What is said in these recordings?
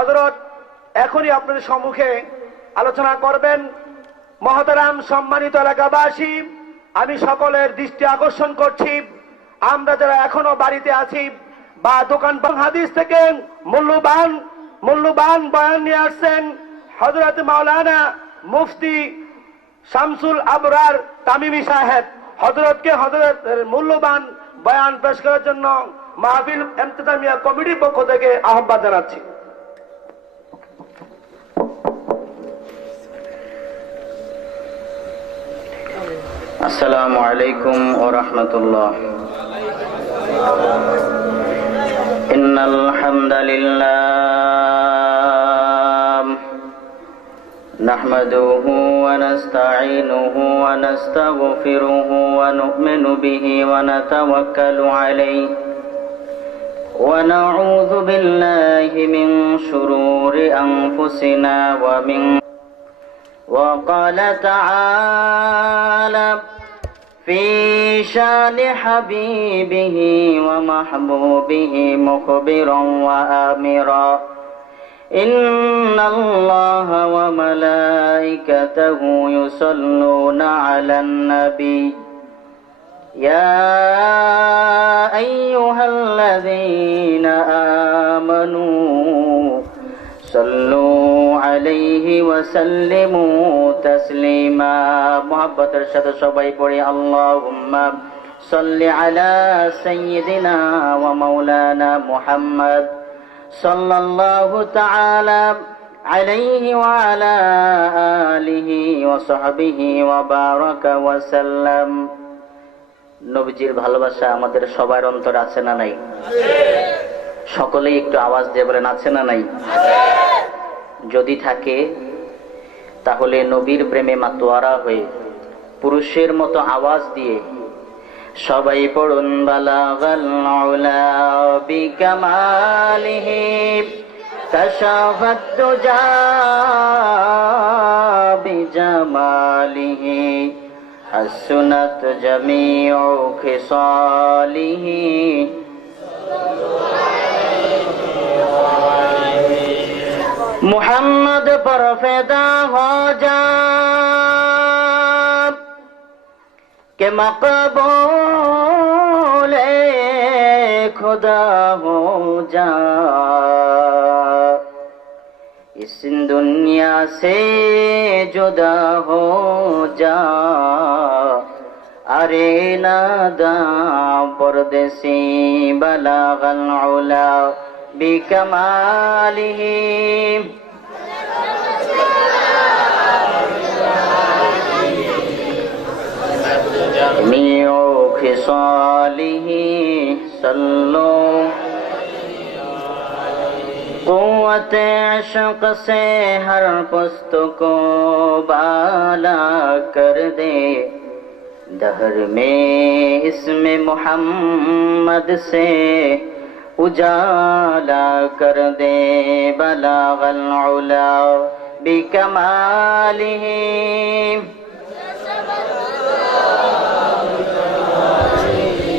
হযরত এখনই আপনাদের সম্মুখে আলোচনা করবেন। মহতারাম সম্মানিত এলাকাবাসী, আমি সকলের দৃষ্টি আকর্ষণ করছি, আমরা যারা এখনো বাড়িতে আছি বা দোকান হাদিস থেকে মূল্যবান বয়ান নিয়ে আসছেন হযরত মাওলানা মুফতি শামসুল আবরার তামিমি সাহেব, হযরতকে হযরতের মূল্যবান বয়ান পেশ করার জন্য মাহফিল ইমতিদামিয়া কমিটির পক্ষ থেকে আহ্বান জানাচ্ছি। আসসালামু আলাইকুম ওয়া রাহমাতুল্লাহ। ইন্নাল হামদালিল্লাহ নাহমাদুহু ওয়া নাস্তাঈনুহু ওয়া নাস্তাগফিরুহু ওয়া নু'মিনু বিহি ওয়া নাতাওয়াক্কালু আলাইহি ওয়া নাউযু বিল্লাহি মিন শুরুরি আনফুসিনা ওয়া মিন وقال تعالى في شان حبيبه ومحبوبه مخبرا وآمرا إن الله وملائكته يصلون على النبي يا أيها الذين آمنوا صلوا عليه وسلموا تسليما محبتر সাথে সবাই পড়ি আল্লাহুম্মা সাল্লি আলা সাইয়্যিদিনা ওয়া মাওলানা মুহাম্মদ সাল্লাল্লাহু তাআলা আলাইহি ওয়া আলা আলিহি ওয়া সাহবিহি ওয়া বারাকা ওয়া সাল্লাম। নবীজির ভালোবাসা আমাদের সবার অন্তরে আছে না নাই? সকলেই একটু আওয়াজ দিয়ে বলেন আছে না নাই? যদি থাকে তাহলে নবীর প্রেমে মাতোয়ারা হয়ে পুরুষের মতো আওয়াজ দিয়ে সবাই পড়ুন বালাগাল উলা বিকামালিহি কাশাফাত দুজা বিজামালিহি হাসনাত জামিউ খিসালিহি मोहम्मद पर फिदा हो जा के मकबूल खुदा हो जा, इस दुनिया से जुदा हो जा, अरे नादा परदेसी बलागल उला بكماله جميع خصاله صلوا قوت عشق سے ہر پست کو بالا کر دے دہر میں اسم محمد سے उजाला कर दे बलागल उला बिकमालिही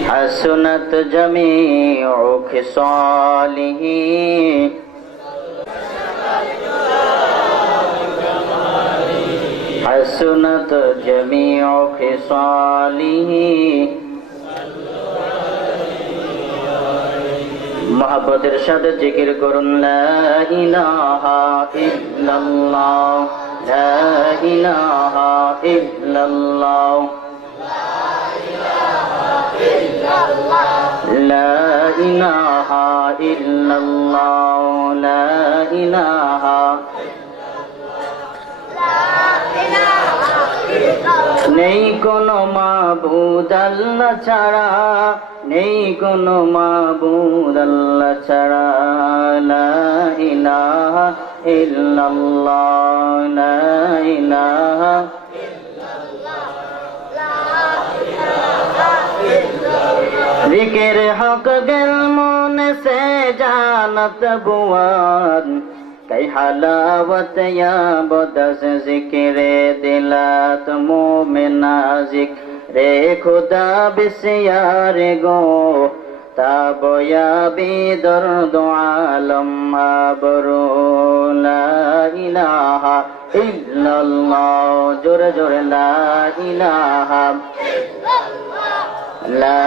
हसनत जमीउ खिसालिही हसनत जमीउ खिसालिही। मोहब्बतेर साथे जिकिर करुन ला इलाहा इल्लल्लाह ला इलाहा इल्लल्लाह ला इलाहा इल्लल्लाह ला इलाहा নেই কোনো মাবুদ আল্লাহ ছাড়া, নেই কোনো মাবুদ আল্লাহ ছাড়া, লা ইলাহা ইল্লাল্লাহ লা ইলাহা জিকির হক গেল মনে সে জানত বুয়াদ कई हलावत या बदस जिक्रे दिलात मोमिना जिक्रे खुदा बिस्यार गो তাবয়াবি দর্দ আলম আবরু লা ইলাহা ইল্লাল্লাহ জোরে জোরে লা ইলাহা লা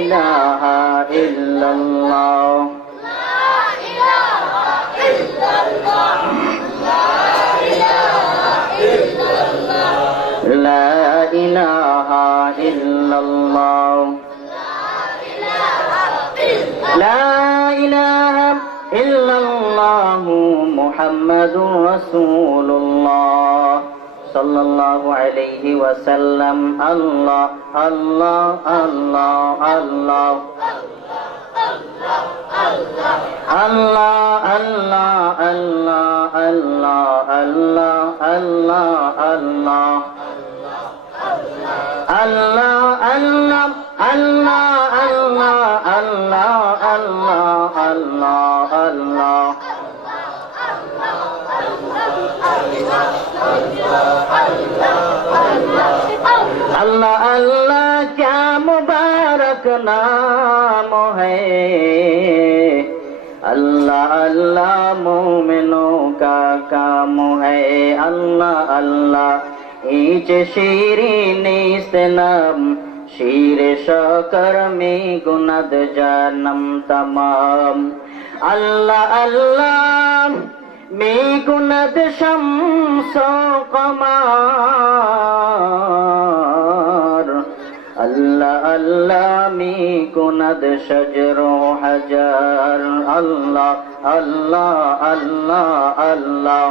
ইলাহা ইল্লাল্লাহ লা ইলাহা ইল্লাল্লাহ লা ইলাহা ইল্লাল্লাহ মুহাম্মাদুর রাসূলুল্লাহ সাল্লাল্লাহু আলাইহি ওয়াসাল্লাম আল্লাহ আল্লাহ আল্লাহ আল্লাহ আল্লাহ আল্লাহ আল্লাহ আল্লাহ আল্লাহ আল্লাহ আল্লাহ আল্লাহ আল্লাহ আল্লাহ আল্লাহ আল্লাহ আল্লাহ अल्लाह अल्लाह क्या मुबारक नाम है अल्लाह अल्लाह मोमिनों का काम है अल्लाह अल्लाह ईच शीरीनी से नाम शीर शकर में गुनद जानम तमाम अल्लाह अल्लाह में गुनद शम्सो कमार अल्लाह अल्लाह में गुनद शजरो हजार अल्लाह अल्लाह अल्लाह अल्लाह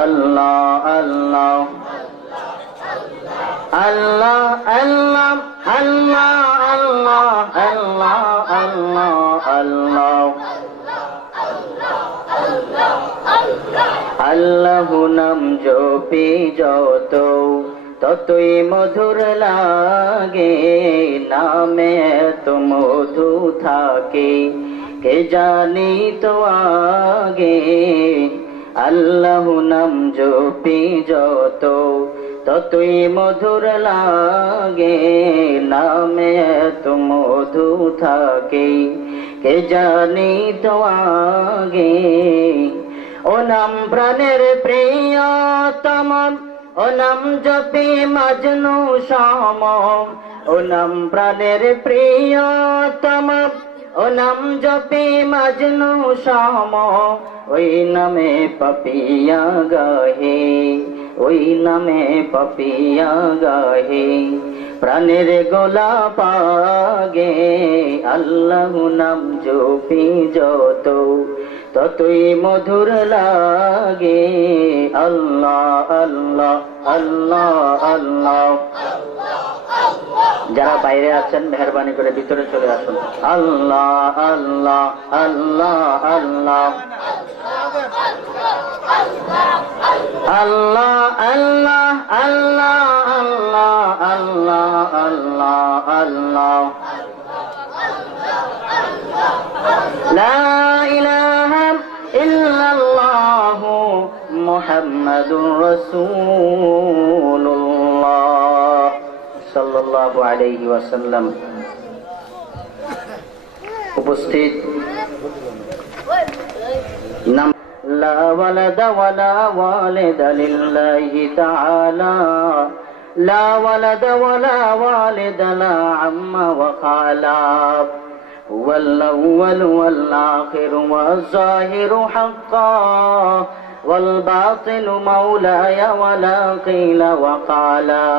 अल्लाह अल्लाह अल्लाह अल्लाह अल्लाह अल्लाह अल्लाह अल्लाह আল্লাহ নাম জপি যত ততই মধুর লাগে নামে তো মধু থাকে কে জানি তো আগে আল্লাহ নাম জপি যত ততই মধুর লাগে নামে তো মধু থাকে কে জানি তো আগে ও নাম প্রাণের প্রিয়তম ও নাম জপি মজনু শাম ও নাম প্রাণের প্রিয়তম ও নাম জপি মজনু শাম ওই নামে পপিয়া গাহে ওই নামে পপিয়া গাহে প্রাণের গোলা পাগে আল্লাহ নাম জপি যত ততই মধুর লাগে আল্লাহ আল্লাহ আল্লাহ আল্লাহ যারা বাইরে আছেন মেহরবানি করে ভিতরে চলে আসুন আল্লাহ আল্লাহ আল্লাহ আল্লাহ আল্লাহ আল্লাহ আল্লাহ আল্লাহ আল্লাহ আল্লাহ লা ইলাহা ইল্লাল্লাহ মুহাম্মাদুর রাসূলুল্লাহ সাল্লাল্লাহু আলাইহি ওয়াসাল্লাম। উপস্থিত নাম লা ওয়ালাদা ওয়ালা ওয়ালিদা লিল্লাহি তাআলা লা ওয়ালাদা ওয়ালা ওয়ালিদা লা আম্মা ওয়া খালা هو الأول والآخر والظاهر حقا والباطن مولاي ولا قيل وقالا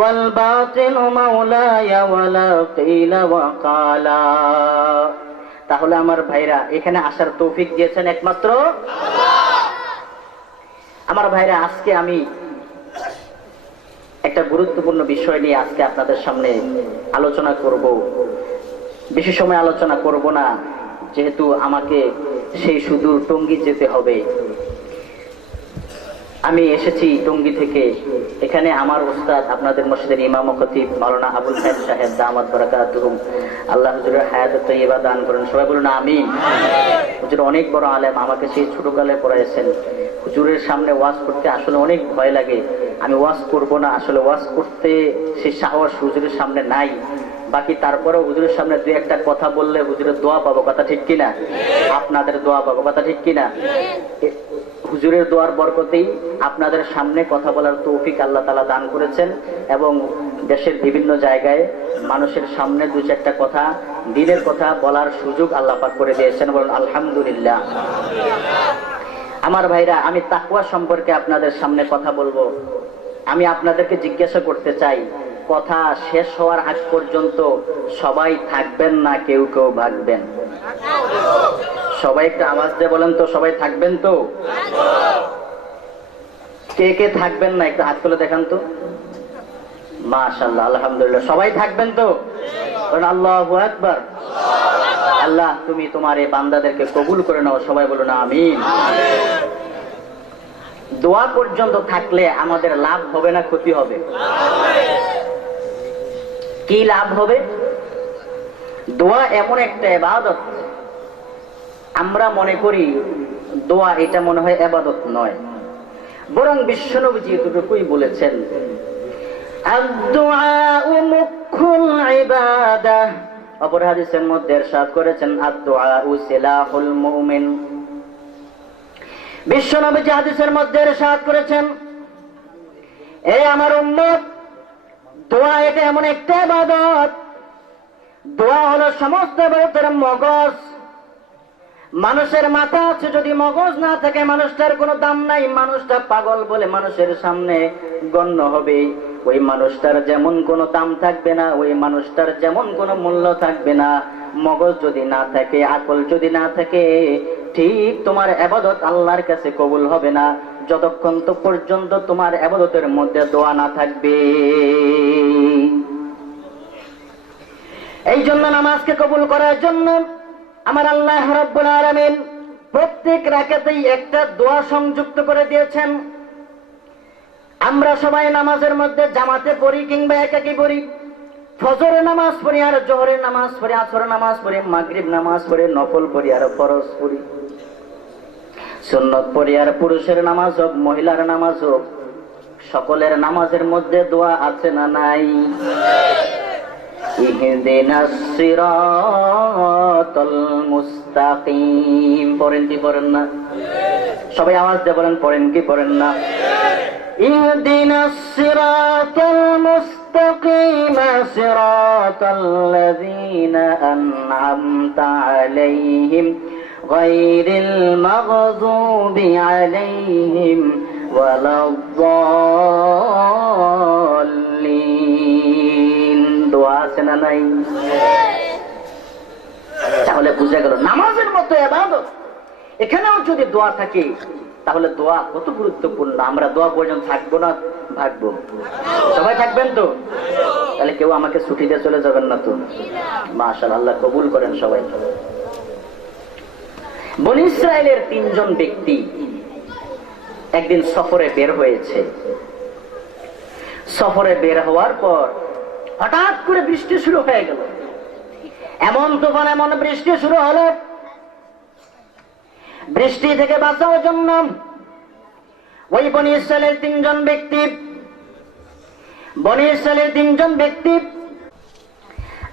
والباطن مولاي ولا قيل وقالا। তাহলে আমার ভাইরা এখানে আসার তৌফিক দিয়েছেন একমাত্র আমার ভাইরা। আজকে আমি একটা গুরুত্বপূর্ণ বিষয় নিয়ে আজকে আপনাদের সামনে আলোচনা করব। বেশি সময় আলোচনা করব না, যেহেতু আমাকে সেই সুদূর টঙ্গী যেতে হবে। আমি এসেছি টঙ্গী থেকে। এখানে আমার উস্তাদ আপনাদের মসজিদের ইমাম ও খতিব মাওলানা আবুল খায়ের সাহেব দামাত বারাকাতুহুম, আল্লাহ হুজুরের হায়াত তৈয়বা দান করেন। সবাই বলুন আমিন। হুজুর অনেক বড় আলেম, আমাকে সেই ছোটকালে পড়াইছেন। হুজুরের সামনে ওয়াজ করতে আসলে অনেক ভয় লাগে। আমি ওয়াজ করব না, আসলে ওয়াজ করতে সে সাহস হুজুরের সামনে নাই। বাকি তারপরেও হুজুরের সামনে দুই একটা কথা বললে হুজুরের দোয়া পাবো, কথা ঠিক কিনা? আপনাদের দোয়া পাবো, কথা ঠিক কিনা? হুজুরের দোয়ার বরকতেই আপনাদের সামনে কথা বলার তৌফিক আল্লাহ তাআলা দান করেছেন এবং দেশের বিভিন্ন জায়গায় মানুষের সামনে দু চারটা কথা, দিনের কথা বলার সুযোগ আল্লাহ পাক করে দিয়েছেন। বলুন আলহামদুলিল্লাহ। আমার ভাইরা, আমি তাকওয়া সম্পর্কে আপনাদের সামনে কথা বলবো। আমি আপনাদেরকে জিজ্ঞাসা করতে চাই, কথা শেষ হওয়ার আগ পর্যন্ত সবাই থাকবেন না কেউ কেউ ভাগবেন? সবাই একটা আওয়াজ দিয়ে বলেন তো, সবাই থাকবেন তো? কে কে থাকবেন না একটু হাত তুলে দেখান তো। মাশাআল্লাহ, আলহামদুলিল্লাহ, সবাই থাকবেন তো? আল্লাহু আকবার। আল্লাহ তুমি তোমার এই বান্দাদেরকে কবুল করে নাও, সবাই বলুন আমিন। দোয়া পর্যন্ত থাকলে আমাদের লাভ হবে না ক্ষতি হবে? কি লাভ হবে? দোয়া এমন একটা ইবাদত, আমরা মনে করি দোয়া এটা মনে হয় ইবাদত নয়, বরং বিশ্বনবীজি এতটুকুই বলেছেন, আদ-দুআউ মুখুল ইবাদাহ। অপর হাদিসের মধ্যে ইরশাদ করেছেন, আদ-দুআউ সিলাহুল মুমিন। বিশ্বনবীজি হাদিসের মধ্যে ইরশাদ করেছেন, এই আমার উম্মত, দোয়া এটা এমন একটা ইবাদত, দোয়া হলো সমস্ত ইবাদতের মগজ। মানুষের মাথা আছে, যদি মগজ না থাকে মানুষটার কোনো দাম নাই, মানুষটা পাগল বলে মানুষের সামনে গণ্য হবে। ওই মানুষটার যেমন কোনো দাম থাকবে না, ওই মানুষটার যেমন কোনো মূল্য থাকবে না। মগজ যদি না থাকে, আকল যদি না থাকে, ঠিক তোমার ইবাদত আল্লাহর কাছে কবুল হবে না, যতক্ষণ তো পর্যন্ত তোমার ইবাদতের মধ্যে দোয়া না থাকবে। এই জন্য নামাজকে কবুল করার জন্য আমার আল্লাহ রাব্বুল আলামিন প্রত্যেক রাকাতেই একটা দোয়া সংযুক্ত করে দিয়েছেন। আমরা সবাই নামাজের মধ্যে জামাতে পড়ি কিংবা একাকী পড়ি, ফজরের নামাজ পড়ি আর জোহরের নামাজ পড়ি, আসরের নামাজ পড়ি, মাগরিব নামাজ পড়ি, নফল পড়ি আর ফরজ পড়ি, সুন্নত পড়ি আর পুরুষের নামাজ হোক মহিলার নামাজ হোক, সকলের নামাজের মধ্যে দোয়া আছে না নাই? ইহদিনাস সিরাতাল মুস্তাকিম পড়েন কি পড়েন না? সবাই আওয়াজ দিয়ে বলেন, পড়েন কি পড়েন না? ইহদিনাস সিরাতাল মুস্তাকিম সিরাতাল্লাযীনা আন'আমতা আলাইহিম গায়রিল মাগযুবি আলাইহিম ওয়ালাদ-দাল্লিন। দোয়া আছে না নাই? তাহলে বুঝা গেল নামাজের মতো ইবাদত এখানেও যদি দোয়া থাকে, তাহলে দোয়া কত গুরুত্বপূর্ণ। আমরা দোয়া পর্যন্ত থাকবো না ভাগবো? সবাই থাকবেন তো? তাহলে কেউ আমাকে ছুটি দিয়ে চলে যাবেন না তো? মাশাআল্লাহ, আল্লাহ কবুল করেন সবাই। বনী ইসরায়েলের 3 জন ব্যক্তি একদিন সফরে বের হয়েছে। সফরে বের হওয়ার পর হঠাৎ করে বৃষ্টি শুরু হয়ে গেল। এমন তুফান, এমন বৃষ্টি শুরু হলো, বৃষ্টি থেকে বাঁচার জন্য ওই বনী ইসরায়েলের 3 জন ব্যক্তি,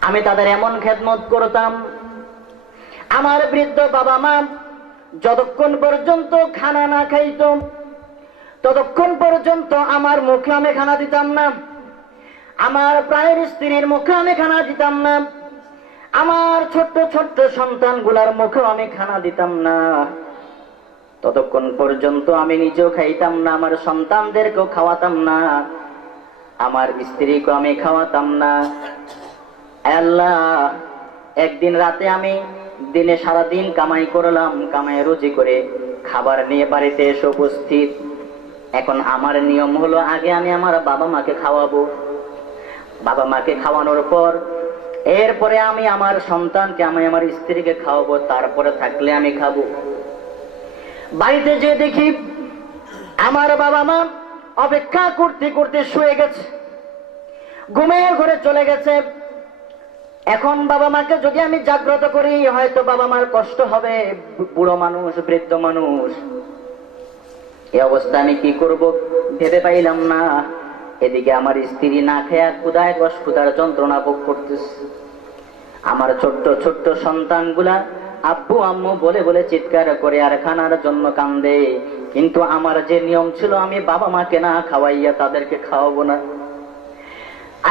আমি তাদের এমন খেদমত করতাম, আমার বৃদ্ধ বাবা মা যতক্ষণ পর্যন্ত খানা না খাইত ততক্ষণ পর্যন্ত আমার মুখে আমি খানা দিতাম না, আমার প্রায়ের স্ত্রীর মুখে আমি খানা দিতাম না, আমার ছোট্ট ছোট্ট সন্তানগুলার মুখে আমি খানা দিতাম না, ততক্ষণ পর্যন্ত আমি নিজেও খাইতাম না, আমার সন্তানদেরকেও খাওয়াতাম না, আমার স্ত্রীকে আমি খাওয়াতাম না। আল্লাহ, একদিন রাতে আমি দিনে সারাদিন কামাই করলাম, কামাই রুজি করে খাবার নিয়ে বাড়িতে এসে উপস্থিত। এখন আমার নিয়ম হলো আগে আমি আমার বাবা মাকে খাওয়াবো, বাবা মাকে খাওয়ানোর পর এরপরে আমি আমার সন্তানকে, আমি আমার স্ত্রীকে খাওয়াবো, তারপরে থাকলে আমি খাবো। বাড়িতে যে দেখি আমার বাবা মা অপেক্ষা করতে করতে শুয়ে গেছে, ঘুমের ঘরে চলে গেছে। এখন বাবা মাকে যদি আমি জাগ্রত করি, হয়তো বাবা মার কষ্ট হবে, বুড়ো মানুষ, বৃদ্ধ মানুষ। এই অবস্থা আমি কি করব ভেবে পাইলাম না। এদিকে আমার স্ত্রী না খেয়া ক্ষুধায় ক্ষুধার যন্ত্রণা ভোগ করতেছে। আমার ছোট্ট ছোট্ট সন্তানগুলা আব্বু আম্মু বলে বলে চিৎকার করে আর খানার জন্য কান্দে। কিন্তু আমার যে নিয়ম ছিল, আমি বাবা মাকে না খাওয়াইয়া তাদেরকে খাওয়াবো না।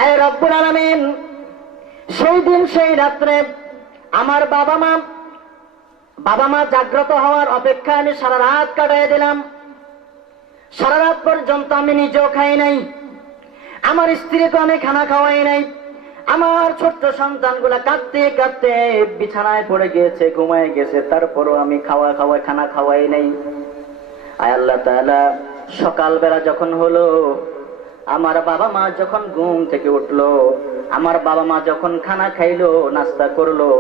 আয় রব্বুল আলামিন, সেই দিন সেই রাত্রে আমার বাবা মা জাগ্রত হওয়ার অপেক্ষা আমি সারা রাত কাটাই দিলাম। সারা রাত পর্যন্ত আমি নিজেও খাই নাই, আমার স্ত্রীকে আমি খানা খাওয়াই নাই। আমার ছোট্ট সন্তানগুলা কাঁদতে কাঁদতে বিছানায় পড়ে গিয়েছে, ঘুমায় গেছে, তারপরও আমি খানা খাওয়াই নাই। আয় আল্লাহ তাআলা, সকালবেলা যখন হলো, আমার বাবা মা যখন ঘুম থেকে উঠলো, আমার বাবা মা যখন খানা খাইলো, নাস্তা করলো,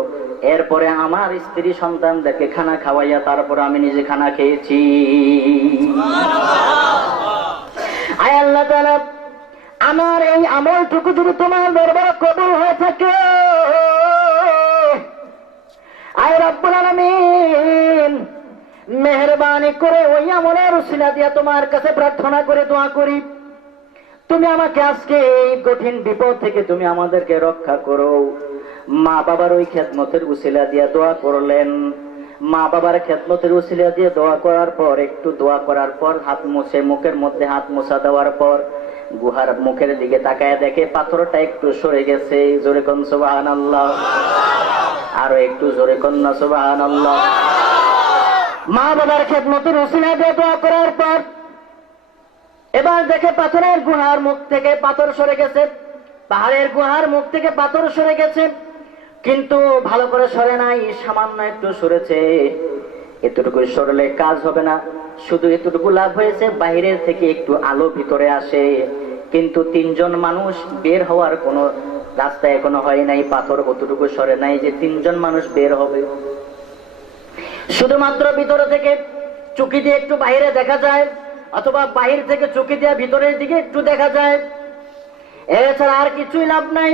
এরপরে আমার স্ত্রী সন্তানদেরকে খানা খাওয়াইয়া তারপর আমি নিজে খানা খেয়েছি। আয় আল্লাহ তাআলা, আমার এই আমলটুকু যদি তোমার দরবারে কবুল হয়ে থাকে, আয় রব্বুল আলামিন, মেহেরবানি করে ওই আমলের উসিলা দিয়া তোমার কাছে প্রার্থনা করে দোয়া করি, তুমি আমাকে আজকে এই কঠিন বিপদ থেকে তুমি আমাদেরকে রক্ষা করো। মা বাবার ওই খেদমতের উসিলা দিয়া দোয়া করলেন। মা বাবার খেদমতের উসিলা দিয়ে দোয়া করার পর, একটু দোয়া করার পর হাত মুছে, মুখের মধ্যে হাত মুছা দেওয়ার পর গুহার মুখের দিকে তাকায় দেখে পাথরটা একটু সরে গেছে। জোরে কোন সুবহানাল্লাহ, আরো একটু জোরে কোন না সুবহানাল্লাহ। মা বাবার খেদমতের উসিলা দিয়ে দোয়া করার পর এবার দেখে পাথরের গুহার মুখ থেকে পাথর সরে গেছে, পাহাড়ের গুহার মুখ থেকে পাথর সরে গেছে, কিন্তু ভালো করে সরে নাই, সামান্য একটু সরেছে। এতটুকু সরলে কাজ হবে না, শুধু এতটুকু লাভ হয়েছে, বাইরের থেকে একটু আলো ভিতরে আসে, কিন্তু তিনজন মানুষ বের হওয়ার কোনো রাস্তা এখনো হয় নাই। পাথর অতটুকু সরে নাই যে তিনজন মানুষ বের হবে। শুধুমাত্র ভিতরে থেকে চুকি দিয়ে একটু বাইরে দেখা যায়, অথবা বাহির থেকে চুকি দিয়ে ভিতরের দিকে একটু দেখা যায়, এছাড়া আর কিছুই লাভ নাই।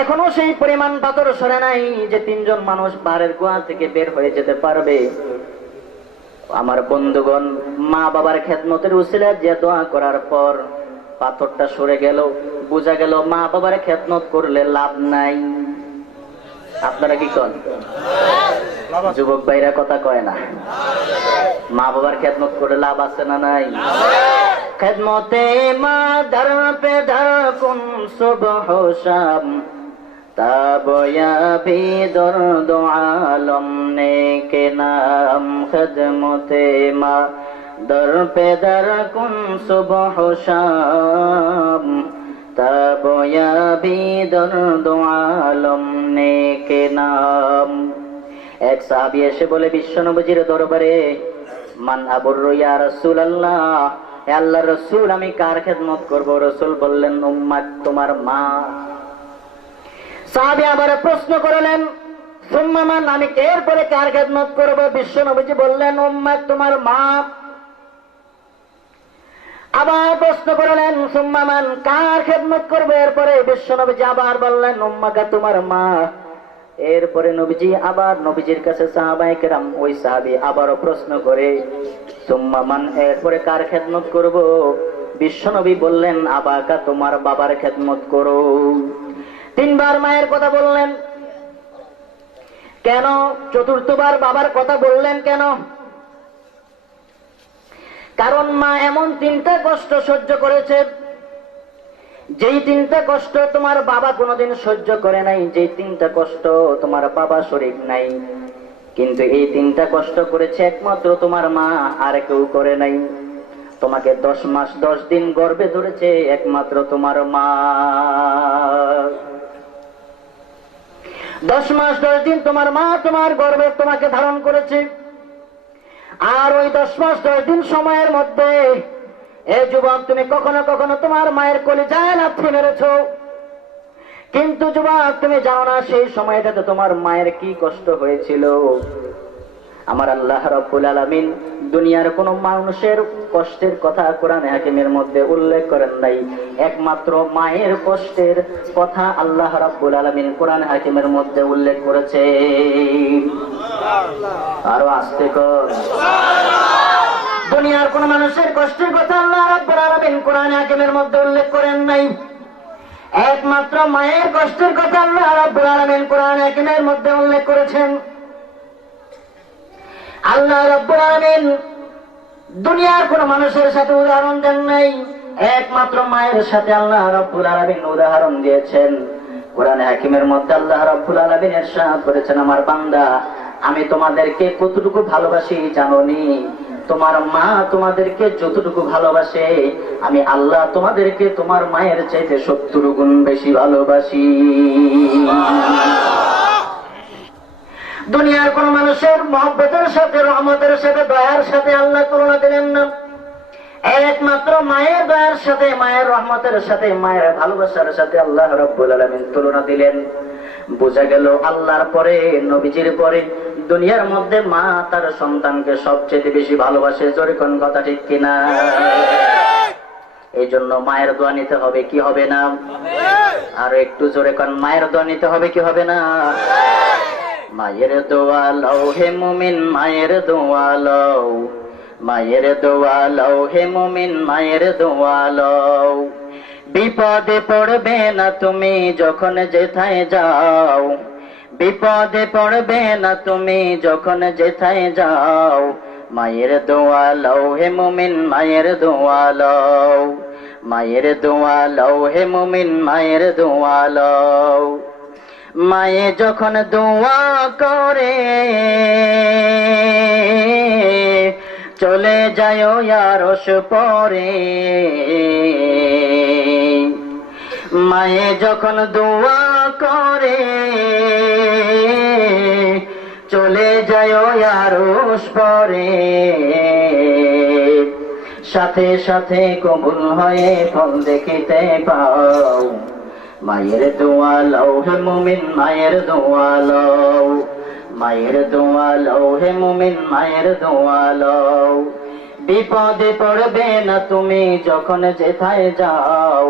এখনো সেই পরিমাণ পাথর সরে নাই যে তিনজন মানুষ পাহাড়ের গুহা থেকে বের হয়ে যেতে পারবে। আমার বন্ধুগণ, মা বাবার খেদমতের উসিলা যে দোয়া করার পর পাথরটা সরে গেল, বোঝা গেল মা বাবার খেদমত করলে লাভ নাই। আপনারা কি কন? যুবক ভাইরা কথা কয় না। মা বাবার খেদমত করে লাভ আছে না নাই? খেদমতে মা দর পে দর কুন সুবহ শাম, তাবয়াবি দর্দ আলম নেকে নাম। খেদমতে মা দর পে দর কুন সুবহ শাম, তাবয়াবি দর্দ আলম নেকে নাম। এক সাহাবী এসে বলে বিশ্বনবীর দরবারে, মান আবুরু ইয়া রাসূলুল্লাহ, হে আল্লাহর রাসূল, আমি কার খেদমত করব? রাসূল বললেন, উম্মাত, তোমার মা। সাহাবী আবার প্রশ্ন করলেন, সুম্মা মান, আমি এরপরে কার খেদমত করব? বিশ্বনবী বললেন, উম্মাত, তোমার মা। আবার প্রশ্ন করলেন, সুম্মা মান, কার খেদমত করবে? এরপরে বিশ্বনবী আবার বললেন, উম্মাকা, তোমার মা। এরপরে নবীজি আবার নবীজির কাছে সাহাবায়ে কেরাম, ওই সাহাবী আবারও প্রশ্ন করে, সুম্মা মান, এরপরে কার খেদমত করব? বিশ্বনবী বললেন, আবাকা, তোমার বাবার খেদমত করো। তিনবার মায়ের কথা বললেন কেন? চতুর্থবার বাবার কথা বললেন কেন? কারণ মা এমন তিনটা কষ্ট সহ্য করেছে, যেই তিনটা কষ্ট তোমার বাবা কোনোদিন সহ্য করে নাই, যেই তিনটা কষ্ট তোমার বাবা শরীক নাই, কিন্তু এই তিনটা কষ্ট করেছে একমাত্র তোমার মা, আর কেউ করে নাই। তোমাকে 10 মাস 10 দিন গর্ভে ধরেছে একমাত্র তোমার মা। 10 মাস 10 দিন তোমার মা তোমার গর্ভে তোমাকে ধারণ করেছে। আর ওই 10 মাস 10 দিন সময়ের মধ্যে এই যুবক, তুমি কখনো কখনো তোমার মায়ের কলিজায় লাথি মেরেছো, কিন্তু যুবক তুমি জানো না সেই সময়টাতে তোমার মায়ের কি কষ্ট হয়েছিল। আমার আল্লাহ রাব্বুল আলামিন দুনিয়ার কোন মানুষের কষ্টের কথা কোরআনে হাকিমের মধ্যে উল্লেখ করেন নাই, একমাত্র মায়ের কষ্টের কথা আল্লাহ রাব্বুল আলামিন কোরআনে হাকিমের মধ্যে উল্লেখ করেছে। আরো আস্তে কর। দুনিয়ার দুনিয়ার কোন মানুষের কষ্টের কথা আল্লাহ রাব্বুল আলামিন কোরআনে হাকিমের মধ্যে উল্লেখ করেন নাই। একমাত্র মায়ের কষ্টের কথা আল্লাহ রাব্বুল আলামিন কোরআনে হাকিমের মধ্যে উল্লেখ করেছেন। আল্লাহ রাব্বুল আলামিন দুনিয়ার কোন মানুষের সাথে উদাহরণ দেন নাই, একমাত্র মায়ের সাথে আল্লাহ রাব্বুল আলামিন উদাহরণ দিয়েছেন। কোরআনে হাকিমের মধ্যে আল্লাহ রাব্বুল আলামিন ইরশাদ করেছেন, আমার বান্দা আমি তোমাদেরকে কতটুকু ভালোবাসি জানোনি? তোমার মা তোমাদেরকে যতটুকু ভালোবাসে আমি আল্লাহ তোমাদেরকে তোমার মায়ের চাইতে 70 গুণ বেশি ভালোবাসি। দুনিয়ার কোন মানুষের মহব্বতের সাথে, রহমতের সাথে, দয়ার সাথে আল্লাহ তুলনা দিলেন না। একমাত্র মায়ের দয়ার সাথে, মায়ের রহমতের সাথে, মায়ের ভালোবাসার সাথে আল্লাহ রাব্বুল আলামিন তুলনা দিলেন। বোঝা গেল আল্লাহর পরে, নবীজির পরে দুনিয়ার মধ্যে মা তার সন্তানকে সবচেয়ে বেশি ভালোবাসে। জোরে কোন কথা ঠিক কিনা? এই জন্য মায়ের দোয়া নিতে হবে, কি হবে না? আর একটু জোরে কোন, মায়ের দোয়া নিতে হবে, কি হবে না? মায়ের দোয়া লও হে মুমিন, মায়ের দোয়া লও, মায়ের দোয়া লও হে মুমিন, মায়ের দোয়া লও। বিপদে পড়বে না তুমি যখন যেথায় যাও, বিপদে পড়বে না তুমি যখন যেথায় যাও। মায়ের দোয়া লও হে মুমিন, মায়ের দোয়া লও, মায়ের দোয়া লও হে মুমিন, মায়ের দোয়া লও। মায়ে যখন দোয়া করে চলে যায় আরশ পরে, মায়ে যখন দোয়া করে চলে যায় আরশ পরে, সাথে সাথে কবুল হয়ে ফল দেখিতে পাও। মায়ের দোয়া লও হে মুমিন, মায়ের দোয়া লও, মায়ের দোয়া লও হে মুমিন, মায়ের দোয়া লও। বিপদে পড়বে না তুমি যখন যেথায় যাও,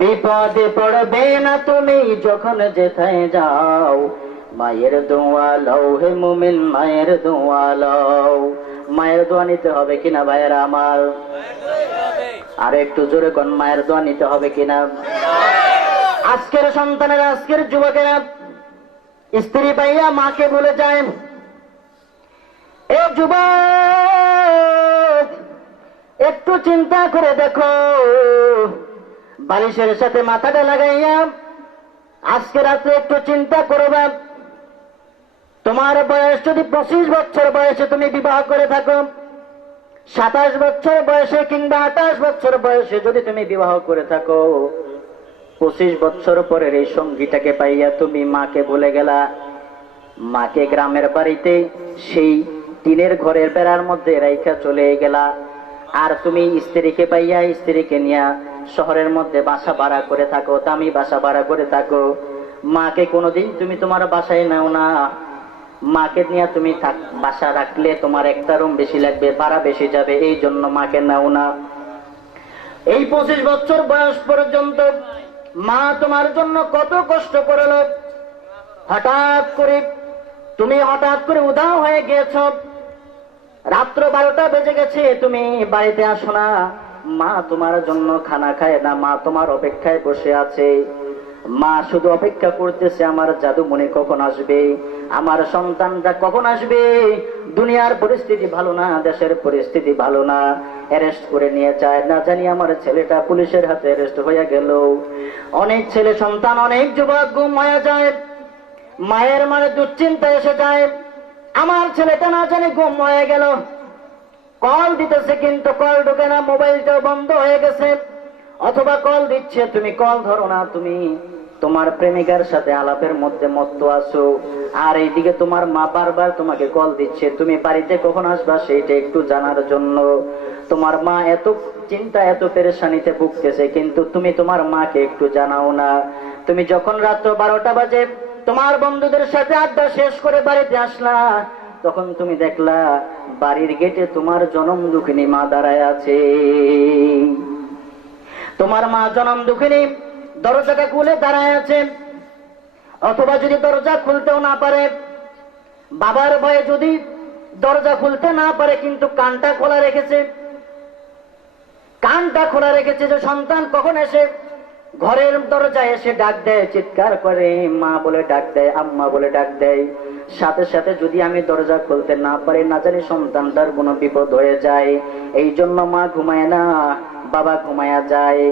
বিপদে পড়বে না তুমি যখন যেথায় যাও। মায়ের দোয়া লও হে মুমিন, মায়ের দোয়া লও। মায়ের দোয়া নিতে হবে কিনা ভাইয়েরা আমার? আর একটু জোরে কোন, মায়ের দোয়া নিতে হবে কিনা? আজকের সন্তানেরা, আজকের যুবকেরা স্ত্রী পাইয়া মাকে ভুলে যায়। এ যুবক একটু চিন্তা করে দেখো, বালিশের সাথে মাথাটা লাগাইয়া আজকে রাত্রে একটু চিন্তা করবা। তোমার বয়স যদি 25 বছর বয়সে তুমি বিবাহ করে থাকো, 27 বছর বয়সে কিংবা 28 বছর বয়সে যদি তুমি বিবাহ করে থাকো, 25 বছর পরের এই সঙ্গীটাকে পাইয়া তুমি মাকে ভুলে গেলা। মাকে গ্রামের বাড়িতে সেই টিনের ঘরের বেড়ার মধ্যে রাইখা চলে গেলা। আর তুমি স্ত্রীকে পাইয়া স্ত্রীকে নিয়ে শহরের মধ্যে বাসা ভাড়া করে থাকো, দামি বাসা ভাড়া করে থাকো। মাকে কোনোদিন তুমি তোমার বাসায় নাও না। মাকে নিয়ে তুমি বাসা রাখলে তোমার একটা রুম বেশি লাগবে, ভাড়া বেশি যাবে, এই জন্য মাকে নাও না। এই 25 বছর বয়স পর্যন্ত মা তোমার জন্য কত কষ্ট করলো। হঠাৎ করে তুমি উধাও হয়ে গিয়েছ। রাত্র 12টা বেজে গেছে, তুমি বাড়িতে আসো না। মা তোমার জন্য খানা খায় না, মা তোমার অপেক্ষায় বসে আছে। মা শুধু অপেক্ষা করতেছে আমার জাদুমণি কখন আসবে, আমার সন্তানটা কখন আসবে। দুনিয়ার পরিস্থিতি ভালো না, দেশের পরিস্থিতি ভালো না, অ্যারেস্ট করে নিয়ে যায়। না জানি আমার ছেলেটা পুলিশের হাতে অ্যারেস্ট হয়ে গেল। অনেক ছেলে সন্তান, অনেক যুবক গুম হয়ে যায়। মায়ের মানে দুশ্চিন্তা এসে যায়, আমার ছেলেটা না জানি গুম হয়ে গেল। কল দিতেছে কিন্তু কল ঢোকে না, মোবাইলটা বন্ধ হয়ে গেছে। অথবা কল দিচ্ছে, তুমি কল ধরো না, তুমি তোমার প্রেমিকার সাথে আলাপের মধ্যে মত্ত আছো। আর এইদিকে তোমার মা বারবার তোমাকে কল দিচ্ছে, তুমি বাড়িতে কখন আসবা সেইটা একটু জানার জন্য। তোমার মা এত চিন্তা, এত পেরেশানিতে ভুগতেছে, কিন্তু তুমি তোমার মাকে একটু জানাও না। তুমি যখন রাত্র 12টা বাজে তোমার বন্ধুদের সাথে আড্ডা শেষ করে বাড়িতে আসলা, তখন তুমি দেখলা বাড়ির গেটে তোমার জনম দুঃখিনী মা দাঁড়ায় আছে। তোমার মা জনম দুঃখিনী দরজাটা খুলে দাঁড়ায় আছে। অথবা যদি দরজা খুলতেও না পারে, বাবার ভয়ে যদি দরজা খুলতে না পারে কিন্তু কানটা খোলা রেখেছে, কানটা খোলা রেখেছে যে সন্তান কখন এসে ঘরের দরজায় এসে ডাক দেয়, চিৎকার করে মা বলে ডাক দেয়, আম্মা বলে ডাক দেয়। সাথে সাথে যদি আমি দরজা খুলতে না পারি, না জানি সন্তানটার কোনো বিপদ হয়ে যায়। এই জন্য মা ঘুমায় না, বাবা ঘুমায়া যায়।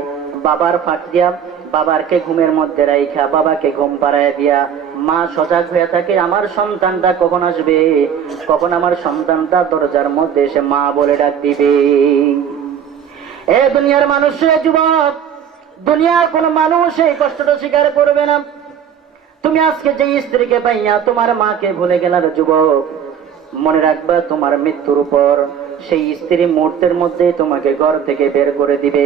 বাবার ফাঁক দিয়া বাবারকে ঘুমের মধ্যে রাইখা বাবাকে ঘুম পাড়ায় দিয়া মা সজাগ হয়ে থাকে, আমার সন্তানটা কখন আসবে, কখন আমার সন্তানটা দরজার মধ্যে এসে মা বলে ডাক দিবে। এ দুনিয়ার মানুষ, যুবক, দুনিয়ার কোন মানুষ এই কষ্টটা স্বীকার করবে না। তুমি আজকে যে স্ত্রীকে পাইয়া তোমার মাকে ভুলে গেলার যুবক, মনে রাখবা তোমার মৃত্যুর উপর সেই স্ত্রী মুহূর্তের মধ্যে তোমাকে ঘর থেকে বের করে দিবে।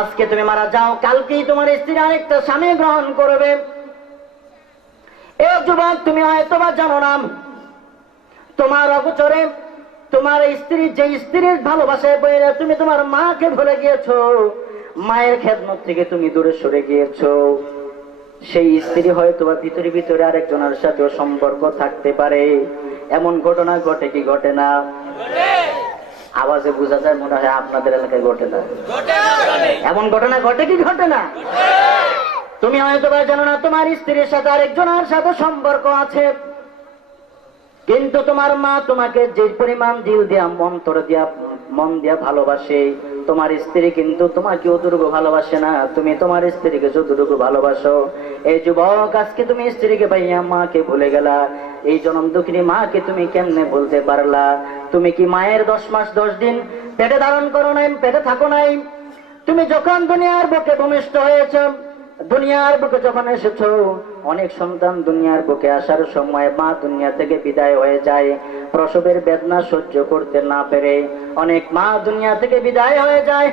আজকে তুমি মারা যাও, কালকেই তোমার স্ত্রী আরেকটা স্বামী গ্রহণ করবে। এ যুবক, তুমি হয়তো বা জানো না, তোমার অগোচরে তোমার স্ত্রী, যে স্ত্রীর ভালোবাসায় বইলে তুমি তোমার মাকে ভুলে গিয়েছো, মায়ের খেদমত থেকে তুমি দূরে সরে গিয়েছো, সেই স্ত্রী হয়তো বা ভিতরে ভিতরে আরেকজনের সাথেও সম্পর্ক থাকতে পারে। এমন ঘটনা ঘটে কি ঘটে না? আওয়াজে বোঝা যায় মনে হয় আপনাদের এলাকায় ঘটে না। এমন ঘটনা ঘটে কি ঘটে না? তুমি হয়তো বা জানো না তোমার স্ত্রীর সাথে আরেকজনের সাথে সম্পর্ক আছে, কিন্তু তোমার মা তোমাকে যে পরিমাণ দিল দিয়া অন্তর দিয়া মন দিয়া ভালোবাসে, তোমার স্ত্রী কিন্তু তোমাকে অতটুকু ভালোবাসে না, তুমি তোমার স্ত্রীকে যতটুকু ভালোবাসো। এই যুবক, আজকে তুমি স্ত্রীকে পাইয়া মাকে ভুলে গেলা। এই জনম দুঃখিনী মাকে তুমি কেমনে বলতে পারলা? তুমি কি মায়ের 10 মাস 10 দিন পেটে ধারণ করো নাই, পেটে থাকো নাই? তুমি যখন দুনিয়ার বুকে ভূমিষ্ঠ হয়েছ, দুনিয়ার বুকে যখন এসেছো, অনেক সন্তান দুনিয়ার বুকে আসার সময় মা দুনিয়া থেকে বিদায় হয়ে যায় প্রসবের বেদনা সহ্য করতে না পেরে। অনেক মা দুনিয়া থেকে বিদায় হয়ে যায়।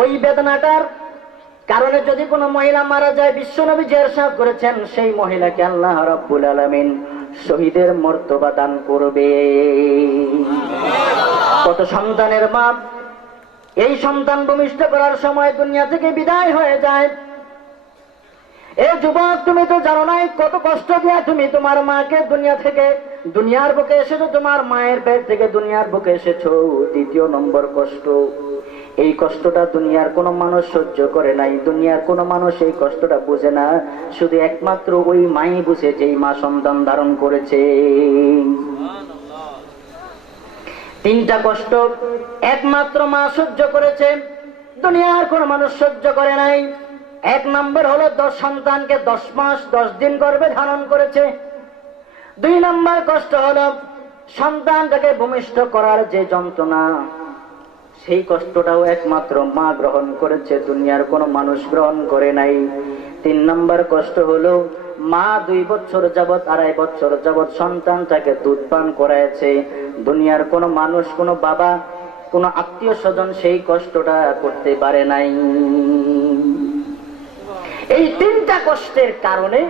ওই বেদনাটার কারণে যদি কোনো মহিলা মারা যায়, বিশ্বনবী যে ইরশাদ করেছেন, সেই মহিলাকে আল্লাহ রাব্বুল আলামিন শহীদের মর্তবা দান করবে। কত সন্তানের মা এই সন্তান ভূমিষ্ঠ করার সময় দুনিয়া থেকে বিদায় হয়ে যায়। এই যুবক, তুমি তো জানো নাই কত কষ্ট দিয়া তুমি তোমার মাকে দুনিয়া থেকে দুনিয়ার বুকে এসেছো, তোমার মায়ের পেট থেকে দুনিয়ার বুকে এসেছো। 2 নম্বর কষ্ট, এই কষ্টটা দুনিয়ার কোনো মানুষ সহ্য করে নাই, দুনিয়ার কোনো মানুষ এই কষ্টটা বুঝে না, শুধু একমাত্র ওই মাই বুঝে যেই মা সন্তান ধারণ করেছে। 3টা কষ্ট একমাত্র মা সহ্য করেছে, দুনিয়ার কোন মানুষ সহ্য করে নাই। 1 নম্বর হলো সন্তানকে 10 মাস 10 দিন গর্ভে ধারণ করেছে। 2 নম্বর কষ্ট হলো সন্তানটাকে ভূমিষ্ঠ করার যে যন্ত্রণা, সেই কষ্টটাও একমাত্র মা গ্রহণ করেছে, দুনিয়ার কোনো মানুষ গ্রহণ করে নাই। 3 নম্বর কষ্ট হলো মা 2 বছর যাবৎ 2.5 বছর যাবৎ সন্তানটাকে দুধ পান করাইছে, দুনিয়ার কোনো মানুষ, কোনো বাবা, কোনো আত্মীয় স্বজন সেই কষ্টটা করতে পারে নাই। এই 3টা কষ্টের কারণে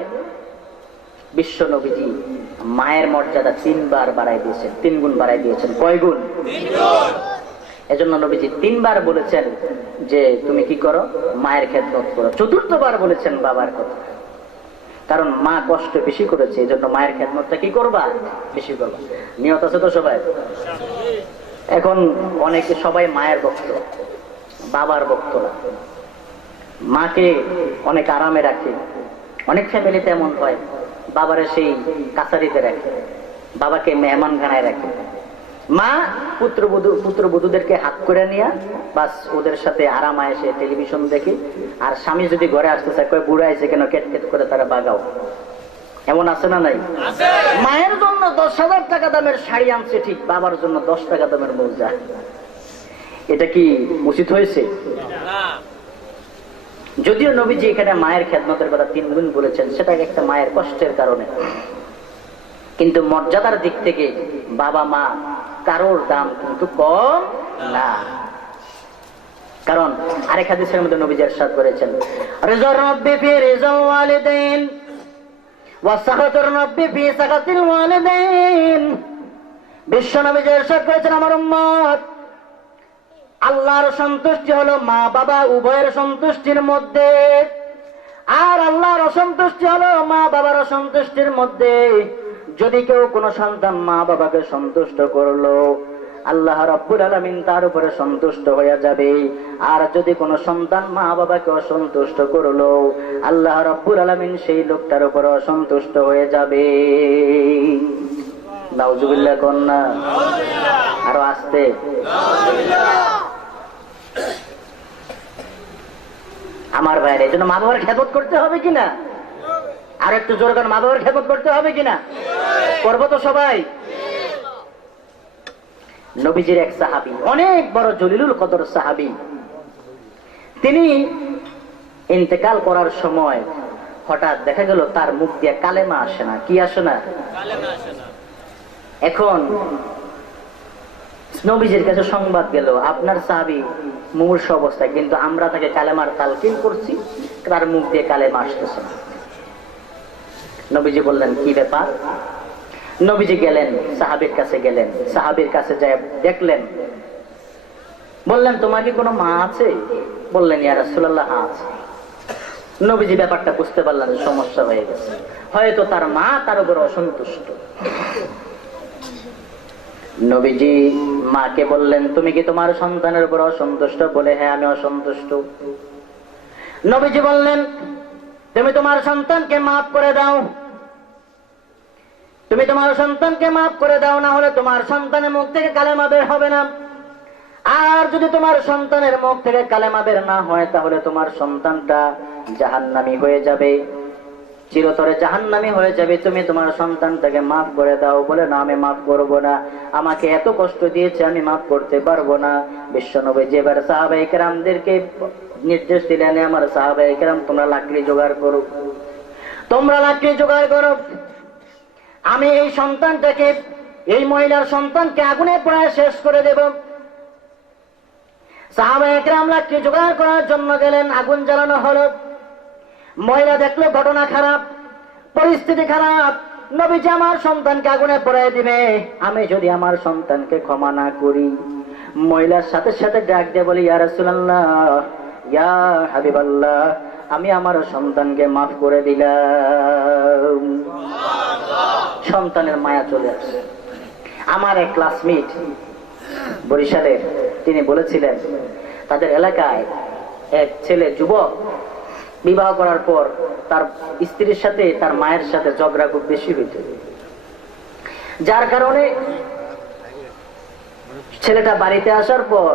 বিশ্ব নবীজি মায়ের মর্যাদা 3 বার বাড়াই দিয়েছেন, 3 গুণ বাড়াই দিয়েছেন। কয় গুণ? 3 গুণ। এজন্য নবীজি 3 বার বলেছেন যে তুমি কি করো, মায়ের খেদমত করো। 4বার বলেছেন বাবার কথা, কারণ মা কষ্ট বেশি করেছে, এই জন্য মায়ের খেদমতটা কি করবা, বেশি করবা। নিয়ত আছে তো সবাই? এখন অনেকে সবাই মায়ের ভক্ত, বাবার ভক্ত না। মাকে অনেক আরামে রাখে, অনেক ফ্যামিলিতে এমন হয় বাবারে সেই কাছারিতে রাখে, বাবাকে মেহমানখানায় রাখে। মা পুত্রবধূদেরকে হাত করে নিয়ে বাস ওদের সাথে আরাম আয়েসে টেলিভিশন দেখে, আর স্বামী যদি ঘরে আসতে চায় কয় বুড়া আইছে কেন, কেট কেট করে তারা বাগাও। এমন আছে না নাই? মায়ের জন্য 10,000 টাকা দামের শাড়ি আনছে ঠিক, বাবার জন্য 10 টাকা দামের মোজা। এটা কি উচিত হয়েছে? যদিও নবীজি এখানে মায়ের খেদমতের কথা 3 গুণ বলেছেন, সেটা একটা মায়ের কষ্টের কারণে, কিন্তু মর্যাদার দিক থেকে বাবা মা কারোর দাম কিন্তু কম না। কারণ আরেক হাদিসের মধ্যে নবীজি ইরশাদ করেছেন, রিজা রাব্বি ফি রিজাল ওয়ালিদাইন ওয়া সাখাতুর রাব্বি ফি সাখাতিল ওয়ালিদাইন। বিশ্ব নবীজি ইরশাদ করেছেন, আমার উম্মত, আল্লাহর সন্তুষ্টি হলো মা বাবা উভয়ের সন্তুষ্টির মধ্যে, আর আল্লাহর অসন্তুষ্টি হলো মা বাবার অসন্তুষ্টির মধ্যে। যদি কেউ কোনো সন্তান মা বাবাকে সন্তুষ্ট করলো আল্লাহ রাব্বুল আলামিন তার উপরে সন্তুষ্ট হয়ে যাবে। আর যদি কোনো সন্তান মা বাবাকে অসন্তুষ্ট করলো, আল্লাহ রাব্বুল আলামিন সেই লোকটার উপরে অসন্তুষ্ট হয়ে যাবে। নাউজুবিল্লাহ কন্যা, আরো আসতে। আমার ভাইয়ের এই জন্য মা বাবার খেদমত করতে হবে কিনা? আর একটু জোর করে মা বাবার খেদমত করতে হবে কিনা? করবো তো সবাই। নবীজির এক সাহাবী, অনেক বড় জলিলুল কদর সাহাবী, তিনি ইন্তেকাল করার সময় হঠাৎ দেখা গেল তার মুখ দিয়ে কালেমা আসে না। কি আসে না? এখন নবীজির কাছে সংবাদ গেল, আপনার সাহাবী মুমূর্ষু অবস্থায়, কিন্তু আমরা তাকে কালেমার তালকিন করছি, তার মুখ দিয়ে কালেমা আসতেছে না। নবীজি বললেন, কি ব্যাপার? নবীজি গেলেন, সাহাবীর কাছে গেলেন, সাহাবীর কাছে যায় দেখলেন, বললেন, তোমার কি কোনো মা আছে? বললেন, ইয়া রাসূলুল্লাহ, আছে। নবীজি ব্যাপারটা বুঝতে পারলেন, সমস্যা হয়ে গেছে, হয়তো তার মা তার উপর অসন্তুষ্ট। নবীজি মাকে বললেন, তুমি কি তোমার সন্তানের উপর অসন্তুষ্ট? বলে, হ্যাঁ, আমি অসন্তুষ্ট। নবীজি বললেন, তুমি তোমার সন্তানকে মাফ করে দাও, তুমি তোমার সন্তানকে মাফ করে দাও, না হলে তোমার সন্তানের মুখ থেকে কালেমা বের হবে না। আর যদি তোমার সন্তানের মুখ থেকে কালেমা বের না হয়, তাহলে তোমার সন্তানটা জাহান্নামী হয়ে যাবে, চিরতরে জাহান্নামী হয়ে যাবে। তুমি তোমার সন্তানটাকে মাফ করে দাও। বলে, না, আমি মাফ করব না, আমাকে এত কষ্ট দিয়েছে, আমি মাফ করতে পারবো না। বিশ্বনবী এবার সাহাবায়ে কেরামদেরকে নির্দেশ দিলেন, আমার সাহাবায়ে কেরাম, তোমরা লাকড়ি জোগাড় করো, তোমরা লাকড়ি জোগাড় করো, আমি এই সন্তানটাকে, এই মহিলার সন্তানকে আগুনে পোড়ায় শেষ করে দেব। সাহাবায়ে কেরাম লাকড়ি জোগাড় করার জন্য গেলেন, আগুন জ্বালানো হলো। মহিলা দেখলো ঘটনা খারাপ, পরিস্থিতি খারাপ, নবীজি আমার সন্তানকে আগুনে পোড়ায় দিবে, আমি যদি আমার সন্তানকে ক্ষমা না করি। মহিলার সাথে সাথে ডাক দিয়ে বলি, ইয়া রাসূলুল্লাহ, ইয়া হাবিবাল্লাহ, আমি আমার সন্তানকে মাফ করে দিলাম। সন্তানের মায়া চলে আসে। আমার এক ক্লাসমেট বরিশালের, তিনি বলেছিলেন, তাদের এলাকায় এক ছেলে, যুবক, বিবাহ করার পর তার স্ত্রীর সাথে তার মায়ের সাথে ঝগড়া খুব বেশি হইত, যার কারণে ছেলেটা বাড়িতে আসার পর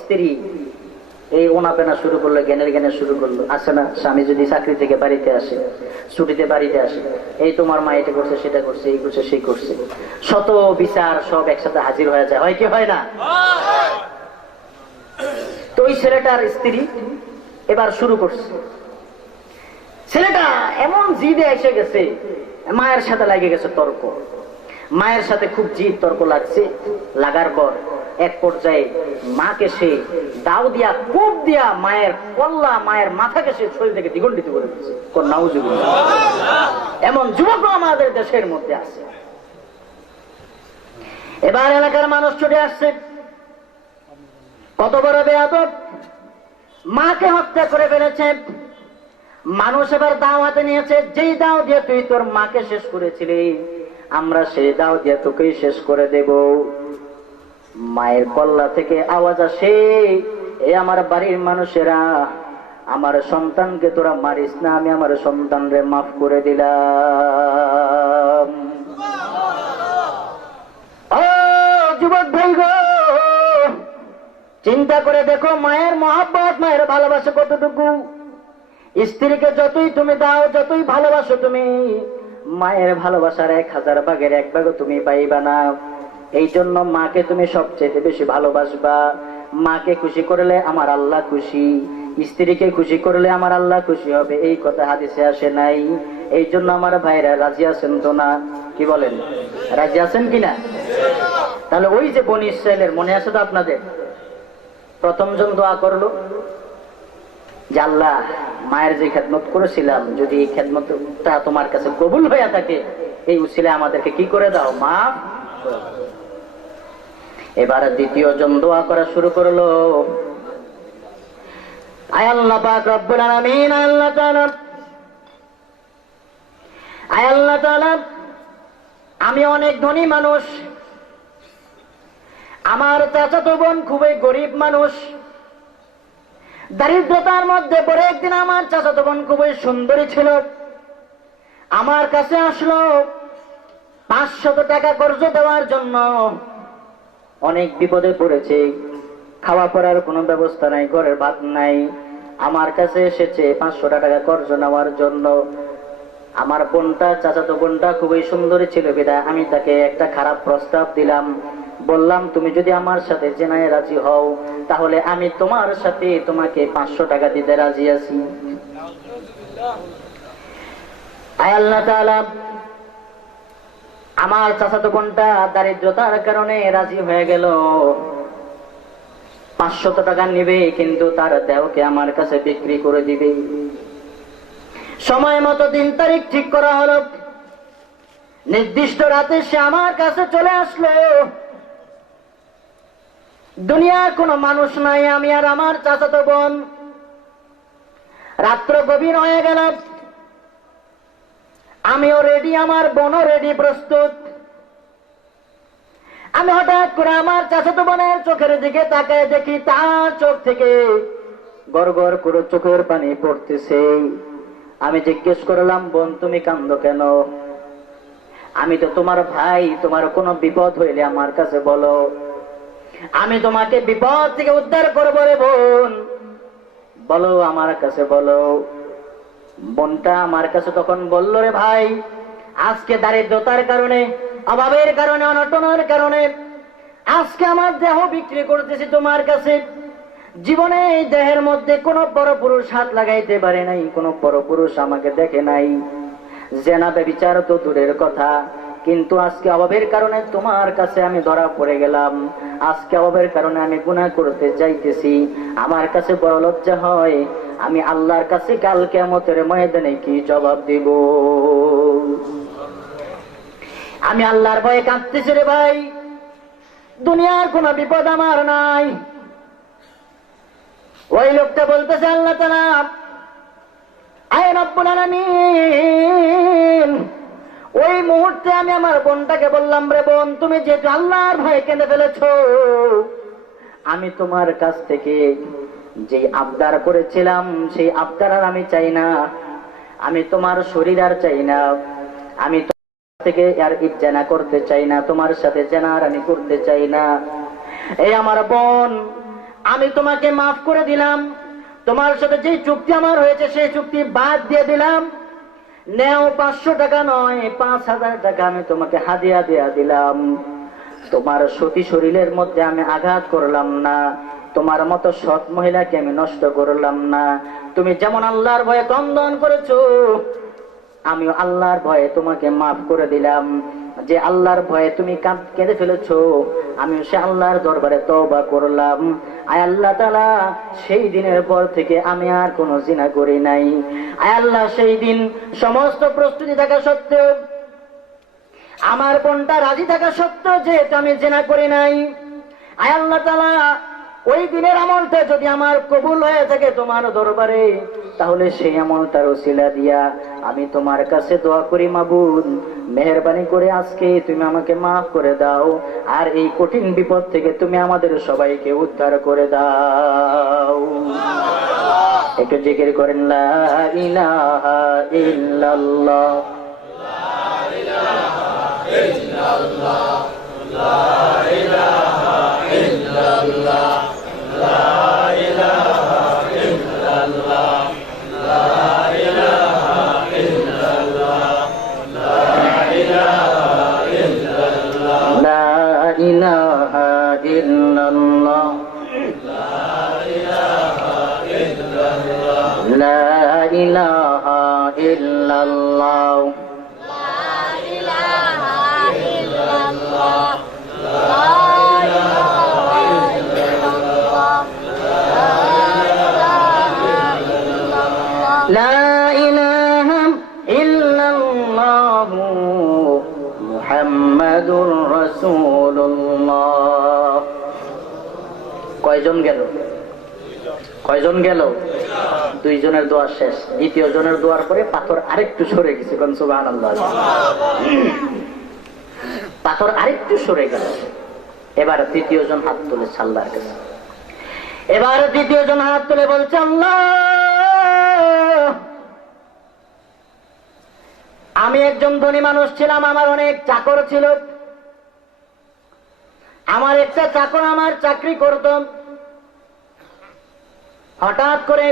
স্ত্রী এই ওনাপেনা শুরু করলো, জ্ঞানের শুরু করলো। আসে না, স্বামী যদি চাকরি থেকে বাড়িতে আসে, ছুটিতে বাড়িতে আসে, এই তোমার মা এটা করছে, সেটা করছে, এই করছে, সেই করছে, শত বিচার সব একসাথে হাজির হয়ে যায়, হয় কি হয় না? তো ওই ছেলেটার স্ত্রী এবার শুরু করছে। ছেলেটা এমন জিদে এসে গেছে, মায়ের সাথে লাগে গেছে তর্ক, মায়ের সাথে খুব জিদ তর্ক লাগছে। লাগার পর এক পর্যায়ে মাকে সে দাও দিয়া, কূপ দিয়া মায়ের কল্লা, মায়ের মাথাকে সে শরীর থেকে দ্বিগণ্ডিত করে দিচ্ছে। নাউজুবিল্লাহ। এমন যুবকও আমাদের দেশের মধ্যে আছে। এবার এলাকার মানুষ ছুটে আসছে, কত বড় বেয়াদব, মাকে হত্যা করে ফেলেছে। মানুষ এবার দাও হাতে নিয়েছে, যেই দাও দিয়ে তুই তোর মাকে শেষ করেছিলি, আমরা সেই দাও দিয়ে তোকেই শেষ করে দেব। মায়ের কল্লা থেকে আওয়াজ আসে, এ আমার বাড়ির মানুষেরা, আমার সন্তানকে তোরা মারিস না, আমি আমার সন্তানরে মাফ করে দিলাম। ও যুবক ভাই গো, চিন্তা করে দেখো, মায়ের মহব্বত, মায়ের ভালোবাসা কতটুকু। স্ত্রীকে যতই তুমি দাও, যতই ভালোবাসো তুমি, মায়ের ভালোবাসার 1000 ভাগের 1 ভাগও তুমি পাইবা না। এই জন্য মাকে তুমি সবচেয়ে বেশি ভালোবাসবা। মাকে খুশি করলে আমার আল্লাহ খুশি, স্ত্রীকে খুশি করলে আমার আল্লাহ খুশি হবে, এই কথা হাদিসে আসে নাই। এই জন্য আমার ভাইরা রাজি আছেন তো? না, কি বলেন, রাজি আছেন কিনা? তাহলে ওই যে বনি ইসরাইলের মনে আছে তো আপনাদের, প্রথম জন দোয়া করলো যে আল্লাহ, মায়ের যে খেদমত করেছিলাম, যদি এই খেদমতটা তোমার কাছে কবুল হয়ে থাকে, এই উসিলে আমাদেরকে কি করে দাও, মাফ করে দাও। এবার দ্বিতীয় জন দোয়া করা শুরু করলো, আয় আল্লাহ পাক রব্বুল আলামিন, আল্লাহ তাআলা, আয় আল্লাহ তাআলা, আমি অনেক ধনী মানুষ, আমার চাচাতো বোন খুবই গরিব মানুষ, দারিদ্রতার মধ্যে পড়ে একদিন আমার চাচাতো বোন খুবই সুন্দরী ছিল, আমার কাছে আসলো 500 টাকা কর্জ দেওয়ার জন্য। অনেক বিপদে পড়েছে, খাওয়া পড়ার কোনো ব্যবস্থা নাই, ঘরের ভাত নাই। আমার কাছে এসেছে 500 টাকা কর্জ নেওয়ার জন্য। আমার বোনটা, চাচাতো বোনটা খুবই সুন্দরী ছিল বিধায় আমি তাকে একটা খারাপ প্রস্তাব দিলাম। বললাম, তুমি যদি আমার সাথে জেনায় রাজি হও তাহলে আমি তোমার সাথে তোমাকে 500 টাকা দিতে রাজি আছি। আয় আল্লাহ তাআলা, আমার চাচাতো বোনটা দারিদ্রতার কারণে রাজি হয়ে গেল। 500 টাকা নিবে, কিন্তু তার দেহকে আমার কাছে বিক্রি করে দিবে। সময় মতো দিন তারিখ ঠিক করা হলো, নির্দিষ্ট রাতে সে আমার কাছে চলে আসলো। দুনিয়ার কোনো মানুষ নাই, আমি আর আমার চাচাতো বোন। রাত্র গভীর হয়ে গেল, আমিও রেডি, আমার বোনও রেডি, প্রস্তুত। আমি হঠাৎ করে আমার চাচাতো বোনের চোখের দিকে তাকায় দেখি তার চোখ থেকে গড় গড় করে চোখের পানি পড়তেছে। আমি জিজ্ঞেস করলাম, বোন তুমি কাঁদো কেন? আমি তো তোমার ভাই, তোমার কোনো বিপদ হইলে আমার কাছে বলো, আমি তোমাকে বিপদ থেকে উদ্ধার করবো রে বোন, বলো আমার কাছে বলো। বোনটা আমার কাছে তখন বলল, রে ভাই, আজকে দারিদ্রতার কারণে, অভাবের কারণে, অনটনের কারণে আজকে আমার দেহ বিক্রি করতেছি তোমার কাছে। জীবনে এই দেহের মধ্যে কোনো বড় পুরুষ হাত লাগাইতে পারে নাই, কোনো বড় পুরুষ আমাকে দেখে নাই। জেনা ব্যভিচার তো দূরের কথা, কিন্তু আজকে অভাবের কারণে তোমার কাছে আমি ধরা পড়ে গেলাম। আজকে অভাবের কারণে আমি গুনাহ করতে চাইতেছি, আমার কাছে বড় লজ্জা হয়। আমি আল্লাহর কাছে কাল কিয়ামতের ময়দানে কি জবাব দিব? আমি আল্লাহর ভয়ে কাঁদতেছি রে ভাই, দুনিয়ার কোনো বিপদ আমার নাই। ওই লোকটা বলতেছে, আল্লাহ তাআলা, আয় রব্বুল আলামিন। ওই মুহূর্তে আমি আমার বোনটাকে বললাম, রে বোন, তুমি যেহেতু আল্লাহর ভয়ে কেঁদে ফেলেছো, আমি তোমার কাছ থেকে যে আবদার করেছিলাম সেই আবদার আর আমি চাই না। আমি তোমার শরীর আর চাই না, আমি তোমার থেকে আর ইজ্জানা করতে চাই না, তোমার সাথে জেনা আর আমি করতে চাই না। এই আমার বোন, আমি তোমাকে মাফ করে দিলাম। তোমার সাথে যে চুক্তি আমার হয়েছে সেই চুক্তি বাদ দিয়ে দিলাম। নেও 500 টাকা নয়, 5000 টাকা আমি তোমাকে হাদিয়া দিয়া দিলাম। তোমার সতী শরীরের মধ্যে আমি আঘাত করলাম না, তোমার মতো সৎ মহিলাকে আমি নষ্ট করলাম না। তুমি যেমন আল্লাহর ভয়ে ক্রন্দন করেছো, আমিও আল্লাহর ভয়ে তোমাকে মাফ করে দিলাম। যে আল্লাহর ভয়ে তুমি কেঁদে ফেলেছো, আমিও সে আল্লাহর দরবারে তওবা করলাম। আয় আল্লাহ তাআলা, সেই দিনের পর থেকে আমি আর কোনো জিনা করি নাই। আয় আল্লাহ, সেই দিন সমস্ত প্রস্তুতি থাকা সত্ত্বেও, আমার বোনটা রাজি থাকা সত্ত্বেও যে আমি জিনা করি নাই, আয় আল্লাহ তাআলা, ওই দিনের আমলটা যদি আমার কবুল হয়ে থাকে তোমার দরবারে, তাহলে সেই আমলটার ওসিলা দিয়া আমি তোমার কাছে দোয়া করি, মাবুদ, মেহেরবানি করে আজকে তুমি আমাকে মাফ করে দাও, আর এই কঠিন বিপদ থেকে তুমি আমাদের সবাইকে উদ্ধার করে দাও। একটু জিকির করেন, লা ইলাহা ইল্লাল্লাহ, লা ইলাহা ইল্লাল্লাহ, লা ইলাহা ইল্লাল্লাহ, লা ইলাহা ইল্লাল্লাহ, লা ইলাহা ইল্লাল্লাহ, লা ইলাহা ইল্লাল্লাহ, লা ইলাহা ইল্লাল্লাহ, লা ইলাহা ইল্লাল্লাহ, লা ইলাহা ইল্লাল্লাহু মুহাম্মাদুর রাসূলুল্লাহ। কয়জন গেল? কয়জন গেল? দুইজনের দোয়া শেষ। দ্বিতীয় জনের দোয়ার পরে পাথর আরেকটু সরে গেছে। কোন সুবহানাল্লাহ। পাথর আরেকটু সরে গেল। এবার তৃতীয় জন হাত তুলেছে আল্লাহর কাছে। এবার দ্বিতীয় জন হাত তুলে বলছে, আল্লাহ, আমি একজন ধনী মানুষ ছিলাম, আমার অনেক চাকর ছিল, আমার একটা চাকর আমার চাকরি করত। হঠাৎ করে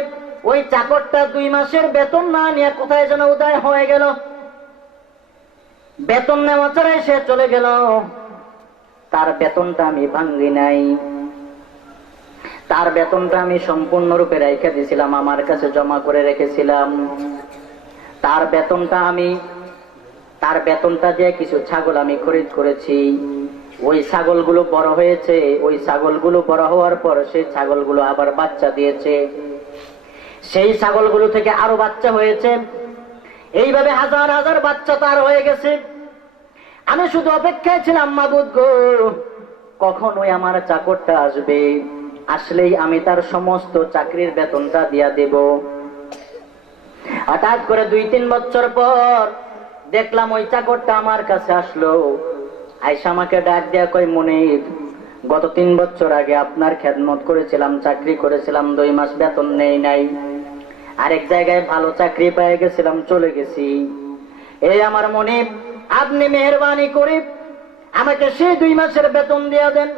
ওই চাকরটা 2 মাসের বেতন না নিয়ে কোথায় যেন উদয় হয়ে গেল। বেতন নেওয়া ছাড়াই সে চলে গেল। তার বেতনটা আমি ভাঙ্গি নাই, তার বেতনটা আমি সম্পূর্ণরূপে রেখে দিয়েছিলাম, আমার কাছে জমা করে রেখেছিলাম। তার বেতনটা দিয়ে কিছু ছাগল আমি খরিদ করেছি। ওই ছাগলগুলো বড় হয়েছে, ওই ছাগলগুলো বড় হওয়ার পর সেই ছাগলগুলো আবার বাচ্চা দিয়েছে, সেই ছাগলগুলো থেকে আরো বাচ্চা হয়েছে। এইভাবে হাজার হাজার বাচ্চা তার হয়ে গেছে। আমি শুধু অপেক্ষায় ছিলাম, মাবুদ গো, কখন ওই আমার চাকরটা আসবে, আসলেই আমি তার সমস্ত চাকরির বেতনটা দিয়া দেব। হঠাৎ করে 2-3 বছর পর দেখলাম ওই চাকরটা আমার কাছে আসলো। আয়সা আমাকে ডাক দেয়া কই, মনির, গত 3 বছর আগে আপনার খেদমত করেছিলাম, চাকরি করেছিলাম, 2 মাস বেতন নেই নাই, আরেক জায়গায় ভালো চাকরি পেয়ে গেছিলাম, চলে গেছি। এই আমার মনির, আপনি মেহেরবানি করে আমাকে সেই 2 মাসের বেতন দিয়ে দেন।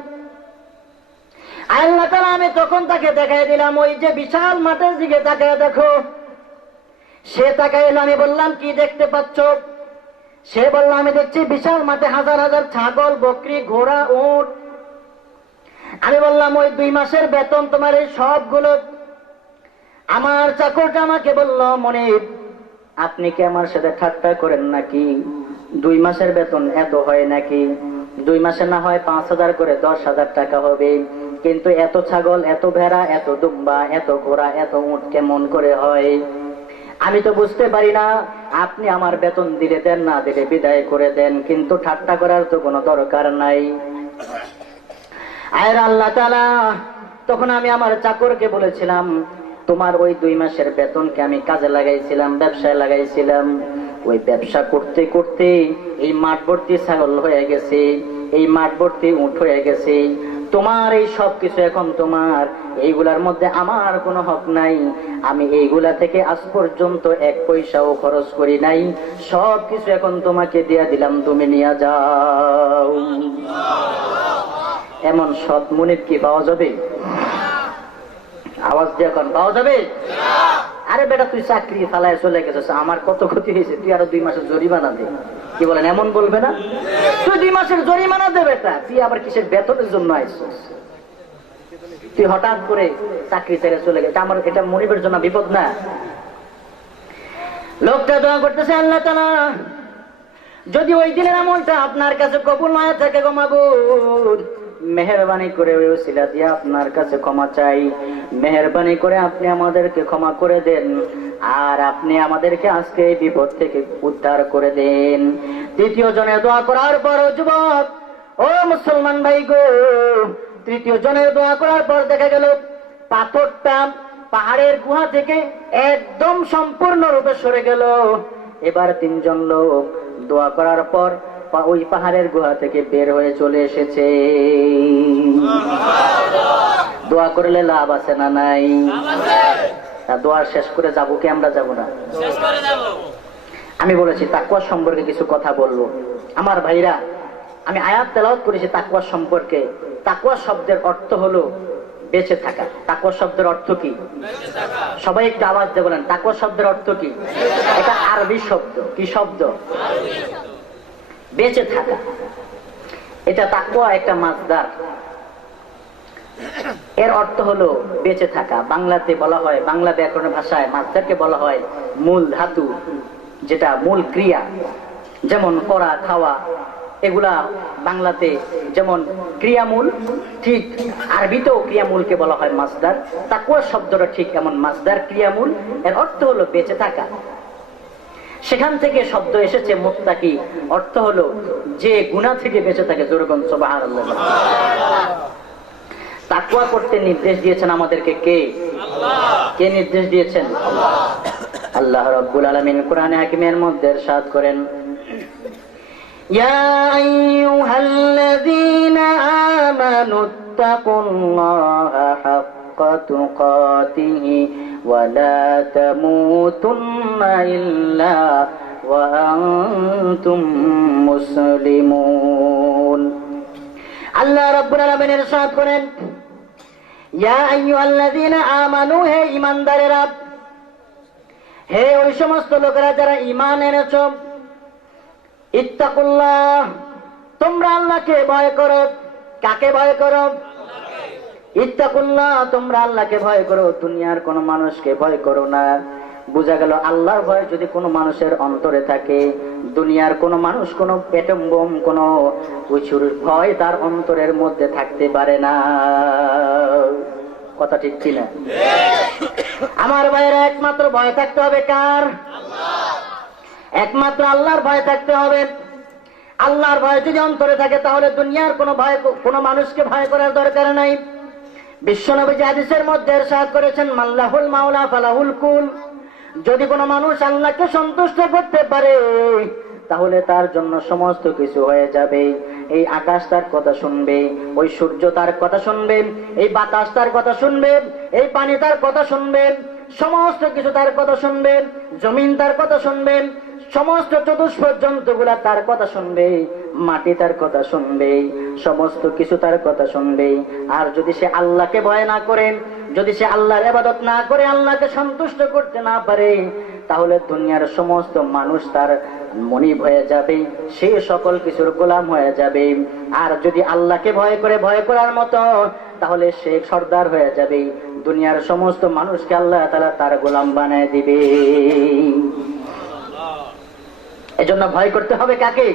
আল্লাহ তাআলা, আমি তখন তাকে দেখাই দিলাম, ওই যে বিশাল মাঠের দিকে তাকায় দেখো। সে তাকায় এলো, আমি বললাম, কি দেখতে পাচ্ছ? সে বলল, আমি দেখছি বিশাল মাঠে হাজার হাজার ছাগল, বকরি, ঘোড়া, উট। আমি বললাম, ওই 2 মাসের বেতন তোমার এই সবগুলো? আমার চাকরটা আমাকে বলল, মনির, আপনি কি আমার সাথে ঠাট্টা করেন নাকি? 2 মাসের বেতন এত হয় নাকি? 2 মাসে না হয় 5,000 করে 10,000 টাকা হবে, কিন্তু এত ছাগল, এত ভেড়া, এত দুম্বা, এত ঘোড়া, এত উট কেমন করে হয়? আমি তো বুঝতে পারি না। আপনি আমার বেতন দিলে দেন, না দিলে বিদায় করে দেন, কিন্তু ঠাট্টা করার তো কোনো দরকার নাই। আয়ের আল্লাহ তাআলা, তখন আমি আমার চাকরকে বলেছিলাম, তোমার ওই 2 মাসের বেতনকে আমি কাজে লাগাইছিলাম, ব্যবসায় লাগাইছিলাম। ওই ব্যবসা করতে করতে এই মাঠ ভর্তি ছাগল হয়ে গেছে, এই মাঠ ভর্তি উট হয়ে গেছে। তোমার এই সব কিছু এখন তোমার, এইগুলার মধ্যে আমার কোনো হক নাই। আমি এইগুলা থেকে আজ পর্যন্ত 1 পয়সাও খরচ করি নাই, সব কিছু এখন তোমাকে দিয়া দিলাম, তুমি নিয়ে যাও। এমন সৎ মুনিব কি পাওয়া যাবে? আওয়াজ দিয়ে এখন পাওয়া যাবে? আরে বেটা, তুই চাকরি ফালায় চলে গেছিস, আমার কত ক্ষতি হয়েছে, তুই আরো 2 মাসের জরিমানা দে। কি বলেন, এমন বলবে না? তুই 2 মাসের জরিমানা দে বেটা, তুই আবার কিসের বেতনের জন্য আইছিস? তুই হঠাৎ করে চাকরি ছেড়ে চলে গেছে, আমার এটা মুনিবের জন্য বিপদ না? লোকটা দোয়া করতেছে, আল্লাহ তাআলা, যদি ওই দিনের আমলটা আপনার কাছে কবুল না থাকে গো মাবুদ, মেহেরবানি করে ওই ওসিলা দিয়ে আপনার কাছে ক্ষমা চাই। মেহেরবানি করে আপনি আমাদেরকে ক্ষমা করে দেন, আর আপনি আমাদেরকে আজকে এই বিপদ থেকে উদ্ধার করে দেন। 3য় জনের দোয়া করার পর, যুবক ও মুসলমান ভাই গো, 3য় জনের দোয়া করার পর দেখা গেল পাথরটা পাহাড়ের গুহা থেকে একদম সম্পূর্ণরূপে সরে গেল। এবার 3 জন লোক দোয়া করার পর ওই পাহাড়ের গুহা থেকে বের হয়ে চলে এসেছে। দোয়া করলে লাভ আছে না নাই? দোয়া শেষ করে যাবো কি আমরা? যাবো না। আমি বলেছি তাকওয়া সম্পর্কে কিছু কথা বলবো। আমার ভাইরা, আমি আয়াত তেলাওয়াত করেছি তাকওয়া সম্পর্কে। তাকওয়া শব্দের অর্থ হলো বেঁচে থাকা। তাকওয়া শব্দের অর্থ কি? সবাই একটু আওয়াজ দিয়ে বলেন, তাকওয়া শব্দের অর্থ কি? এটা আরবি শব্দ। কি শব্দ? বেঁচে থাকা। এটা তাকওয়া একটা মাসদার, এর অর্থ হলো বেঁচে থাকা। বাংলাতে বলা হয়, বাংলা ব্যাকরণের ভাষায় মাসদারকে বলা হয় মূল ধাতু, যেটা মূল ক্রিয়া। যেমন করা, খাওয়া, এগুলা বাংলাতে যেমন ক্রিয়ামূল, ঠিক আরবিতেও ক্রিয়ামূলকে বলা হয় মাসদার। তাকওয়া শব্দটা ঠিক এমন মাসদার, ক্রিয়ামূল। এর অর্থ হলো বেঁচে থাকা। সেখান থেকে শব্দ এসেছে মুত্তাকি, অর্থ হলো যে গুনাহ থেকে বেঁচে থাকে। জোরগণ সুবহানাল্লাহ। তাকওয়া করতে নির্দেশ দিয়েছেন আমাদেরকে কে? কে নির্দেশ দিয়েছেন? আল্লাহ রাব্বুল আলামিন কোরআনে হাকিমের মধ্যে ইরশাদ করেন, ইয়া আইয়ুহাল্লাযীনা আমানু তাকুল্লাহা হাক্কা তুকাতিহি ওয়া লা তামুতুন্না ইল্লা ওয়া আনতুম মুসলিমুন। আল্লাহ রাব্বুল আলামিন ইরশাদ করেন, ইয়া আইয়ুহাল্লাযীনা আমানু, হে ঈমানদারেরা, হে ওই সমস্ত লোকেরা যারা ঈমান এনেছো, ইত্তাকুল্লাহ, তোমরা আল্লাহকে ভয় করো। কাকে ভয় করো? ইত্তাকুল্লাহ, তোমরা আল্লাহকে ভয় করো, দুনিয়ার কোন মানুষকে ভয় করো না। বোঝা গেল আল্লাহর ভয় যদি কোনো মানুষের অন্তরে থাকে, দুনিয়ার কোন মানুষ কোন এটম বোম কোন কিছুর ভয় তার অন্তরের মধ্যে থাকতে পারে না। কথা ঠিক কিনা? আমার ভাইয়ের একমাত্র ভয় থাকতে হবে কার? একমাত্র আল্লাহর ভয় থাকতে হবে। আল্লাহর ভয় যদি অন্তরে থাকে তাহলে দুনিয়ার কোনো মানুষকে ভয় করার দরকার নাই। বিশ্বনবী হাদিসের মধ্যে ইরশাদ করেছেন, মাল্লাহুল মাওলা ফালাহুল কুল, যদি কোনো মানুষ আল্লাহকে সন্তুষ্ট করতে পারে তাহলে তার জন্য সমস্ত কিছু হয়ে যাবে। এই আকাশ তার কথা শুনবে, ওই সূর্য তার কথা শুনবে, এই বাতাস তার কথা শুনবে, এই পানি তার কথা শুনবে, সমস্ত কিছু তার কথা শুনবে, জমিন তার কথা শুনবে, সমস্ত চতুষ্পদ জন্তুগুলা তার কথা শুনবে, মাটি তার কথা শুনবে, সমস্ত কিছু তার কথা শুনবে। আর যদি সে আল্লাহকে ভয় না করে, যদি সে আল্লাহর ইবাদত না করে, আল্লাহকে সন্তুষ্ট করতে না পারে, তাহলে দুনিয়ার সমস্ত মানুষ তার মনিব হয়ে যাবে, সে সকল কিছুর গোলাম হয়ে যাবে। আর যদি আল্লাহকে ভয় করে, ভয় করার মতো, তাহলে সে সর্দার হয়ে যাবে, দুনিয়ার সমস্ত মানুষকে আল্লাহ তাআলা তার গোলাম বানায় দিবে। এজন্য ভয় করতে হবে কাকে?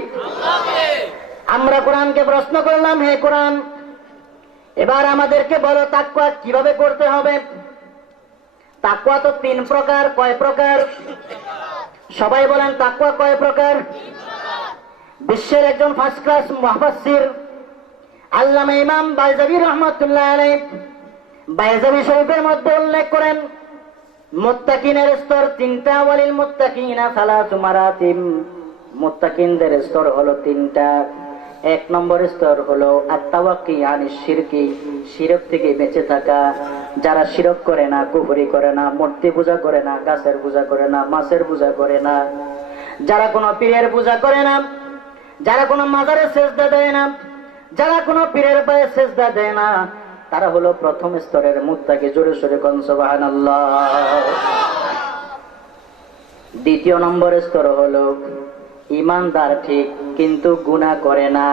আমরা কোরআনকে প্রশ্ন করলাম, হে কোরআন, এবার আমাদেরকে বলো তাকওয়া কিভাবে করতে হবে? তাকওয়া তো 3 প্রকার। কয় প্রকার? সবাই বলেন তাকওয়া কয় প্রকার? বিশ্বের একজন ফার্স্ট ক্লাস মুফাসসির আল্লামা ইমাম বাইজাবি রাহমাতুল্লাহ আলাইহি বাইজাবি শরীফের মধ্যে উল্লেখ করেন, মুত্তাকিনের স্তর 3টা। ওয়ালিল মুত্তাকিনা সালাসু মারাতিব, মুত্তাকিনদের স্তর হলো 3টা। 1 নম্বর স্তর হলো আত-তাওয়াক্কি আনিশ শিরকি, শিরক থেকে বেঁচে থাকা। যারা শিরক করে না, কুফরি করে না, মূর্তি পূজা করে না, গাছের পূজা করে না, মাছের পূজা করে না, যারা কোনো পীরের পূজা করে না, যারা কোনো মাজারে সেজদা দেয় না, যারা কোনো পীরের পায়ে সেজদা দেয় না, তারা হলো প্রথম স্তরের মুত্তাকি। জোরে সোরে কোন সুবহানাল্লাহ। 2 নম্বর স্তর হলো ইমানদার ঠিক, কিন্তু গুনাহ করে না।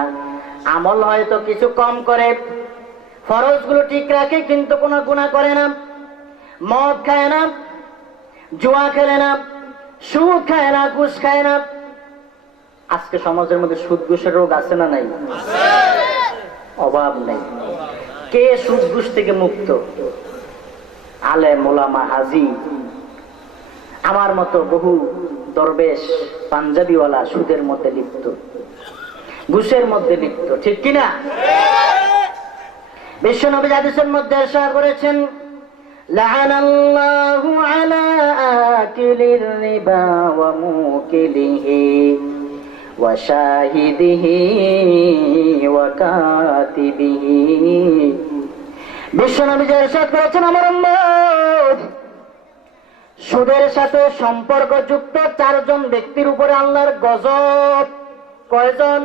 আমল হয়তো কিছু কম করে, ফরজগুলো ঠিক রাখে, কিন্তু কোনো গুনাহ করে না। মদ খায় না, জুয়া খেলে না, সুদ খায় না, ঘুষ খায় না। আজকে সমাজের মধ্যে সুদ ঘুষের রোগ আছে না নাই? অভাব নেই। কে সুদ ঘুষ থেকে মুক্ত? আলেম, ওলামা, হাজি। আমার মতো বহু দরবেশ, পাঞ্জাবিওয়ালা সুদের মধ্যে লিপ্ত, ঘুষের মধ্যে লিপ্ত, ঠিক কিনা? বিশ্বনবী হাদিসের মধ্যে ইরশাদ করেছেন, লাআনাল্লাহু আলা আকিলির রিবা ওয়া মুকিলিহি ওয়া শাহিদিহি ওয়া কাতিবিহি। বিশ্বনবী ইরশাদ করেছেন, আমার উম্মত, সুদের সাথে সম্পর্কযুক্ত 4 জন ব্যক্তির উপরে আল্লাহর গজব। কয়জন?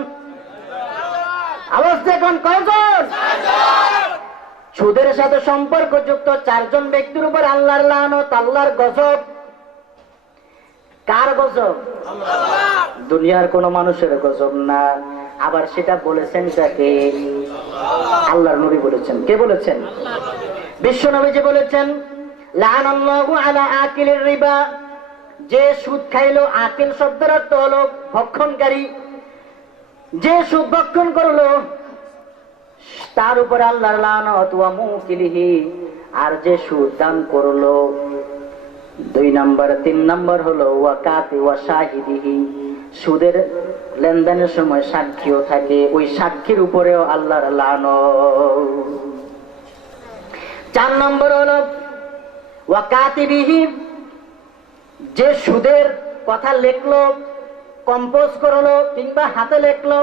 আওয়াজ দেখুন, কয়জন? সুদের সাথে সম্পর্কযুক্ত 4 জন ব্যক্তির উপর আল্লাহর লানত, আল্লাহর গজব। কার গজব? দুনিয়ার কোন মানুষের গজব না। আবার সেটা বলেছেন কাকে? আল্লাহর নবী বলেছেন। কে বলেছেন? বিশ্ব নবীজি বলেছেন, লাআনাল্লাহু আলা আকিলির রিবা, যে সুদ খাইলো। আকিল শব্দের অর্থ হলো ভক্ষণকারী। যে সুদ ভক্ষণ করলো তার উপর আল্লাহর লানত। ওয়া মুকিলিহি, আর যে সুদ দান করলো। 2 নম্বর। 3 নম্বর হলো ওয়া কাতি ওয়া শাহিদিহি, সুদের লেনদেনের সময় সাক্ষীও থাকে, ওই সাক্ষীর উপরেও আল্লাহর লানত। 4 নম্বর হলো ওয়া কাতিবিহি, যে সুদের কথা লেখলো, কম্পোজ করলো কিংবা হাতে লেখলো,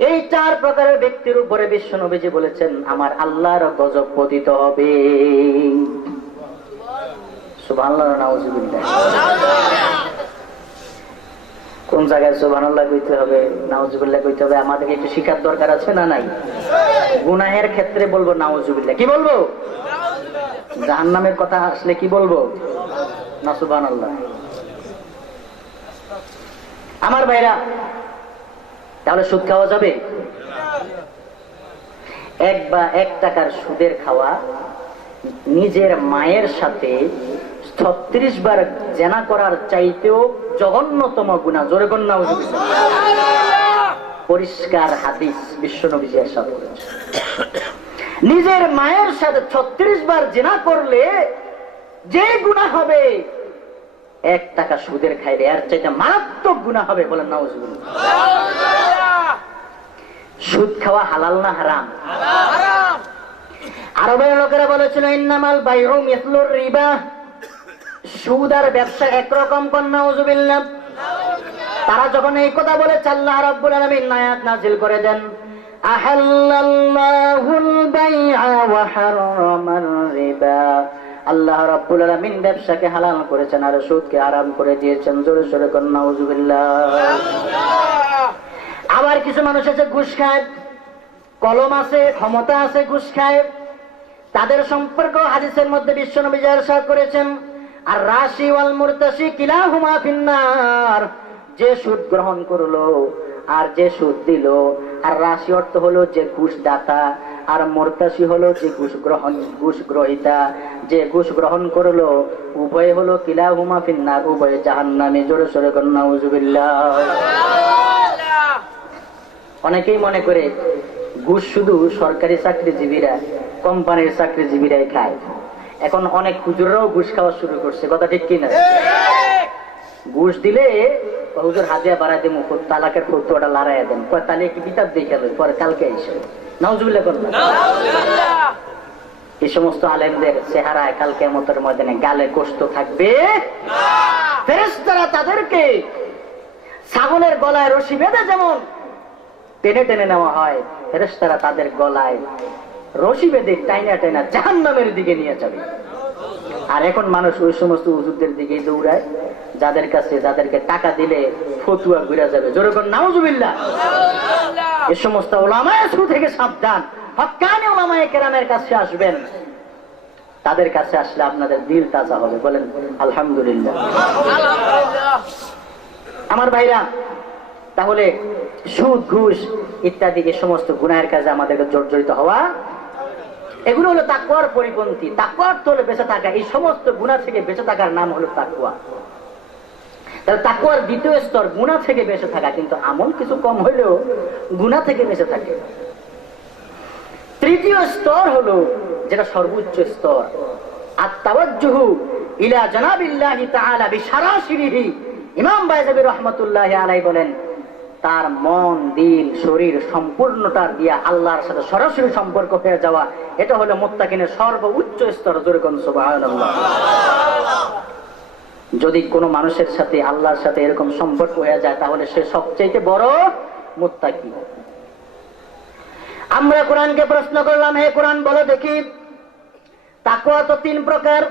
এই 4 প্রকারের ব্যক্তির উপরে বিশ্বনবীজি বলেছেন আমার আল্লাহর গজব পতিত হবে। সুবহানাল্লাহ, নাউজুবিল্লাহ। কোন জায়গায় সুবহানাল্লাহ কইতে হবে, নাউজুবিল্লাহ কইতে হবে? আমাদের একটু শিখার দরকার আছে না নাই? গুনাহের ক্ষেত্রে বলবো নাউজুবিল্লাহ। কি বলবো? জাহান্নামের কথা আসলে কি বলবো? না সুবহানাল্লাহ। আমার ভাইরা, তাহলে সুদ খাওয়া যাবে? 1 টাকার সুদের খাওয়া নিজের মায়ের সাথে 36 বার জেনা করার চাইতেও জঘন্যতম গুনাহ। জোরে কোন নাউজুবিল্লাহ। পরিষ্কার হাদিস, বিশ্বনবীজি ইরশাদ করেছেন নিজের মায়ের সাথে 36 বার জেনা করলে যে গুনাহ হবে 1 টাকা সুদের খাইলে এর চাইতে মারাত্মক গুনাহ হবে। বলেন নাউজুবিল্লাহ। সুদ খাওয়া হালাল না হারাম? আরবের লোকেরা বলেছিল ইন্নামাল বাইউ মিসলুর রিবা, সুদ আর ব্যবসা একরকম। কোন নাউজুবিল্লাহ। তারা যখন এই কথা বলে আল্লাহ রাব্বুল আলামিন আয়াত নাযিল করে দেন আহাল্লাল্লাহুল বাইআ ওয়া হারামার রিবা। আল্লাহ রাব্বুল আলামিন ব্যবসাকে হালাল করেছেন আর সুদকে হারাম করে দিয়েছেন। জোরে জোরে কোন নাউজুবিল্লাহ। আবার কিছু মানুষ আছে ঘুষ খায়, কলম আছে, ক্ষমতা আছে, ঘুষ খায়। তাদের সম্পর্ক হাদিসের মধ্যে বিশ্বনবী ইরশাদ করেছেন আর রাশি ওয়াল মুরতাশি কিলাহুমা ফিন্নার। যে সুদ গ্রহণ করলো আর যে সুদ দিল, আর রাশি অর্থ হলো যে ঘুষ দাতা, আর মুরতাশি হলো যে ঘুষ গ্রহীতা। যে ঘুষ গ্রহণ করলো উভয় হলো কিলাহুমা ফিন্নার, উভয় জাহান্নামে। জোরে সোরে কোন নাউজুবিল্লাহ। অনেকেই মনে করে ঘুষ শুধু সরকারি চাকরিজীবীরা, কোম্পানির চাকরিজীবীরাই খায়। এখন অনেক হুজুররাও ঘুষ খাওয়া শুরু করছে। কথা ঠিক কিনা? ঘুষ দিলে হুজুর হাজিয়া বাড়াই দেবো, তালাকের ফতুয়াটা লড়াইয়া দেন, তাহলে কি বিতাব দিয়ে গেল, পরে কালকে এসে নাউজুবিল্লাহ করবেন। এই সমস্ত আলেমদের চেহারায় কাল কিয়ামতের ময়দানে গালে গোশত থাকবে। ফেরেশতারা তাদেরকে ছাগলের গলায় রশি বেঁধে যেমন টেনে টেনে নেওয়া হয়, ফেরেশতারা তাদের গলায় রশি বেঁধে টাইনা টাইনা জাহান্নামের দিকে নিয়ে যাবে। আর এখন মানুষ ওই সমস্ত হুজুরদের দিকে দৌড়ায় যাদেরকে টাকা দিলে ফতুয়া ঘুরে যাবে। জোরে কোন নাউজুবিল্লাহ। এই সমস্ত উলামায়ে সু থেকে সাবধান। হক্কানি উলামায়ে কেরামের কাছে আসবেন, তাদের কাছে আসলে আপনাদের দিল তাজা হবে। বলেন আলহামদুলিল্লাহ। আমার ভাইরা, তাহলে সুদ, ঘুষ ইত্যাদি এই সমস্ত গুনাহের কাজে আমাদেরকে জর্জরিত হওয়া, এগুলো হলো তাকওয়ার পরিপন্থী। তাকওয়ার তো হলো বেঁচে থাকা। এই সমস্ত গুনাহ থেকে বেঁচে থাকার নাম হলো তাকওয়া। তাহলে তাকওয়ার দ্বিতীয় স্তর গুনাহ থেকে বেঁচে থাকা, কিন্তু আমল কিছু কম হলেও গুনাহ থেকে বেঁচে থাকে। তৃতীয় স্তর হলো যেটা সর্বোচ্চ স্তর, আত-তাওয়াজ্জুহু ইলা জানাবিল্লাহি তাআলা বিশারাশিরিহি। ইমাম বায়জাবি রাহমাতুল্লাহি আলাইহি বলেন তার মন, দিল, শরীর সম্পূর্ণতার দিয়া আল্লাহর সাথে সরাসরি সম্পর্ক হয়ে যাওয়া, এটা হলো মুত্তাকিনের সর্বোচ্চ স্তর। জোরে কোন সুবহানাল্লাহ। যদি কোনো মানুষের সাথে আল্লাহর সাথে এরকম সম্পর্ক হয়ে যায় তাহলে সে সবচেয়ে বড় মুত্তাকি। আমরা কোরআনকে প্রশ্ন করলাম, হে কোরআন বলো দেখি তাকওয়া তো 3 প্রকার,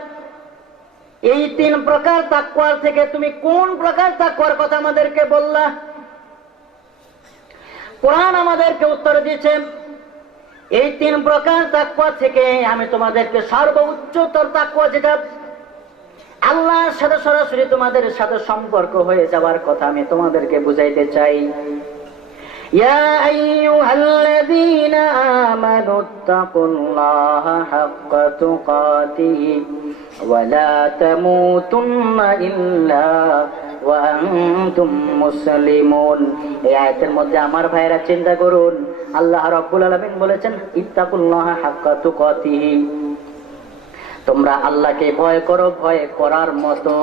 এই 3 প্রকার তাকওয়ার থেকে তুমি কোন প্রকার তাকওয়ার কথা আমাদেরকে বললা? কোরআন আমাদেরকে উত্তর দিয়েছে এই 3 প্রকার তাকওয়া থেকে আমি তোমাদেরকে সর্বোচ্চতর তাকওয়া, যেটা আল্লাহর সাথে সরাসরি তোমাদের সাথে সম্পর্ক হয়ে যাওয়ার কথা আমি তোমাদেরকে বুঝাইতে চাই। ইয়া আইয়ুহাল্লাযীনা আমানুত্তাকুল্লাহা হাক্কা তুকাতিহি ওয়া লা তামুতুন্না ইল্লা ওয়া আনতুম মুসলিমুন। এই আয়াতের মধ্যে আমার ভাইরা চিন্তা করুন, আল্লাহ রাব্বুল আলামিন বলেছেন ইত্তাকুল্লাহা হাক্কা তুকাতিহি, তোমরা আল্লাহকে ভয় করো, ভয় করার মতো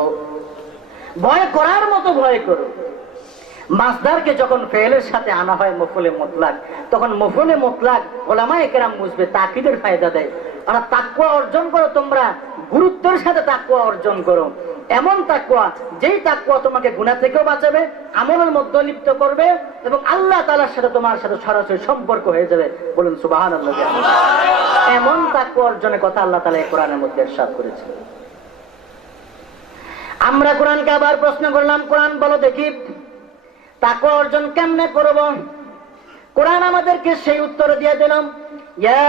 ভয় করো। মাসদারকে যখন ফেলের সাথে আনা হয় মফউলে মুতলাক, তখন মফউলে মুতলাক উলামায়ে কেরাম বুঝবে তাকিদের ফায়দা দেয়। আর তাকওয়া অর্জন করো, তোমরা গুরুত্বের সাথে তাকওয়া অর্জন করো। এমন তাকওয়া যেই তাকওয়া তোমাকে গুনাহ থেকেও বাঁচাবে, আমলের মধ্যে লিপ্ত করবে, এবং আল্লাহ তাআলার সাথে তোমার সাথে সরাসরি সম্পর্ক হয়ে যাবে। বলুন সুবহানাল্লাহ। এমন তাকওয়া অর্জনের কথা আল্লাহ তাআলা এই কোরআনের মধ্যে ইরশাদ করেছেন। আমরা কোরআনকে আবার প্রশ্ন করলাম, কোরআন বলো দেখি তাকওয়া অর্জন কেমনে করব? কোরআন আমাদেরকে সেই উত্তর দিয়ে দিলাম, ইয়া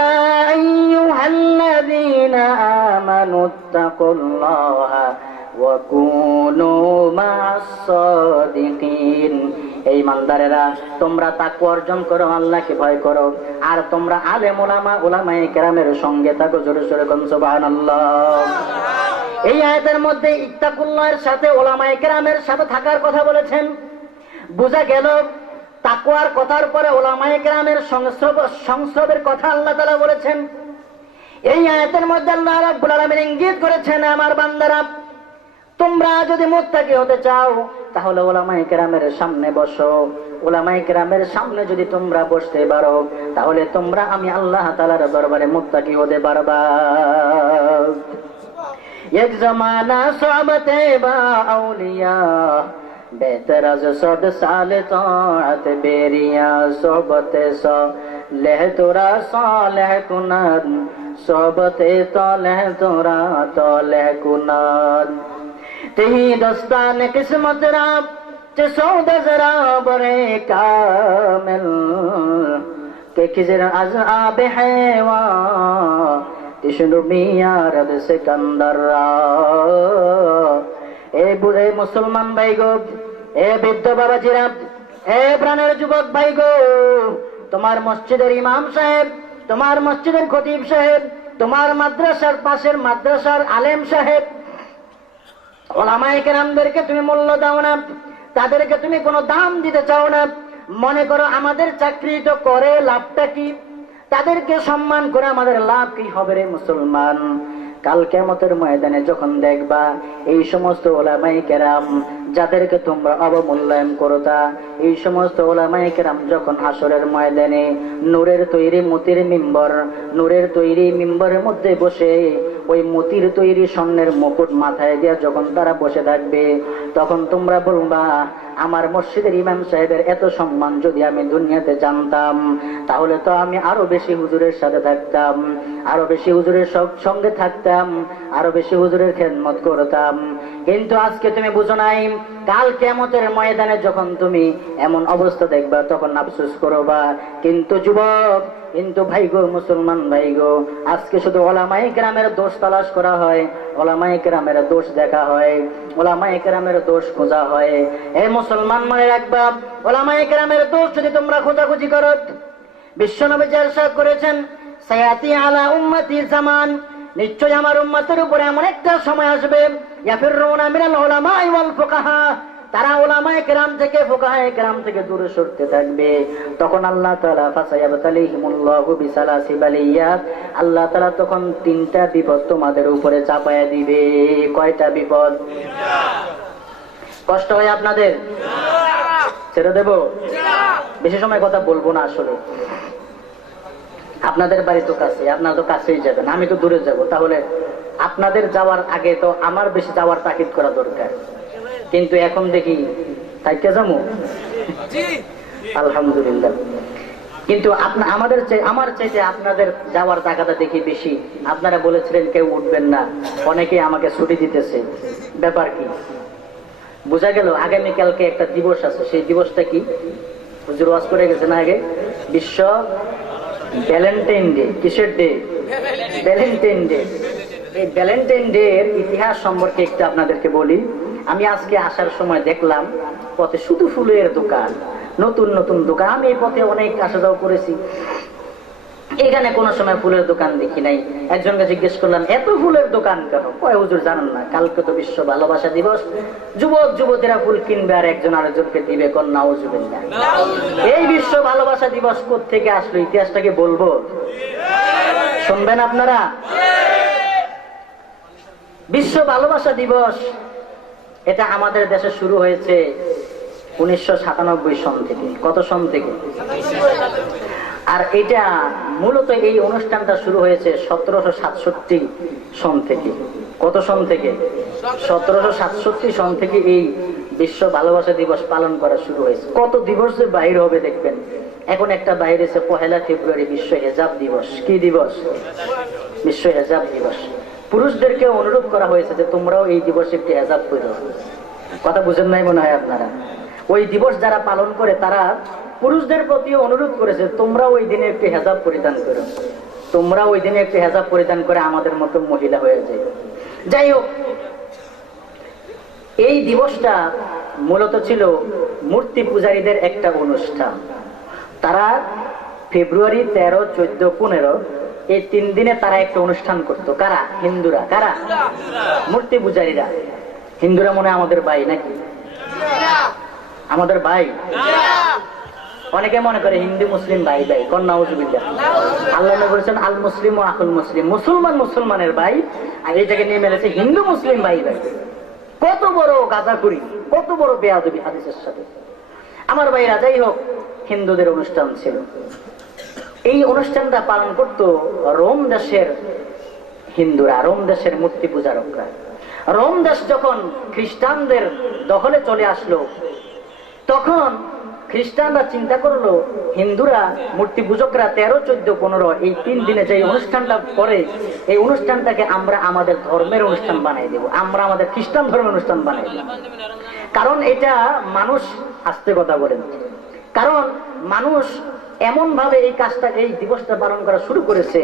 আইয়ুহাল্লাযীনা আমানুত্তাকুল্লাহা ওয়া কুনু মা'আস সাদিকিন। এই ইমানদারেরা তোমরা তাকওয়া অর্জন করো, আল্লাহকে ভয় করো, আর তোমরা আলেম ওলামা উলামায়ে কেরামের সঙ্গে থাকো। জোরে জোরে কোন সুবহানাল্লাহ। এই আয়াতের মধ্যে ইত্তাকুল্লাহর সাথে উলামায়ে কেরামের সাথে থাকার কথা বলেছেন। বোঝা গেল তাকওয়ার কথার পরে উলামায়ে কেরামের সংস্রবের কথা আল্লাহ তাআলা বলেছেন। এই আয়াতের মধ্যে আল্লাহ রাব্বুল আলামিন ইঙ্গিত করেছেন, আমার বান্দারা তোমরা যদি মুত্তাকি হতে চাও তাহলে উলামায়ে কেরামের সামনে বসো। উলামায়ে কেরামের সামনে যদি তোমরা বসতে পারো তাহলে তোমরা আমি আল্লাহ তাআলার দরবারে মুত্তাকি হতে পারবা। এক জামানা সাহাবাতে বা আউলিয়া बेहतर अज सद साल तात बेरिया सोबते सो लह तोरा सालह कुनन सोबते तो लह तोरा तो लह कुनन तेही दस्तान किस्मत राब चे सौद जरा बरे कामिल के खिजर अज आब हैवा तिशनु मिया रद सिकंदर এ বুড়ে মুসলমান ভাই গো, এ বৃদ্ধ বাবাজিরা, এ প্রাণের যুবক ভাই গো, তোমার মসজিদের ইমাম সাহেব, তোমার মসজিদের খতিব সাহেব, তোমার মাদ্রাসার পাশের মাদ্রাসার আলেম সাহেব, ওলামায়ে কেরামদেরকে তুমি মূল্য দাও না, তাদেরকে তুমি কোনো দাম দিতে চাও না। মনে করো আমাদের চাকরি তো করে লাভটা কি? তাদেরকে সম্মান করে আমাদের লাভ কি হবে রে মুসলমান? কাল কিয়ামতের ময়দানে যখন দেখবা এই সমস্ত উলামায়ে কেরাম যাদেরকে তোমরা অবমূল্যায়ন করতা, এই সমস্ত উলামায়ে কেরাম যখন হাসরের ময়দানে নূরের তৈরি মতির মিম্বর, নূরের তৈরি মিম্বরের মধ্যে বসে ওই মতির তৈরি স্বর্ণের মুকুট মাথায় দিয়ে যখন তারা বসে থাকবে, তখন তোমরা বলবা আমার মসজিদের ইমাম সাহেবের এত সম্মান যদি আমি দুনিয়াতে জানতাম তাহলে তো আমি আরো বেশি হুজুরের সাথে থাকতাম, আরো বেশি হুজুরের সঙ্গে থাকতাম, আরো বেশি হুজুরের খেদমত করতাম। কিন্তু আজকে তুমি বুঝো নাই, কাল কিয়ামতের ময়দানে যখন তুমি এমন অবস্থা দেখবা তখন আফসোস করবা। কিন্তু যুবক, কিন্তু ভাই গো, মুসলমান ভাই গো, আজকে শুধু উলামায়ে কেরামের দোষ তালাশ করা হয়, উলামায়ে কেরামের দোষ দেখা হয়, উলামায়ে কেরামের দোষ খোঁজা হয়। এই মুসলমান মনে রাখবা, উলামায়ে কেরামের দোষ যদি তোমরা খোঁজাখুঁজি করো, বিশ্বনবী ইরশাদ করেছেন, সায়াতি আলা উম্মতি জামান, নিশ্চয় আমার উম্মতের উপরে এমন একটা সময় আসবে, ইয়াফিরুনা মিনাল উলামা ওয়াল ফুকাহা, তারা উলামায়ে কেরাম থেকে ফুকাহায়ে কেরাম থেকে দূরে সরতে থাকবে। তখন আল্লাহ তাআলা ফাসায়াবতালিহিমুল্লাহু বিসালাসি বালিয়াত, আল্লাহ তাআলা তখন তিনটা বিপদ তোমাদের উপরে চাপায়া দিবে। কয়টা বিপদ? কষ্ট হয় আপনাদের? ছেড়ে দেব? বেশি সময় কথা বলবো না। আসলে আপনাদের বাড়ি তো কাছে, আপনারা তো কাছেই যাবেন, আমি তো দূরে যাব, তাহলে আপনাদের যাওয়ার আগে তো আমার বেশি যাওয়ার তাকিদ করা দরকার। কিন্তু এখন দেখি তাই কে যাবো, আলহামদুলিল্লাহ। কিন্তু আমার চাইতে আপনাদের যাওয়ার টাকাটা দেখি বেশি। আপনারা বলেছিলেন কেউ উঠবেন না, অনেকে আমাকে ছুটি দিতেছে, ব্যাপার কি? বোঝা গেল আগামীকালকে একটা দিবস আছে। সেই দিবসটা কি? হুজুর ওয়াজ করে গেছে না আগে, বিশ্ব ভ্যালেন্টাইন ডে। কিসের ডে? Valentine day. এই ভ্যালেন্টাইন ডে এর ইতিহাস সম্পর্কে একটু আপনাদেরকে বলি। আমি আজকে আসার সময় দেখলাম পথে শুধু ফুলের দোকান, নতুন নতুন দোকান। আমি এই পথে অনেক আসা যাওয়া করেছি, এখানে কোন সময় ফুলের দোকান দেখি নাই। একজনকে জিজ্ঞেস করলাম এত ফুলের দোকান কেন? কয় হুজুর জানেন না, কালকে তো বিশ্ব ভালোবাসা দিবস, যুবক যুবতীরা ফুল কিনবে আর একজন আরেকজনকে দিবে। কোন নাউজুবিল্লাহ। এই বিশ্ব ভালোবাসা দিবস কোত্থেকে আসলো? ইতিহাসটাকে বলবো, শুনবেন আপনারা? বিশ্ব ভালোবাসা দিবস এটা আমাদের দেশে শুরু হয়েছে 1997 সন থেকে। কত সন থেকে? আর এটা মূলত এই অনুষ্ঠানটা শুরু হয়েছে 1767 সন থেকে। কত সন থেকে? 1767 সন থেকে এই বিশ্ব ভালোবাসা দিবস পালন করা শুরু হয়েছে। কত দিবসের বাইরে হবে দেখবেন। এখন একটা বাইরে এসে 1 ফেব্রুয়ারি বিশ্ব হেজাব দিবস। কি দিবস? বিশ্ব হেজাব দিবস। পুরুষদেরকে অনুরোধ করা হয়েছে যে তোমরাও এই দিবসে একটি হেজাব করো। কথা বুঝেন নাই মনে হয় আপনারা। ওই দিবস যারা পালন করে তারা পুরুষদের প্রতি অনুরোধ করেছে তোমরা ওই দিনে একটি হেজাব পরিধান করো, তোমরা ওই দিনে একটি হেজাব পরিধান করে আমাদের মতো মহিলা হয়ে যায়। যাই হোক, এই দিবসটা মূলত ছিল মূর্তি পূজারীদের একটা অনুষ্ঠান। তারা ফেব্রুয়ারি 13, 14, 15 এই 3 দিনে তারা একটা অনুষ্ঠান করত। কারা? হিন্দুরা। কারা? মূর্তি পূজারীরা। হিন্দুরা মনে হয় আমাদের ভাই নাকি? আমাদের ভাই। অনেকে মনে করে হিন্দু মুসলিম ভাই ভাই। কন্যা উজুবিল্লাহ। আল্লাহ বলেছেন আল মুসলিম ও আকুল মুসলিম, মুসলমান মুসলমানের ভাই। আর এইটাকে নিয়ে মেলেছে হিন্দু মুসলিম ভাই ভাই। কত বড় গাঁজাখুরি, কত বড় বেয়াদবি হাদিসের সাথে। আমার ভাইরা, যাই হোক, হিন্দুদের অনুষ্ঠান ছিল। এই অনুষ্ঠানটা পালন করত রোম দেশের হিন্দুরা, রোম দেশের মূর্তি পূজারকরা। রোম দেশ যখন খ্রিস্টানদের দখলে চলে আসলো, তখন খ্রিস্টানরা চিন্তা করলো হিন্দুরা মূর্তি পূজকরা 13, 14, 15 এই 3 দিনে যে অনুষ্ঠানটা করে, এই অনুষ্ঠানটাকে আমরা আমাদের ধর্মের অনুষ্ঠান বানাই দেব, আমরা আমাদের খ্রিস্টান ধর্মের অনুষ্ঠান বানাই দেব। কারণ এটা মানুষ, আস্তে কথা বলেন, কারণ মানুষ এমন ভাবে এই কাজটা, এই দিবসটা পালন করা শুরু করেছে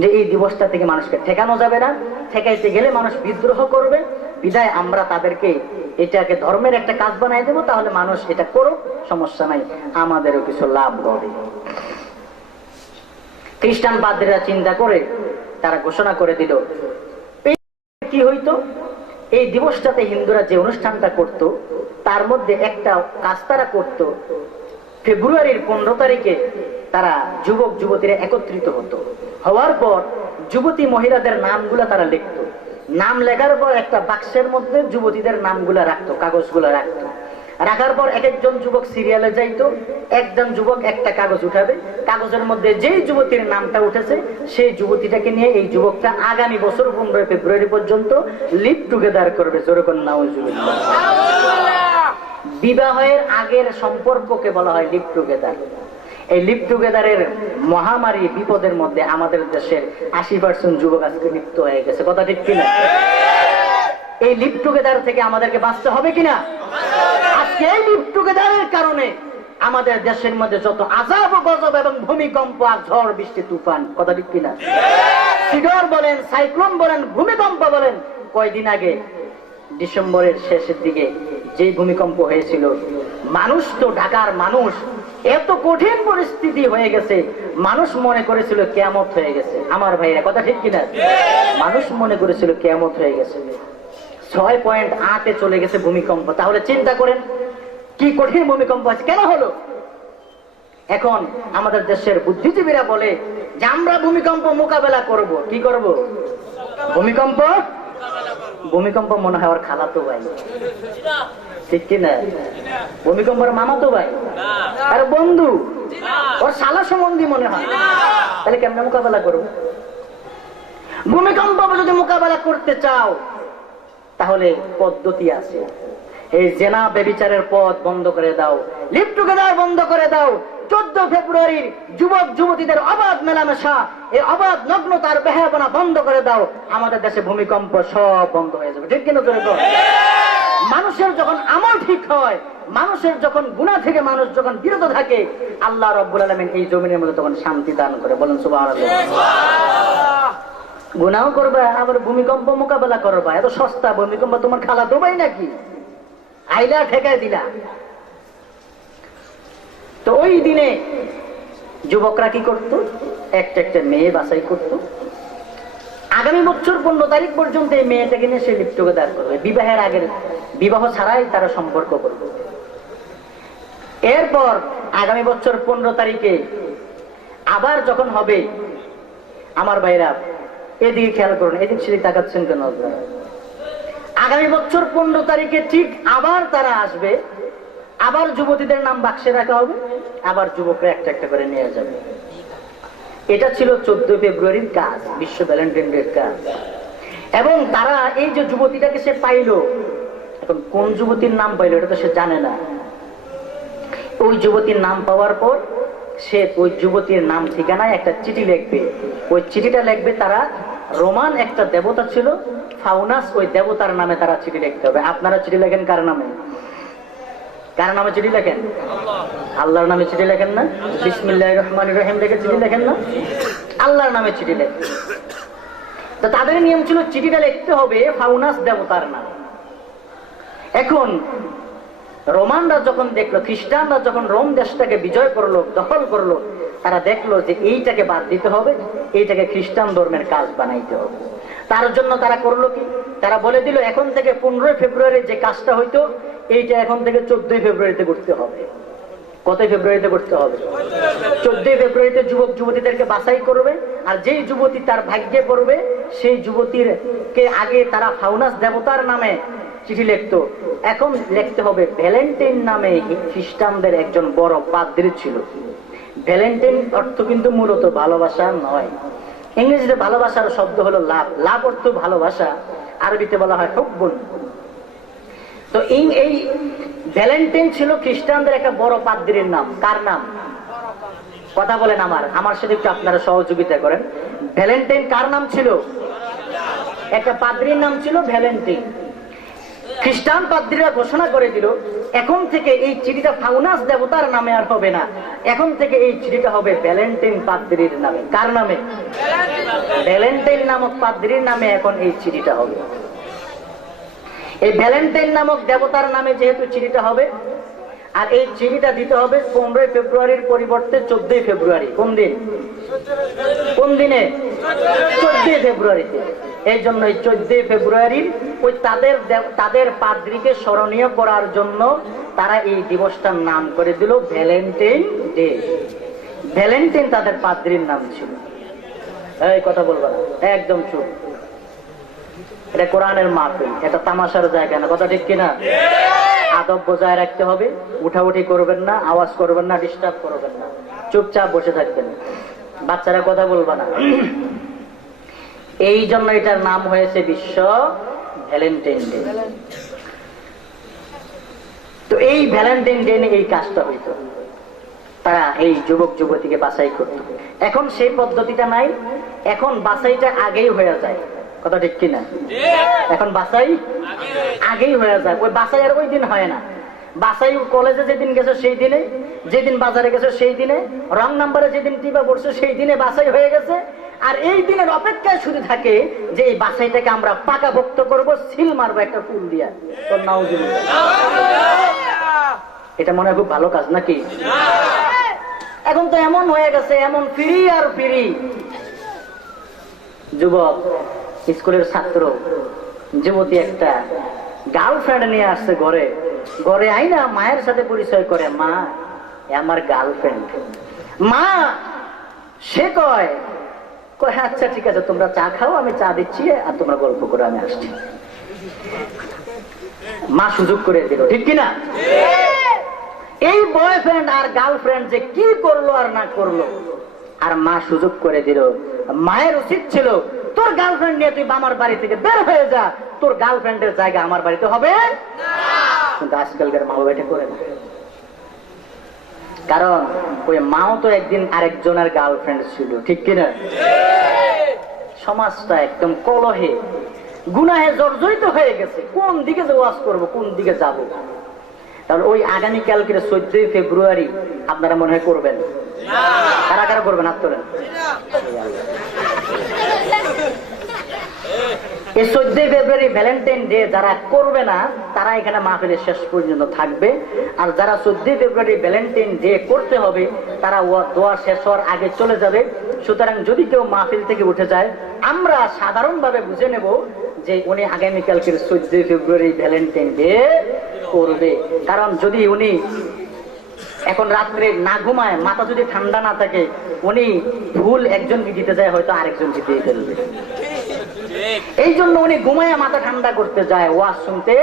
যে এই দিবসটা থেকে মানুষকে ঠেকানো যাবে না। ঠেকাইতে গেলে মানুষ বিদ্রোহ করবে, বিদায় আমরা তাদেরকে এটাকে ধর্মের একটা কাজ বানাই দেবো। তাহলে মানুষ এটা করুক, সমস্যা নাই, আমাদেরও কিছু লাভ হবে। খ্রিস্টান পাদ্রীরা চিন্তা করে তারা ঘোষণা করে দিল, কি হইতো, এই দিবসটাতে হিন্দুরা যে অনুষ্ঠানটা করত তার মধ্যে একটা কাজ তারা করত। ফেব্রুয়ারির 15 তারিখে তারা যুবক যুবতীরা একত্রিত হতো। হওয়ার পর যুবতী মহিলাদের নামগুলা তারা লিখত। নাম লেখার পর একটা বাক্সের মধ্যে যুবতীদের নামগুলা রাখতো, কাগজগুলা রাখতো। রাখার পর এক একজন যুবক সিরিয়ালে যাইতো, একজন যুবক একটা কাগজ উঠাবে, কাগজের মধ্যে যেই যুবতীর নামটা উঠেছে সেই যুবতীটাকে নিয়ে এই যুবকটা আগামী বছর 15 ফেব্রুয়ারি পর্যন্ত লিভ টুগেদার করবে। জোরে নাউজুবিল্লাহ। বিবাহের আগের সম্পর্ককে বলা হয় লিভ টুগেদার। এই লিভ টুগেদারের মহামারী বিপদের মধ্যে আমাদের দেশের 80% যুবক আজকে লিপ্ত হয়ে গেছে। কথা ঠিক কিনা? এই লিভ টুগেদার থেকে আমাদেরকে বাঁচতে হবে কিনা? আজকে এই লিভ টুগেদারের কারণে আমাদের দেশের মধ্যে যত আযাব গজব এবং ভূমিকম্প আর ঝড় বৃষ্টি তুফান, কথা ঠিক কিনা? সিডর বলেন, সাইক্লোন বলেন, ভূমিকম্প বলেন। কয়দিন আগে ডিসেম্বরের শেষের দিকে যে ভূমিকম্প হয়েছিল, মানুষ তো, ঢাকার মানুষ, এত কঠিন পরিস্থিতি হয়ে গেছে, মানুষ মনে করেছিল কিয়ামত হয়ে গেছে। আমার ভাইরা, কথা ঠিক কিনা? মানুষ মনে করেছিল কিয়ামত হয়ে গেছে। 6.8 চলে গেছে ভূমিকম্প। তাহলে চিন্তা করেন কি কঠিন ভূমিকম্প আছে, কেন হলো? এখন আমাদের দেশের বুদ্ধিজীবীরা বলে যে আমরা ভূমিকম্প মোকাবেলা করব। কি করব? ভূমিকম্প। ভূমিকম্প মনে হয় ওর খালাতো ভাই, ঠিক কিনা? ভূমিকম্পের মামাতো ভাই আর বন্ধু, ওর শালা সম্বন্ধী মনে হয়। তাহলে কেমনে মোকাবেলা করবো? ভূমিকম্প যদি মোকাবেলা করতে চাও তাহলে পদ্ধতি আছে। এই জেনা বেবিচারের পথ বন্ধ করে দাও, লিভ টুগেদার বন্ধ করে দাও। 14 ফেব্রুয়ারির যুবক যুবতীদের অবাধ মেলামেশা, এই অবাধ নগ্নতার বেহায়াপনা বন্ধ করে দাও, আমাদের দেশে ভূমিকম্প সব বন্ধ হয়ে যাবে। ঠিক কিনা? মানুষের যখন আমল ঠিক হয়, মানুষের যখন গুনাহ থেকে মানুষ যখন বিরত থাকে, আল্লাহ রাব্বুল আলামিন এই জমিনের মধ্যে তখন শান্তি দান করে। বলেন সুবহানাল্লাহ। গুনাহ করবা আবার ভূমিকম্প মোকাবেলা করবা, এত সস্তা ভূমিকম্প তোমার খালা তো ভাই নাকি? আইলা ঠেকায় দিলা। তো ওই দিনে যুবকরা কি করতো? একটা একটা মেয়ে বাছাই করতো। আগামী বছর 15 তারিখ পর্যন্ত এই মেয়েটাকে নিয়ে সে লিভ টুগেদার করবে। বিবাহের আগের, বিবাহ ছাড়াই তারা সম্পর্ক করবে। এরপর আগামী বছর 15 তারিখে আবার যখন হবে, আমার ভাইরা এদিকে খেয়াল করুন, এদিক সেদিক তাকাচ্ছেন কেন? আগামী বছর 15 তারিখে ঠিক আবার তারা আসবে, আবার যুবতীদের নাম বাক্সে রাখা হবে, আবার যুবকরা একটা একটা করে নিয়ে যাবে। এটা ছিল 14 ফেব্রুয়ারির কাজ, বিশ্ব ভ্যালেন্টাইন ডের কাজ। এবং তারা এই যে যুবতীটাকে সে পাইলো, এখন কোন যুবতীর নাম পাইলো এটা তো সে জানে না। ওই যুবতীর নাম পাওয়ার পর সে ওই যুবতীর নাম ঠিকানায় একটা চিঠি লিখবে। ওই চিঠিটা লিখবে তারা রোমান একটা দেবতা ছিল ফাউনাস, ওই দেবতার নামে তারা চিঠি লিখতে হবে। আপনারা চিঠি লেখেন কার নামে? কার নামে চিঠি লেখেন? আল্লাহর নামে চিঠি লেখেন না? বিসমিল্লাহির রহমানির রহিম লিখে চিঠি লেখেন না? আল্লাহর নামে চিঠি লেখেন। তো তাদের নিয়ম ছিল চিঠিটা লিখতে হবে ফাউনাস দেবতার নাম। এখন রোমানরা যখন দেখলো, খ্রিস্টানরা যখন রোম দেশটাকে বিজয় করলো, দখল করলো, তারা দেখলো যে এইটাকে বাদ দিতে হবে, এইটাকে খ্রিস্টান ধর্মের কাজ বানাইতে হবে। তার জন্য তারা করলো কি, তারা বলে দিল এখন থেকে 15 ফেব্রুয়ারি যে কাজটা হইতো এইটা এখন থেকে 14 ফেব্রুয়ারিতে করতে হবে। কত ফেব্রুয়ারিতে করতে হবে? 14 ফেব্রুয়ারিতে যুবক যুবতীদেরকে বাছাই করবে, আর যেই যুবতী তার ভাগ্যে পড়বে সেই যুবতীর কে আগে তারা ফাউনাস দেবতার নামে চিঠি লিখতো, এখন লিখতে হবে ভ্যালেন্টাইন নামে খ্রিস্টানদের একজন বড় পাদ্রী ছিল। ভ্যালেন্টাইন অর্থ কিন্তু মূলত ভালোবাসা নয়। ইংরেজিতে ভালোবাসার শব্দ হলো লাভ, লাভ অর্থ ভালোবাসা, আরবিতে বলা হয় হুব্বুন। তো এই ভ্যালেন্টাইন ছিল খ্রিস্টানদের একটা বড় পাদ্রীর নাম। কার নাম? কথা বলেন, আমার সাথে একটু আপনারা সহযোগিতা করেন। ভ্যালেন্টাইন কার নাম ছিল? একটা পাদ্রীর নাম ছিল ভ্যালেন্টাইন। খ্রিস্টান পাদ্রীরা ঘোষণা করে দিল এখন থেকে এই চিঠিটা ফাউনাস দেবতার নামে আর হবে না, এখন থেকে এই চিঠিটা হবে ভ্যালেন্টাইন পাদ্রীর নামে। কার নামে? ভ্যালেন্টাইন নামক পাদ্রীর নামে এখন এই চিঠিটা হবে। এই ভ্যালেন্টাইন নামক দেবতার নামে যেহেতু চিঠিটা হবে, আর এই চিঠিটা দিতে হবে 15 ফেব্রুয়ারির পরিবর্তে 14 ফেব্রুয়ারি। কোন দিন? কোন দিনে? 14 ফেব্রুয়ারিতে। এই জন্য এই 14 ফেব্রুয়ারির ওই তাদের পাদ্রীকে স্মরণীয় করার জন্য তারা এই দিবসটার নাম করে দিল ভ্যালেন্টাইন ডে। ভ্যালেন্টাইন তাদের পাদ্রীর নাম ছিল। এই কথা বলবা না, একদম চুপ। এটা কোরআনের মাহফিল, এটা তামাশার জায়গা না। কথা ঠিক কিনা? আদব বজায় রাখতে হবে, উঠাউঠি করবেন না, আওয়াজ করবেন না, ডিস্টার্ব করবেন না, চুপচাপ বসে থাকবেন। বাচ্চারা কথা বলবা না। এই জন্য এটার নাম হয়েছে বিশ্ব ভ্যালেন্টাইন ডে। তো এই ভ্যালেন্টাইন ডে নিয়ে এই কাজটা হইতো, তারা এই যুবক যুবতীকে বাছাই করত। এখন সেই পদ্ধতিটা নাই, এখন বাছাইটা আগেই হয়ে যায়। কথা ঠিক কিনা? এখন বাছাই আগেই হয়ে যায়। ওই বাছাই আর ওই দিন হয় না। বাছাই কলেজে যেদিন গেছে সেই দিনে, যেদিন বাজারে গেছে সেই দিনে, রং নাম্বারে যেদিন টিপা পড়ছে সেই দিনে বাছাই হয়ে গেছে। আর এই দিনের অপেক্ষায় শুধু থাকে যে এই বাছাইটাকে আমরা পাকাভুক্ত করব, সিল মারবো একটা ফুল দিয়া। এটা মনে হয় খুব ভালো কাজ নাকি? এখন তো এমন হয়ে গেছে, এমন ফ্রি আর ফ্রি। যুবক স্কুলের ছাত্র যুবতী একটা গার্লফ্রেন্ড নিয়ে আসছে ঘরে, ঘরে আইনা মায়ের সাথে পরিচয় করে, মা আমার গার্লফ্রেন্ড। মা সে কয় আচ্ছা ঠিক আছে, তোমরা চা খাও, আমি চা দিচ্ছি, আর তোমরা গল্প করে আমি আসছি। মা সুযোগ করে দিল, ঠিক কিনা? এই বয়ফ্রেন্ড আর গার্লফ্রেন্ড যে কি করলো আর না করলো, আর মা সুযোগ করে দিল। মায়ের উচিত ছিল তোর গার্লফ্রেন্ড নিয়ে তুই আমার বাড়ি থেকে বের হয়ে যা, তোর গার্লফ্রেন্ডের জায়গা আমার বাড়িতে হবে না। কিন্তু আজকালকার মা বাবা এটা করে না, কারণ ওই মাও তো একদিন আরেকজনের গার্লফ্রেন্ড ছিল, ঠিক কিনা? সমাজটা একদম কলহে গুনাহে জর্জরিত হয়ে গেছে। কোন দিকে যে ওয়াজ করবো, কোন দিকে যাব? তাহলে ওই আগামীকালকে 14 ফেব্রুয়ারি আপনারা মনে হয় করবেন? কারা কারা করবেন? হাত তোলেন। এই 14 ফেব্রুয়ারি ভ্যালেন্টাইন ডে যারা করবে না তারা এখানে মাহফিলের শেষ পর্যন্ত থাকবে, আর যারা 14 ফেব্রুয়ারি ভ্যালেন্টাইন ডে করতে হবে তারা দোয়া শেষ হওয়ার আগে চলে যাবে। সুতরাং যদি কেউ মাহফিল থেকে উঠে যায়, আমরা সাধারণভাবে বুঝে নেব যে উনি আগামীকালকের 14 ফেব্রুয়ারি ভ্যালেন্টাইন ডে করবে। কারণ যদি উনি এখন রাত্রে না ঘুমায়, মাথা যদি ঠান্ডা না থাকে, উনি ভুল একজনকে দিতে যায়, হয়তো আরেকজন জিতিয়ে ফেলবে। এই জন্য উনি ঘুমায় মাথা ঠান্ডা করতে যায়, ওয়াজ শুনতে।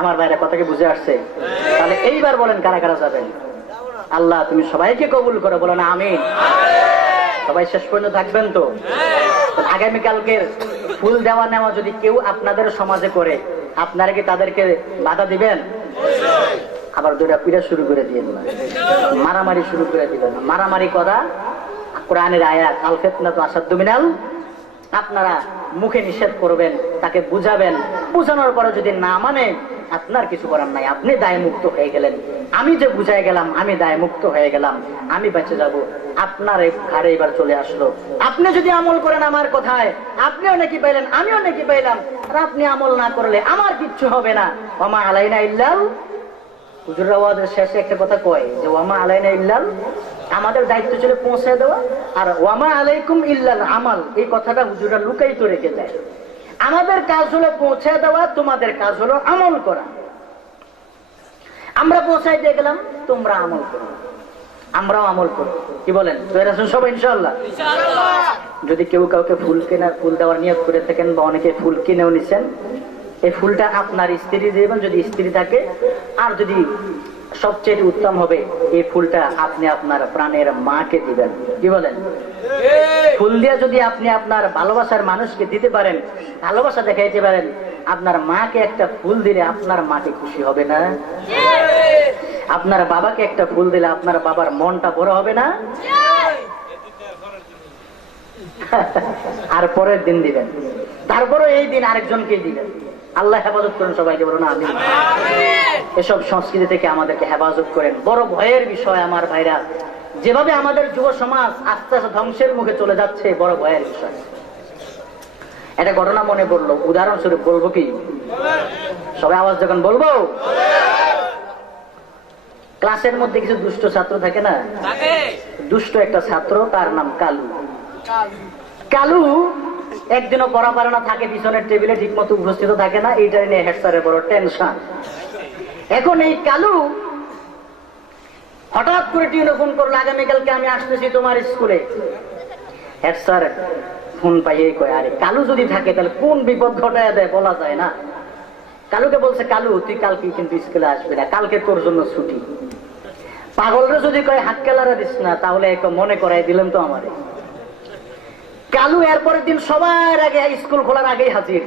আমার বাইরে কথাকে বুঝে আসছে? তাহলে এইবার বলেন কারা কারা যাবেন? আল্লাহ তুমি সবাইকে কবুল করে, বলেন আমিন। সবাই শেষ পর্যন্ত থাকবেন তো? আগামীকালকের ফুল দেওয়া নেওয়া যদি কেউ আপনাদের সমাজে করে, আপনারা কি তাদেরকে বাধা দিবেন? আবার দুইটা পিড়া শুরু করে দিবেন না, মারামারি শুরু করে দিবেন না। মারামারি করা কোরআনের আয়াত, আল ফিতনাতু আশাদ্দু মিনাল। আপনারা মুখে নিষেধ করবেন, তাকে বুঝাবেন, বুঝানোর পরে যদি না মানে আপনার কিছু করার নাই, আপনি দায় মুক্ত হয়ে গেলেন। আমি যে বুঝাই গেলাম, আমি দায় মুক্ত হয়ে গেলাম, আমি বেঁচে যাব। আপনার এই ঘাড়ে এবার চলে আসলো। আপনি যদি আমল করেন আমার কথায়, আপনিও নাকি পাইলেন, আমিও নাকি পাইলাম। আর আপনি আমল না করলে আমার কিচ্ছু হবে না। ওমা আলাইনা ইল্লাল, হুজুররা ওয়াজের শেষে একটা কথা কয় যে ওয়ামা আলাইনা ইল্লাল, আমাদের দায়িত্ব ছিল পৌঁছে দেওয়া, আর ওয়ামা আলাইকুম ইল্লাল আমাল, এই কথাটা হুজুররা লুকাইতে রেখে যায়। আমাদের কাজ হলো পৌঁছে দেওয়া, তোমাদের কাজ হলো আমল করা। আমরা পৌঁছাই দিয়ে গেলাম, তোমরা আমল করো, আমরাও আমল করো। কি বলেন? তৈরি আছেন সবাই ইনশাআল্লাহ? যদি কেউ কাউকে ফুল দেওয়ার নিয়ত করে থাকেন, বা অনেকে ফুল কিনেও নিছেন, এই ফুলটা আপনার স্ত্রী দেবেন যদি স্ত্রী থাকে। আর যদি সবচেয়ে উত্তম হবে, এই ফুলটা আপনি আপনার প্রাণের মাকে দিবেন। কি বলেন? ফুল দিয়ে যদি আপনি আপনার ভালোবাসার মানুষকে দিতে পারেন, ভালোবাসা দেখাইতে পারেন, আপনার মাকে একটা ফুল দিলে আপনার মাকে খুশি হবে না? আপনার বাবাকে একটা ফুল দিলে আপনার বাবার মনটা বড় হবে না? আর পরের দিন দিবেন, তারপরে এই দিন আরেকজনকে দিবেন। আল্লাহ হেফাজত করেন সবাইকে, বলুন আমিন। এসব সংস্কৃতি থেকে আমাদেরকে হেফাজত করেন। বড় ভয়ের বিষয় আমার ভাইরা, যেভাবে আমাদের যুব সমাজ আস্তে আস্তে ধ্বংসের মুখে চলে যাচ্ছে, বড় ভয়ের বিষয়। একটা ঘটনা মনে পড়লো, উদাহরণস্বরূপ বলবো কি? সবাই আওয়াজ যখন বলবো। ক্লাসের মধ্যে কিছু দুষ্ট ছাত্র থাকে না? দুষ্ট একটা ছাত্র, তার নাম কালু। কালু একদিনও পড়া পারে না, থাকে পিছনের টেবিলে, ঠিক মতো উপস্থিত থাকে না। এইটা নিয়ে হেড স্যারের বড় টেনশন। এখন এই কালু হঠাৎ করে টিউনে ফোন করলো, আগামীকালকে আমি আসতেছি তোমার স্কুলে। হেড স্যার ফোন পাইয়ে কয়, আরে কালু যদি থাকে তাহলে কোন বিপদ ঘটায় দেয় বলা যায় না। কালুকে বলছে, কালু তুই কালকে কিন্তু স্কুলে আসবি না, কালকে তোর জন্য ছুটি। পাগলরা যদি কয় হাত কেলারা দিস না, তাহলে মনে করাই দিলেন তো আমারে। কালু এরপরের দিন সবার আগে, স্কুল খোলার আগেই হাজির।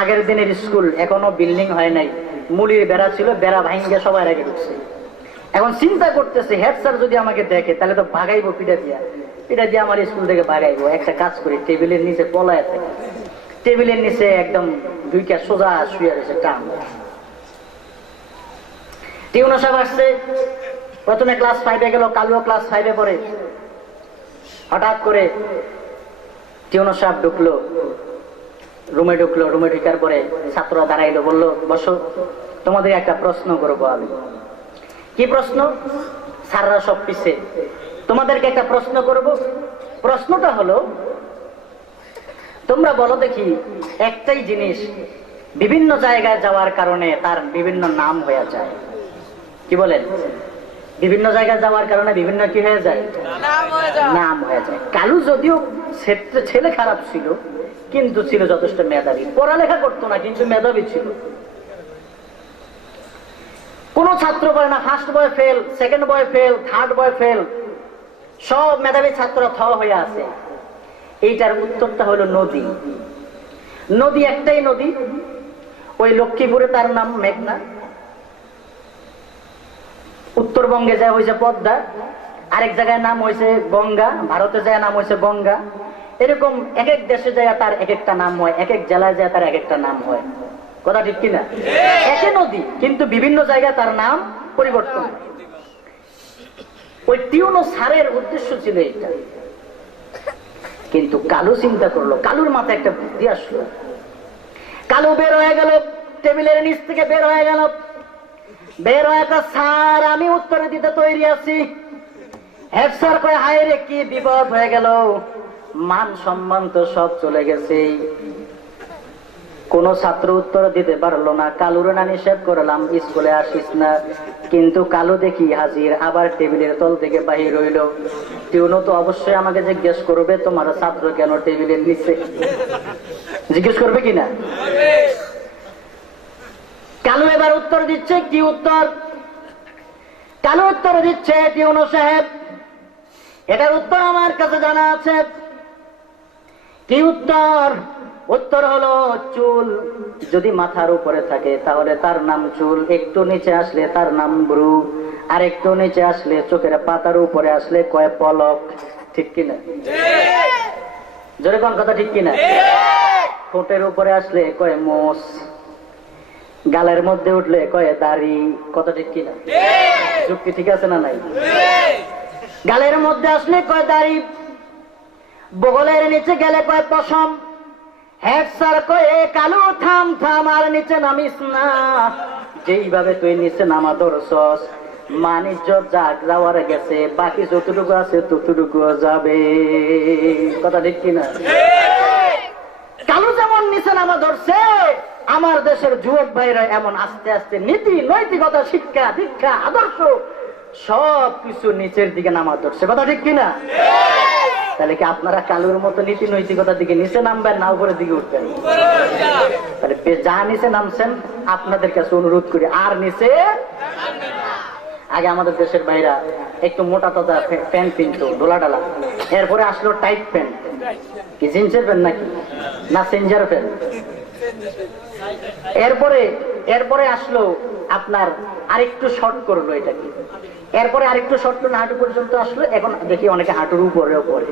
আগের দিনের স্কুল, এখনো বিল্ডিং হয় নাই, মুলির বেড়া ছিল, বেড়া ভাঙ্গে সবার আগে ঢুকছে। এখন চিন্তা করতেছে, হেড স্যার যদি আমাকে দেখে তাহলে তো ভাগাইবো, পিঠা দিয়ে আমার স্কুল থেকে ভাগাইবো। একটা কাজ করি, টেবিলের নিচে পলায় থাকে, টেবিলের নিচে একদম দুইটা সোজা শুয়ে রয়েছে টান। টিউনো সাহেব আসছে, প্রথমে ক্লাস 5-এ গেল, কালুও ক্লাস 5-এ পড়ে। হঠাৎ করে টিউনো সাহেব ঢুকলো, রুমে ঢুকার পরে ছাত্ররা দাঁড়াইলো, বললো বসো, তোমাদের একটা প্রশ্ন করবো আমি। কি প্রশ্ন? স্যাররা সব পিছে, তোমাদেরকে একটা প্রশ্ন করব। প্রশ্নটা হলো, তোমরা বলো দেখি, একটাই জিনিস বিভিন্ন জায়গায় যাওয়ার কারণে তার বিভিন্ন নাম হয়ে যায়। কি বলেন? বিভিন্ন জায়গায় যাওয়ার কারণে বিভিন্ন কি হয়ে যায়? নাম হয়ে যায়। কালু যদিও ছেলে খারাপ ছিল, কিন্তু ছিল যথেষ্ট মেধাবী। পড়ালেখা করতো না, কিন্তু মেধাবী ছিল। কোন ছাত্র পড়ে না first boy fail, second boy fail, third বয় ফেল, সব মেধাবী ছাত্র থ হয়ে আছে। এইটার উত্তরটা হলো নদী। নদী একটাই নদী, ওই লক্ষ্মীপুরে তার নাম মেঘনা, উত্তরবঙ্গে যায় হয়েছে পদ্মা, আরেক জায়গায় নাম হয়েছে গঙ্গা, ভারতে যায় নাম হয়েছে গঙ্গা। এরকম এক এক দেশে যায় তার এক একটা নাম হয়, এক এক জেলায় যায় তার এক একটা নাম হয়। কথা ঠিক কিনা? একই নদী, কিন্তু বিভিন্ন জায়গায় তার নাম পরিবর্তন। ওই টিউনো স্যারের উদ্দেশ্য ছিল এটা, কিন্তু কালু চিন্তা করলো, কালুর মাথায় একটা বুদ্ধি আসলো। কালু বের হয়ে গেল, টেবিলের নিচ থেকে বের হয়ে গেল, বের হয়ে একটা, স্যার আমি উত্তরে দিতে তৈরি আছি। হেড স্যার কয়, হায় রে কি বিপদ হয়ে গেল, মান সম্মান তো সব চলে গেছে। কোন ছাত্র উত্তর দিতে পারলো না। কালুরে না নিষেধ করলাম স্কুলে আসিস না, কিন্তু কালু দেখি হাজির, আবার টেবিলের তল থেকে বাহির হইল। টিউনো তো অবশ্যই আমাকে জিজ্ঞেস করবে, তোমার ছাত্র কেন টেবিলের নিচে? জিজ্ঞেস করবে কিনা? কালু এবার উত্তর দিচ্ছে। কি উত্তর? কালু উত্তর দিচ্ছে, টিউনো সাহেব এটার উত্তর আমার কাছে জানা আছে। কি উত্তর? উত্তর হলো চুল যদি মাথার উপরে থাকে তাহলে তার নাম চুল, একটু নিচে আসলে তার নাম ব্রু, আর একটু নিচে আসলে চোখের পাতার উপরে আসলে কয় পলক। ঠিক কিনা? জোরে কোন কথা ঠিক কিনা? ঠোঁটের উপরে আসলে কয় মোষ, গালের মধ্যে উঠলে কয় দাড়ি। কথা ঠিক কিনা? যুক্তি ঠিক আছে না নাই? গালের মধ্যে আসলে কয় দাড়ি, বগলের নিচে গেলে কয় পশম, হেড স্যার কয়ে কালু থাম থাম আর নিচে নামিস না। যেইভাবে তুই নিচে নামা ধরছস মানিজ্য যাক যাওয়ার গেছে, বাকি যতটুকু আছে ততটুকু যাবে। কথা ঠিক কিনা? কালু যেমন নিচে নামা ধরছে, আমার দেশের যুবক ভাইরা এমন আস্তে আস্তে নীতি নৈতিকতা শিক্ষা দীক্ষা আদর্শ সব কিছু নিচের দিকে নামা ধরছে। কথা ঠিক কিনা? তাহলে কি আপনারা কালুর মতো নীতি নৈতিকতার দিকে নিচে নামবেন না উপরের দিকে উঠবেন? তাহলে যা নিচে নামছেন আপনাদের কাছে অনুরোধ করি আর নিচে। আগে আমাদের দেশের ভাইরা একটু মোটা তাজা প্যান্ট কিনতো ডোলা ডালা, এরপরে আসলো টাইট প্যান্ট। কি জিন্সের প্যান্ট নাকি না চেঞ্জার প্যান্ট? এরপরে আসলো আপনার আরেকটু শর্ট করলো এটাকে, এরপরে আরেকটু শর্ট করলো হাঁটু পর্যন্ত আসলো, এখন দেখি অনেকে হাঁটুর উপরেও পরে।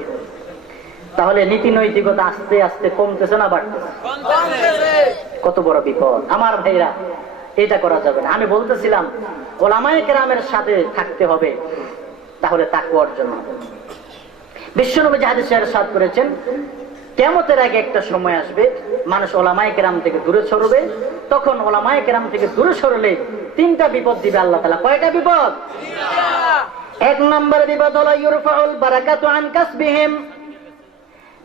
তাহলে নীতি নৈতিকতা আস্তে আস্তে কমতেছে না বাড়তেছে? কত বড় বিপদ আমার ভাইরা, এটা করা যাবে না। আমি বলতেছিলাম ওলামায়ে কেরামের সাথে থাকতে হবে, তাহলে তাকওয়া অর্জন হবে। বিশ্বনবী হাদিসে ইরশাদ করেছেন কিয়ামতের আগে একটা সময় আসবে মানুষ ওলামায়ে কেরাম থেকে দূরে সরবে, তখন ওলামায়ে কেরাম থেকে দূরে সরলে তিনটা বিপদ দিবে আল্লাহ তাআলা। কয়টা বিপদ? এক নম্বর বিপদ হলো ইউরফাউল বারাকাতু আন কাসবিহিম।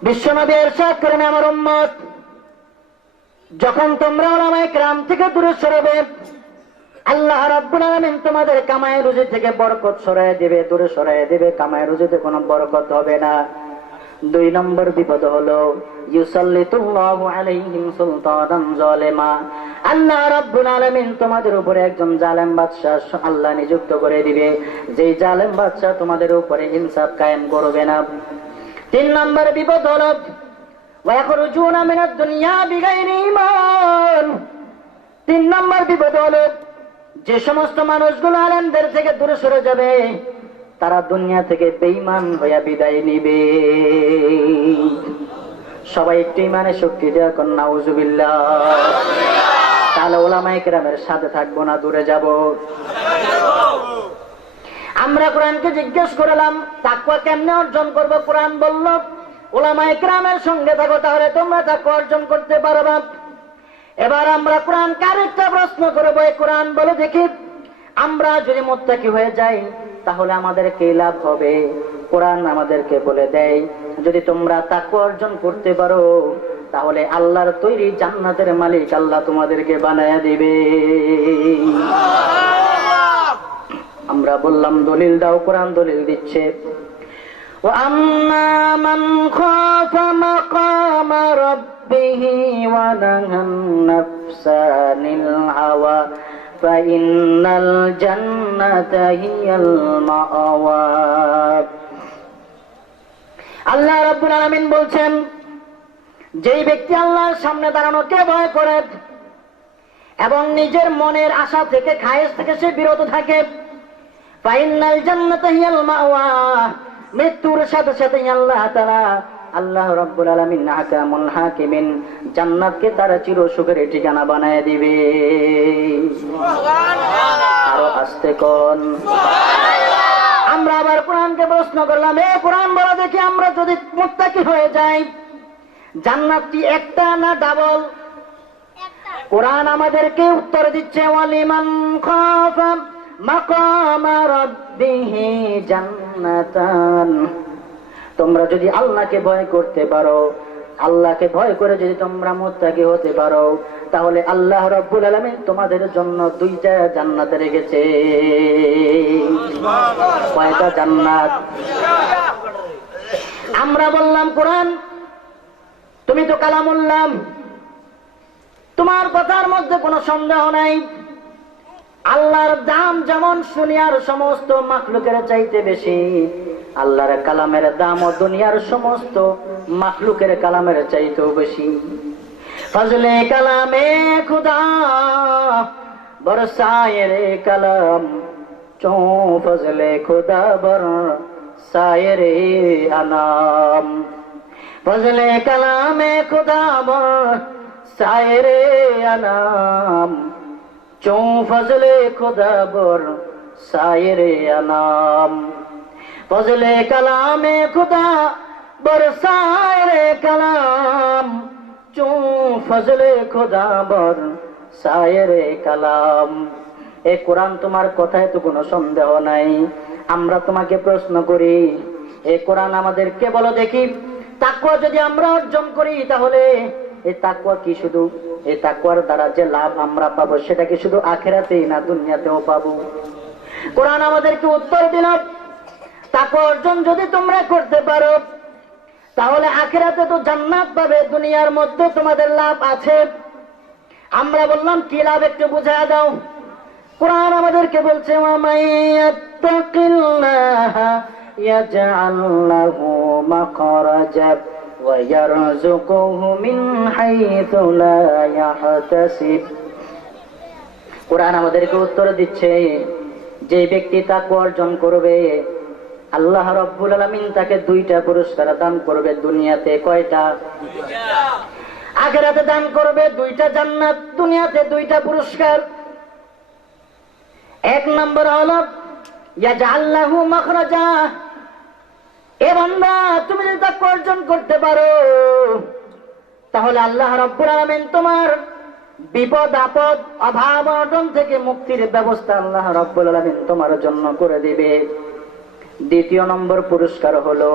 বিশ্বনবী ইরশাদ করেন আমার উম্মত, যখন তোমরা ওলামায়ে কেরাম থেকে দূরে সরবে আল্লাহ রাব্বুল আলামিন তোমাদের কামাই রুজি থেকে বরকত সরায় দিবে, দূরে সরায় দিবে, কামাই রুজিতে কোনো বরকত হবে না। দুই নম্বর বিপদ হলো ইউসাল্লিতুল্লাহু আলাইহিম সুলতানান জালিমা। আল্লাহ রাব্বুল আলামিন তোমাদের উপরে একজন জালেম বাদশা আল্লাহ নিযুক্ত করে দিবে, যেই জালেম বাদশা তোমাদের উপরে ইনসাফ কায়েম করবে না। তিন নম্বর বিপদ হলো ওয়া ইয়াখরুজুনা মিনাদ দুনিয়া বিগাইরি ঈমান। তিন নম্বর বিপদ হলো যে সমস্ত মানুষগুলো আলেমদের থেকে দূরে সরে যাবে তারা দুনিয়া থেকে বেঈমান হয়ে বিদায় নিবে। সবাই একটু ইমানের শক্তি দেওয়া কর নাউজুবিল্লাহ। তাহলে ওলামায়ে কেরামের সাথে থাকবো না দূরে যাব? আমরা কোরআনকে জিজ্ঞেস করলাম তাকওয়া কেমনে অর্জন করব? কোরআন বলল ওলামায়ে কেরামের সঙ্গে থাকো, তাহলে তোমরা তাকওয়া অর্জন করতে পারবে। এবার আমরা কোরআন আরেকটা প্রশ্ন করবো, কোরআন বলে দেখি আমরা যদি মুত্তাকি হয়ে যাই তাহলে আমাদের কি লাভ হবে? কোরআন আমাদেরকে বলে দেয় যদি তোমরা তাকওয়া অর্জন করতে পারো তাহলে আল্লাহর তৈরি জান্নাতের মালিক আল্লাহ তোমাদেরকে বানায়া দিবে। আমরা বললাম দলিল দাও, কোরআন দলিল দিচ্ছে وَأَمَّا مَنْ خَافَ مَقَامَ رَبِّهِ وَنَهَى النَّفْسَ عَنِ الْهَوَى فَإِنَّ الْجَنَّةَ هِيَ الْمَأْوَى। আল্লাহ রাব্বুল আলামিন বলছেন যেই ব্যক্তি আল্লাহর সামনে দাঁড়ানোকে ভয় করে এবং নিজের মনের আশা থেকে খায়েশ থেকে সে বিরত থাকে, ফাইনাল জান্নাতা হিয়াল মাওয়া, মৃত্যুর সাথে সাথে আল্লাহ তাআলা আল্লাহ রাব্বুল আলামিন হাকামুল হাকিমিন জান্নাতকে তার চির সুখের ঠিকানা বানায় দিবে। সুবহানাল্লাহ। আরো আস্তে কোন সুবহানাল্লাহ। আমরা আবার কোরআনকে প্রশ্ন করলাম, এ কোরআন বলো দেখি আমরা যদি মুত্তাকি হয়ে যাই জান্নাতটি একটা না ডাবল? কোরআন আমাদেরকে উত্তর দিচ্ছে ওয়ালিমান খাফা মাকামা রাব্বিহি জান্নাতান। তোমরা যদি আল্লাহকে ভয় করতে পারো, আল্লাহকে ভয় করে যদি তোমরা মুত্তাকি হতে পারো তাহলে আল্লাহ রাব্বুল আলামিন তোমাদের জন্য দুইটা জান্নাত রেখেছে। কয়টা জান্নাত? আমরা বললাম কোরআন তুমি তো কালামুল্লাহ, তোমার কথার মধ্যে কোনো সন্দেহ নাই। আল্লাহর দাম যেমন দুনিয়ার সমস্ত মাখলুকের চাইতে বেশি, আল্লাহর কালামের দাম ও দুনিয়ার সমস্ত মাখলুকের কালামের চাইতেও বেশি। ফজলে কালামে খুদা বরসায়ে রে কলম চো ফজলে খুদা বরসায়ে রে আনাম ফজলে কালামে খুদা বরসায়ে রে আনাম চো ফজলে খুদা বরসায়ে রে আনাম ফজলে কালামে খুদা বরসায়ে রে কলম চো ফজলে খুদা বরসায়ে রে কলম। এ কোরআন তোমার কথায় তো কোনো সন্দেহ নাই। আমরা তোমাকে প্রশ্ন করি, এ কোরআন আমাদেরকে বলো দেখি, তাকওয়া যদি আমরা অর্জন করি তাহলে এই তাকওয়া কি শুধু এই তাকওয়ার দ্বারা যে লাভ আমরা পাবো সেটা কি শুধু আখিরাতেই না দুনিয়াতেও পাবো? কোরআন আমাদেরকে উত্তর দিল, তাকওয়া অর্জন যদি তোমরা করতে পারো তাহলে আখিরাতে তো জান্নাত পাবে, দুনিয়ার মধ্যে তোমাদের লাভ আছে। আমরা বললাম কি লাভ একটু বুঝায় দাও। কোরআন আমাদেরকে বলছে ওয়ামাইয়াত্তাকিল্লাহা ইয়াজআল লাহু মাখরাজা ওয়া ইয়ারযুকুহু মিন হাইথু লা ইয়াহতাসিব। কোরআন আমাদেরকে উত্তর দিচ্ছে, যে ব্যক্তি তাকওয়া অর্জন করবে আল্লাহ রাব্বুল আলামিন তাকে 2টা পুরস্কার দান করবে। দুনিয়াতে কয়টা? আখিরাতে দান করবে 2টা জান্নাত, দুনিয়াতে 2টা পুরস্কার। 1 নম্বর হলো ইয়াজআল লাহু মাখরাজা। এ বান্দা তুমি যদি তাকওয়া অর্জন করতে পারো তাহলে আল্লাহ রাব্বুল আলামিন তোমার বিপদ আপদ অভাব অনটন থেকে মুক্তির ব্যবস্থা আল্লাহ রাব্বুল আলামিন তোমার জন্য করে দিবে। 2 নম্বর পুরস্কার হলো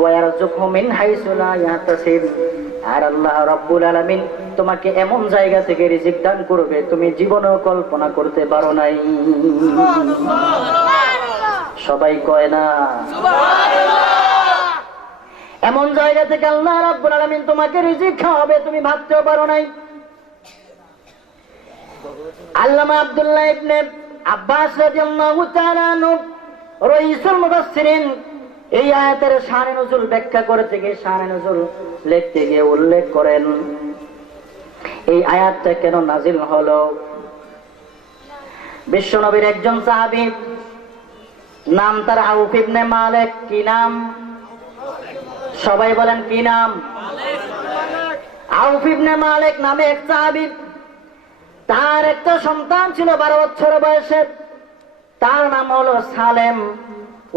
ওয়ায়ারযুকুহু মিন হাইসু লা ইয়াহতাসিব। আর আল্লাহ রাব্বুল আলামিন তোমাকে এমন জায়গা থেকে রিজিক দান করবে তুমি জীবনেও কল্পনা করতে পারো নাই। সবাই কয় না সুবহানাল্লাহ? এমন জায়গা থেকে আল্লাহ রাব্বুল আলামিন তোমাকে রিজিক খাওয়াবে তুমি ভাবতেও পারো নাই। আল্লামা আব্দুল্লাহ ইবনে আব্বাস রাদিয়াল্লাহু তাআলা আনহু রাইসুল মুফাসসিরিন এই আয়াতের শানে নুজুল ব্যাখ্যা করতে গিয়ে শানে নুজুল লিখতে গিয়ে উল্লেখ করেন এই আয়াতটা কেন নাজিল হলো। বিশ্বনবীর একজন সাহাবী, নাম তার আউফ ইবনে মালিক। কি নাম? সবাই বলেন কি নাম? আউফ ইবনে মালিক নামে এক সাহাবী। তার একটা সন্তান ছিল 12 বছর বয়সের, তার নাম হলো সালেম।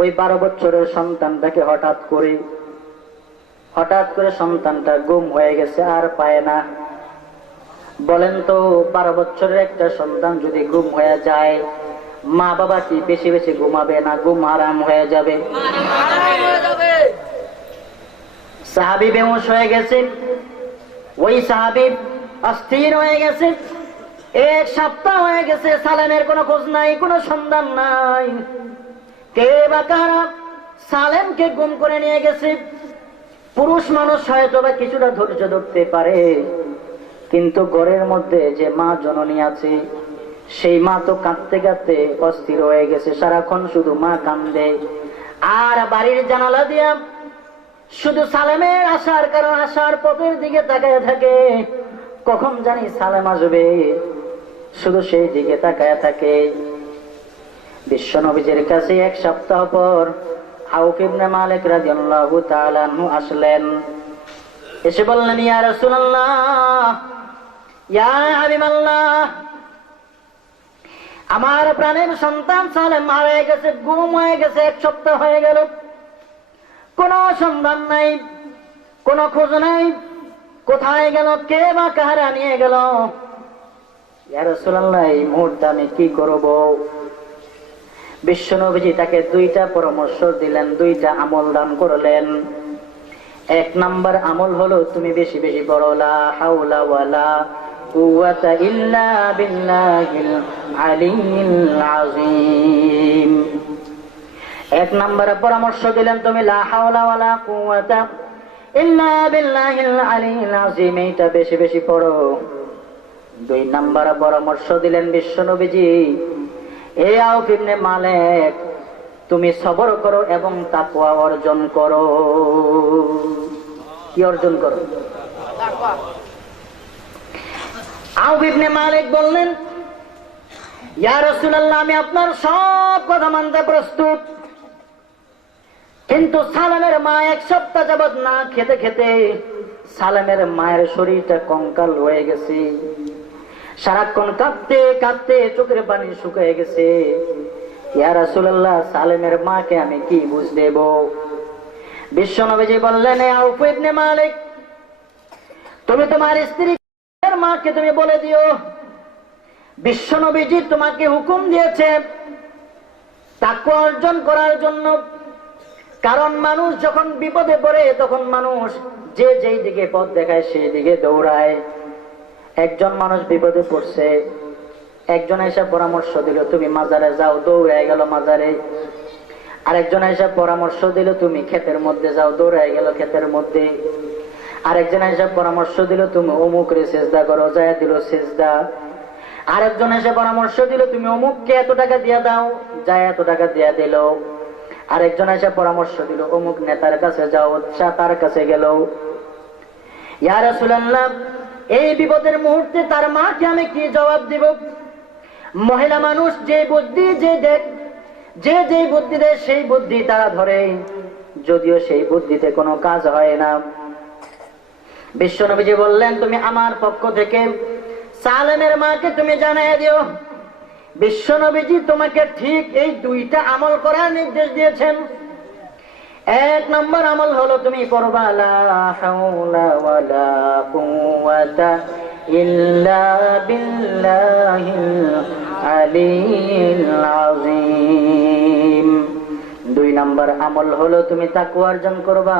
ওই 12 বছরের সন্তানটাকে হঠাৎ করে সন্তানটা গুম হয়ে গেছে, আর পায় না। বলেন তো 12 বছরের একটা সন্তান যদি গুম হয়ে যায় মা বাবা কি বেশি বেশি ঘুমাবে না ঘুম আরাম হয়ে যাবে? সাহাবী বেহুশ হয়ে গেছে, ওই সাহাবী অস্থির হয়ে গেছে। 1 সপ্তাহ হয়ে গেছে, সালেমের কোনো খোঁজ নাই, কোনো সন্ধান নাই। কে বা কারা সালেমকে গুম করে নিয়ে গেছে? পুরুষ মানুষ হয়তো বা কিছুটা ধৈর্য ধরতে পারে, কিন্তু ঘরের মধ্যে যে মা জননী আছে সেই মা তো কাঁদতে কাঁদতে অস্থির হয়ে গেছে, সারাক্ষণ শুধু মা কান্দে। আর বাড়ির জানালা দিয়া শুধু সালেমের আসার কারণ আসার পথের দিকে তাকায় থাকে, কখন জানি সালেম আসবে, শুধু সেই দিকে তাকায় থাকে। বিশ্বনবীর কাছে 1 সপ্তাহ পর আউফ ইবনে মালিক রাদিয়াল্লাহু তাআলা আনহু আসলেন। এসে বললেন, ইয়া রাসূলুল্লাহ, ইয়া হাবিবাল্লাহ, আমার প্রাণের সন্তান সালেম মারা গেছে, গুম হয়ে গেছে, 1 সপ্তাহ হয়ে গেল, কোনো সন্ধান নাই, কোনো খোঁজ নাই, কোথায় গেল, কে বা কাহারা নিয়ে গেল? ইয়া রাসূলুল্লাহ, এই মুহূর্তে আমি কি করব? বিশ্বনবীজি তাকে 2টা পরামর্শ দিলেন, 2টা আমল দান করলেন। 1 নাম্বার আমল হলো তুমি বেশি বেশি পড়ো লা হাওলা ওয়ালা কুওয়াতা ইল্লা বিল্লাহিল আলিয়্যিল আযীম। 1 নাম্বার পরামর্শ দিলেন তুমি লা হাওলা ওয়ালা কুওয়াতা ইল্লা বিল্লাহিল আলিয়্যিল আযীম, এটা বেশি বেশি পড়ো। 2 নাম্বার পরামর্শ দিলেন বিশ্বনবীজি, এ আউফ ইবনে মালিক, তুমি সবর করো এবং তাকওয়া অর্জন করো। কি অর্জন করো? তাকওয়া। আউফ ইবনে মালিক বললেন, ইয়া রাসূলুল্লাহ, আমি আপনার সব কথা মানতে প্রস্তুত, কিন্তু সালামের মা 1 সপ্তাহ যাবৎ না খেতে খেতে সালামের মায়ের শরীরটা কঙ্কাল হয়ে গেছে, সারাক্ষণ কাঁদতে কাঁদতে চোখের পানি শুকিয়ে গেছে। ইয়া রাসূলুল্লাহ, সালামের মাকে আমি কি বুঝ দেব? বিশ্বনবীজি বললেন, এ আউফ ইবনে মালিক, তুমি তোমার স্ত্রীর মাকে তুমি বলে দিও, বিশ্বনবীজি তোমাকে হুকুম দিয়েছে তাকওয়া অর্জন করার জন্য। কারণ মানুষ যখন বিপদে পড়ে তখন মানুষ যে যেই দিকে পথ দেখায় সেই দিকে দৌড়ায়। একজন মানুষ বিপদে পড়ছে, একজন এসে পরামর্শ দিল তুমি মাজারে যাও, দৌড়ায় গেল মাজারে। আরেকজন এসে পরামর্শ দিল তুমি ক্ষেতের মধ্যে যাও, দৌড়ায় গেল ক্ষেতের মধ্যে। আরেকজন এসে পরামর্শ দিল তুমি অমুক রে সেজদা করো, যায় দিল সেজদা। আরেকজন এসে পরামর্শ দিল তুমি অমুককে এত টাকা দিয়ে দাও, যায় এত টাকা দিয়ে দিল। আরেকজন এসে পরামর্শ দিল অমুক নেতার কাছে যাও, তার কাছে গেল। ইয়া রাসূলুল্লাহ, এই বিপদের মুহূর্তে তার মাকে আমি কি জবাব দিব? মহিলা মানুষ যে বুদ্ধি যে বুদ্ধি দেয় সেই বুদ্ধি তারা ধরে, যদিও সেই বুদ্ধিতে কোনো কাজ হয় না। বিশ্বনবীজি বললেন, তুমি আমার পক্ষ থেকে সালেমের মাকে তুমি জানিয়ে দিও, বিশ্বনবীজি তোমাকে ঠিক এই 2টা আমল করার নির্দেশ দিয়েছেন। 1 নম্বর আমল হলো তুমি পড়বা লা হাওলা ওয়ালা কুওয়াতা ইল্লা বিল্লাহিল আলিয়্যিল আযীম। 2 নম্বর আমল হলো তুমি তাকওয়া অর্জন করবা।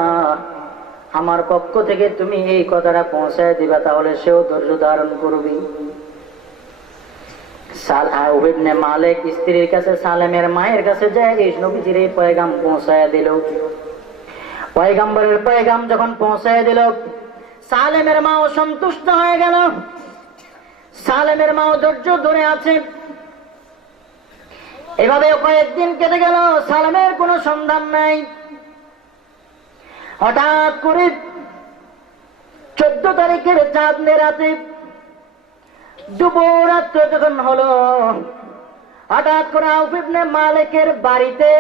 আমার পক্ষ থেকে তুমি এই কথাটা পৌঁছায় দিবা, তাহলে সেও ধৈর্য ধারণ করবি। আউফ ইবনে মালিক স্ত্রীর কাছে সালেমের মায়ের কাছে যায় এই নবীজির এই পয়গাম পৌঁছায় দিল। পয়গাম্বরের পয়গাম যখন পৌঁছায় দিল, সালেমের মাও সন্তুষ্ট হয়ে গেল। সালেমের মাও ধৈর্য ধরে আছে। এভাবে কয়েকদিন কেটে গেল, সালেমের কোনো সন্ধান নাই। হঠাৎ করে 14 তারিখের চাঁদনি রাতে দুপুরাত্র যখন হলো, হঠাৎ করে আউফ ইবনে মালিকের বাড়িতে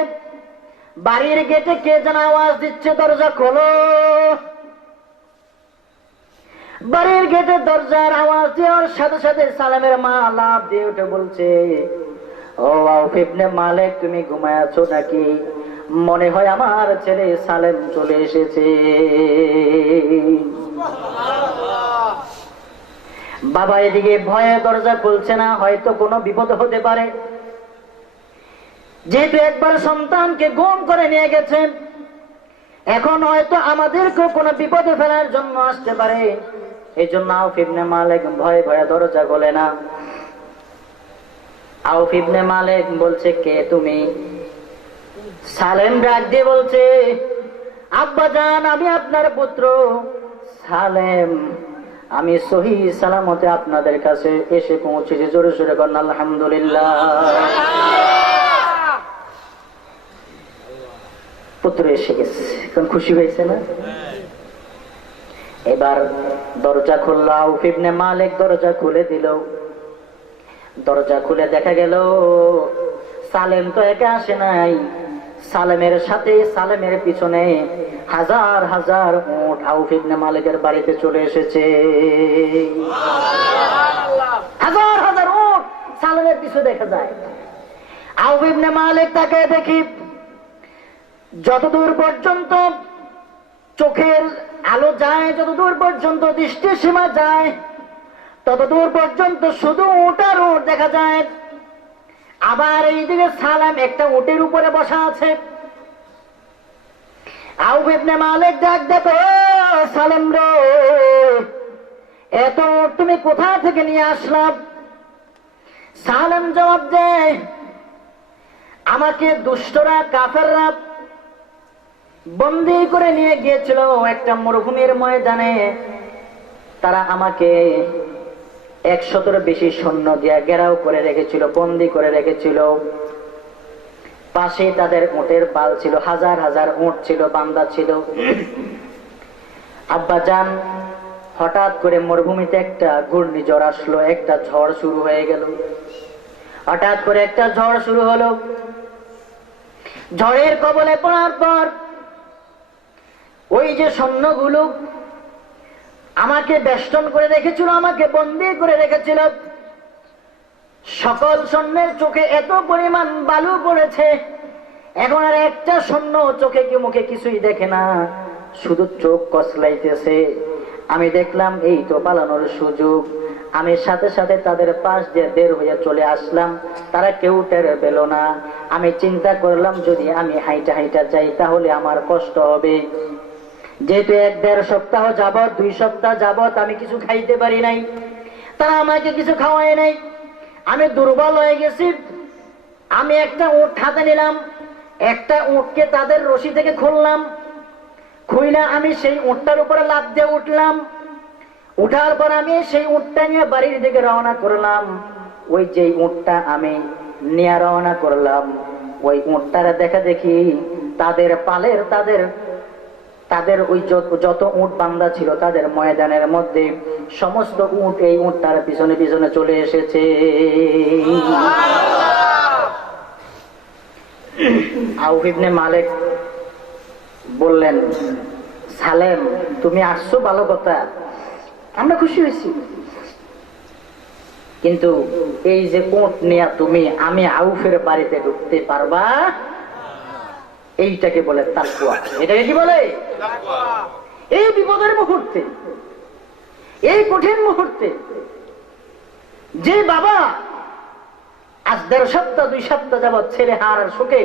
বাড়ির গেটে কে যেন আওয়াজ দিচ্ছে, দরজা খোলো। বাড়ির গেটে দরজার আওয়াজ দেওয়ার সাথে সাথে সালেমের মা লাফ দিয়ে উঠে বলছে, ও আউফ ইবনে মালিক, তুমি ঘুমায় আছো নাকি? মনে হয় আমার ছেলে সালেম চলে এসেছে। বাবা এদিকে ভয়ে দরজা খুলছে না, হয়তো কোনো বিপদ হতে পারে। যেহেতু একবার সন্তানকে গুম করে নিয়ে গেছেন, এখন হয়তো আমাদেরকেও কোনো বিপদে ফেলার জন্য আসতে পারে। এই জন্য আউফ ইবনে মালিক ভয়ে ভয়ে দরজা খোলে না। আউফ ইবনে মালিক বলছে, কে তুমি? সালেম ডাক দিয়ে বলছে, আব্বা জান, আমি আপনার পুত্র সালেম, আমি সহি সালামতে আপনাদের কাছে এসে পৌঁছেছি। জোরে জোরে করেন আলহামদুলিল্লাহ। পুত্র এসে গেছে, এখন খুশি হয়েছে না? এবার দরজা খুললো। আউফ ইবনে মালিক দরজা খুলে দিল। দরজা খুলে দেখা গেল সালেম তো একা আসে নাই, সালেমের সাথে সালেমের পিছনে হাজার হাজার উট আউফ ইবনে মালিকের বাড়িতে চলে এসেছে। হাজার হাজার উট সালেমের পিছু দেখা যায়। আউফ ইবনে মালিক তাকে দেখি, যতদূর পর্যন্ত চোখের আলো যায়, যতদূর পর্যন্ত দৃষ্টির সীমা যায়, ততদূর পর্যন্ত শুধু উট আর উট দেখা যায়। আবার এইদিকে সালাম একটা উটের উপরে বসা আছে। আউফ ইবনে মালিক ডাক দেবে, সালাম রে, এত উট তুমি কোথা থেকে নিয়ে আসলাম? সালাম জবাব দেয়, আমাকে দুষ্টরা কাফেররা বন্দী করে নিয়ে গিয়েছিল একটা মরুভূমির ময়দানে। তারা আমাকে 100-র বেশি সৈন্য দিয়া ঘেরাও করে রেখেছিল, বন্দী করে রেখেছিল। পাশে তাদের উটের পাল ছিল, হাজার হাজার উট ছিল, বান্দা ছিল। আব্বা জান, হঠাৎ করে মরুভূমিতে একটা ঘূর্ণিঝড় আসলো, একটা ঝড় শুরু হয়ে গেল। হঠাৎ করে একটা ঝড় শুরু হলো। ঝড়ের কবলে পড়ার পর ওই যে সৈন্যগুলো আমাকে বেষ্টন করে রেখেছিল, আমাকে বন্দী করে রেখেছিল, সকল সৈন্যের চোখে এত পরিমাণ বালু পড়েছে, এখন আর একটা সৈন্য চোখে কি মুখে কিছুই দেখে না, শুধু চোখ কসলাইতেছে। আমি দেখলাম এই তো পালানোর সুযোগ। আমি সাথে সাথে তাদের পাশ দিয়ে বের হয়ে চলে আসলাম, তারা কেউ টের পেল না। আমি চিন্তা করলাম যদি আমি হাইটা হাইটা যাই তাহলে আমার কষ্ট হবে, যেহেতু 1-1.5 সপ্তাহ যাবত 2 সপ্তাহ যাবত আমি কিছু খাইতে পারি নাই, তারা আমাকে কিছু খাওয়ায় নাই, আমি দুর্বল হয়ে গেছি। আমি একটা উট হাতে নিলাম, একটা উটকে তাদের রশি থেকে খুললাম, খুইলা আমি সেই উটটার উপরে লাফ দিয়ে উঠলাম। উঠার পর আমি সেই উটটা নিয়ে বাড়ির দিকে রওনা করলাম। ওই যে উটটা আমি নিয়ে রওনা করলাম, ওই উটটারা দেখা দেখি তাদের পালের তাদের ওই যত উট বান্ধা ছিল তাদের ময়দানের মধ্যে সমস্ত উট এই উটটার পিছনে পিছনে চলে এসেছে। আউফ ইবনে মালিক বললেন, সালেম তুমি আসছো ভালো কথা, আমরা খুশি হয়েছি, কিন্তু এই যে উট নিয়ে তুমি আমি আউফের বাড়িতে ঢুকতে পারবা, এইটাকে বলে তাকওয়া। এটাকে কি বলে? এই বিপদের মুহূর্তে, এই কঠিন মুহূর্তে যে বাবা আজ 1.5 সপ্তাহ 2 সপ্তাহ যাবৎ ছেলে হারার শোকে,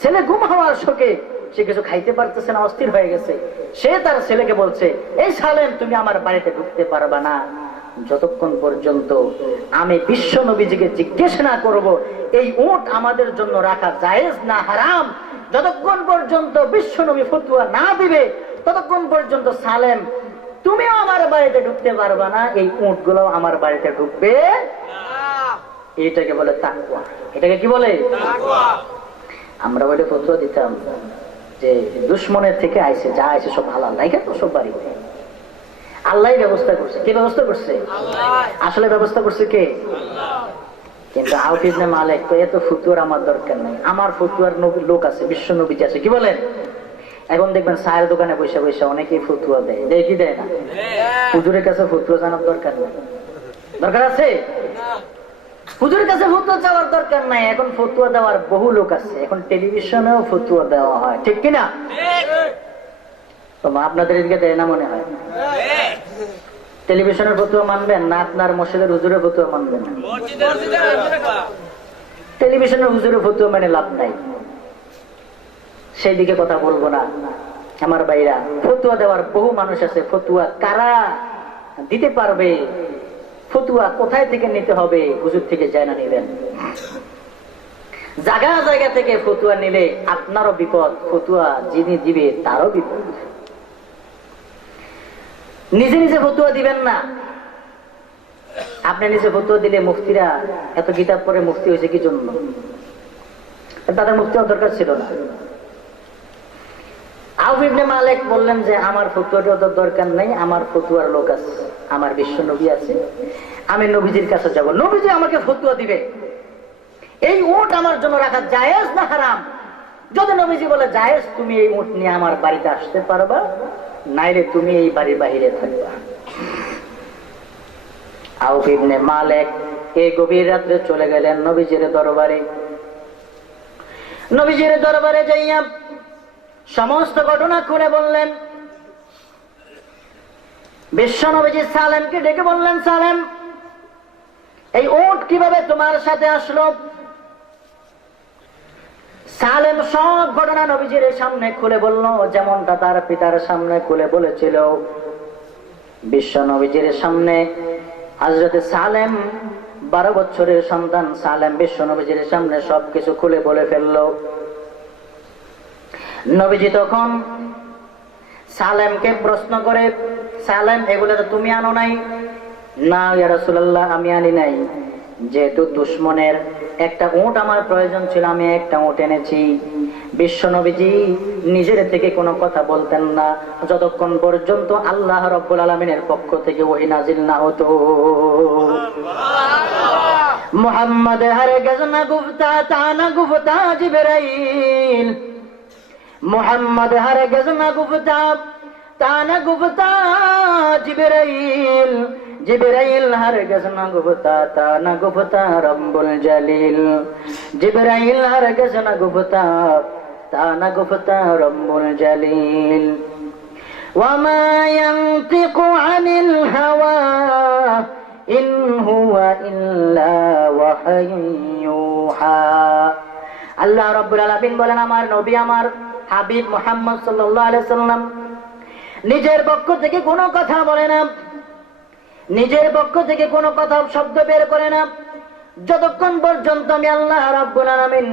ছেলে গুম হওয়ার শোকে সে কিছু খাইতে পারতেছে না, অস্থির হয়ে গেছে, সে তার ছেলেকে বলছে, এই সালেম তুমি আমার বাড়িতে ঢুকতে পারবা না যতক্ষণ পর্যন্ত আমি বিশ্ব নবীজিকে জিজ্ঞেস না করব এই উট আমাদের জন্য রাখা জায়েজ না হারাম, যতক্ষণ পর্যন্ত বিশ্ব নবী ফতোয়া না দিবে ততক্ষণ পর্যন্ত সালেম তুমিও আমার বাড়িতে ঢুকতে পারবা না, এই উট গুলো আমার বাড়িতে ঢুকবে। এটাকে বলে তাকওয়া। এটাকে কি বলে? আমরা বলে ফতোয়া দিতাম যে দুশ্মনের থেকে আইছে, যা আইছে সব হালাল, লাইকা তো সব বাড়িতে আল্লাহ ব্যবস্থা করছে। কে ব্যবস্থা করছে? আসলে ব্যবস্থা করছে কে? কিন্তু আউফ ইবনে মালিক তো এত ফতুয়ার আমার দরকার নাই, আমার ফতুয়ার লোক আছে, বিশ্ব নবীজি আছে। কি বলেন? এখন দেখবেন চায়ের দোকানে বসে বসে অনেকেই ফতুয়া দেয়, দেয় কি দেয় না? হুজুরের কাছে ফতুয়া জানার দরকার নাই, দরকার আছে? হুজুরের কাছে ফতুয়া চাওয়ার দরকার নাই, এখন ফতুয়া দেওয়ার বহু লোক আছে, এখন টেলিভিশনেও ফতুয়া দেওয়া হয়, ঠিক কিনা? তো আপনাদের এদিকে দেয় না মনে হয়? টেলিভিশনের ফতুয়া মানবেন না আপনার মসজিদের হুজুরের ফতুয়া মানবেন? টেলিভিশনের হুজুরের ফতুয়া মানে লাভ নাই, সেই দিকে কথা বলবো না। আমার ভাইরা, ফতুয়া দেওয়ার বহু মানুষ আছে, ফতুয়া কারা দিতে পারবে, ফতুয়া কোথায় থেকে নিতে হবে হুজুর থেকে জানা নিবেন। জায়গা জায়গা থেকে ফতুয়া নিলে আপনারও বিপদ, ফতুয়া যিনি দিবে তারও বিপদ। নিজে নিজে ফতুয়া দিবেন না। আপনি নিজে ফতুয়া দিলে মুফতিরা এত কিতাব পড়ে মুফতি হয়েছে কি জন্য? তাদের মুফতি হওয়ার দরকার ছিল না। আউফ ইবনে মালিক বললেন যে আমার ফতুয়ার দরকার নাই, আমার ফতুয়ার লোক আছে, আমার বিশ্ব নবী আছে, আমি নবীজির কাছে যাব, নবীজি আমাকে ফতুয়া দিবে এই উট আমার জন্য রাখা জায়েজ না হারাম। যদি নবীজি বলে জায়েজ, তুমি এই উট নিয়ে আমার বাড়িতে আসতে পারবা, নাইলে তুমি এই বাড়ির বাহিরে থাকবা। আউফ ইবনে মালিক এই গভীর রাত্রে চলে গেলেন নবীজির দরবারে। নবীজির দরবারে যাইয়া সমস্ত ঘটনা খুলে বললেন। বিশ্ব নবীজি সালেমকে ডেকে বললেন, সালেম এই উট কিভাবে তোমার সাথে আসলো? সালেম সব ঘটনা নবীজির সামনে খুলে বলল, যেমনটা তার পিতার সামনে খুলে বলেছিল। বিশ্ব নবীজির সামনে হযরতে সালেম 12 বছরের সন্তান সালেম বিশ্ব নবীজির সামনে সবকিছু খুলে বলে ফেলল। নবীজি তখন সালেমকে প্রশ্ন করে, সালেম এগুলো তো তুমি আনো নাই? না ইয়া রাসূলুল্লাহ, আমি আনি নাই। যেহেতু দুশ্মনের একটা উট আমার প্রয়োজন ছিল, আমি একটা উট এনেছি। বিশ্ব নবীজি নিজের থেকে কোনো কথা বলতেন না যতক্ষণ পর্যন্ত আল্লাহ রাব্বুল আলামিনের পক্ষ থেকে ওহী নাজিল না হতো। মোহাম্মদ হরগজ না গুফতা তানা গুফতা জিবরাইল, মোহাম্মদ হরগজ না গুফতা তানা গুফতা জিবরাইল, জিবরাইল হরগজ না গুফতা তানা গুফতা রব্বুল জলিল, জিবরাইল হরগজ না গুফতা তানা গুফতা রব্বুল জলিল। ওয়ামা ইয়ানতিকু আনিল হাওয়া ইন হুয়া ইল্লা ওয়াহয়ুন ইউহা। আল্লাহ রাব্বুল আলামিন বলেন, আমার নবী আমার হাবিব মুহাম্মদ সাল্লাল্লাহু আলাইহি সাল্লাম নিজের পক্ষ থেকে কোনো কথা বলে না, নিজের পক্ষ থেকে কোনো কথা শব্দ বের করে না যতক্ষণ পর্যন্ত আমি আল্লাহ রাব্বুল আলামিন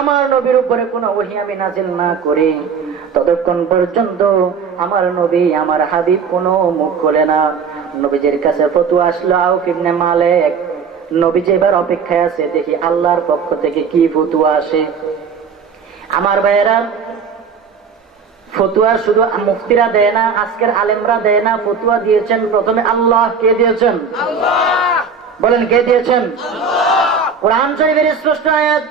আমার নবীর উপরে কোনো ওহী আমি নাজিল না করি, ততক্ষণ পর্যন্ত আমার নবী আমার হাবিব কোনো মুখ খোলে না। নবীজির কাছে ফতোয়া আসলো আউফ ইবনে মালিক, নবীজি এবার অপেক্ষায় আছে দেখি আল্লাহর পক্ষ থেকে কি ফতোয়া আসে। আমার ভাইয়েরা, ফতোয়া শুধু মুফতিরা দেয় না, আজকের আলেমরা দেয় না, ফতোয়া দিয়েছেন প্রথমে আল্লাহ। কে দিয়েছেন? আল্লাহ। বলেন কে দিয়েছেন? আল্লাহ। কোরআন শরীফের স্পষ্ট আয়াত,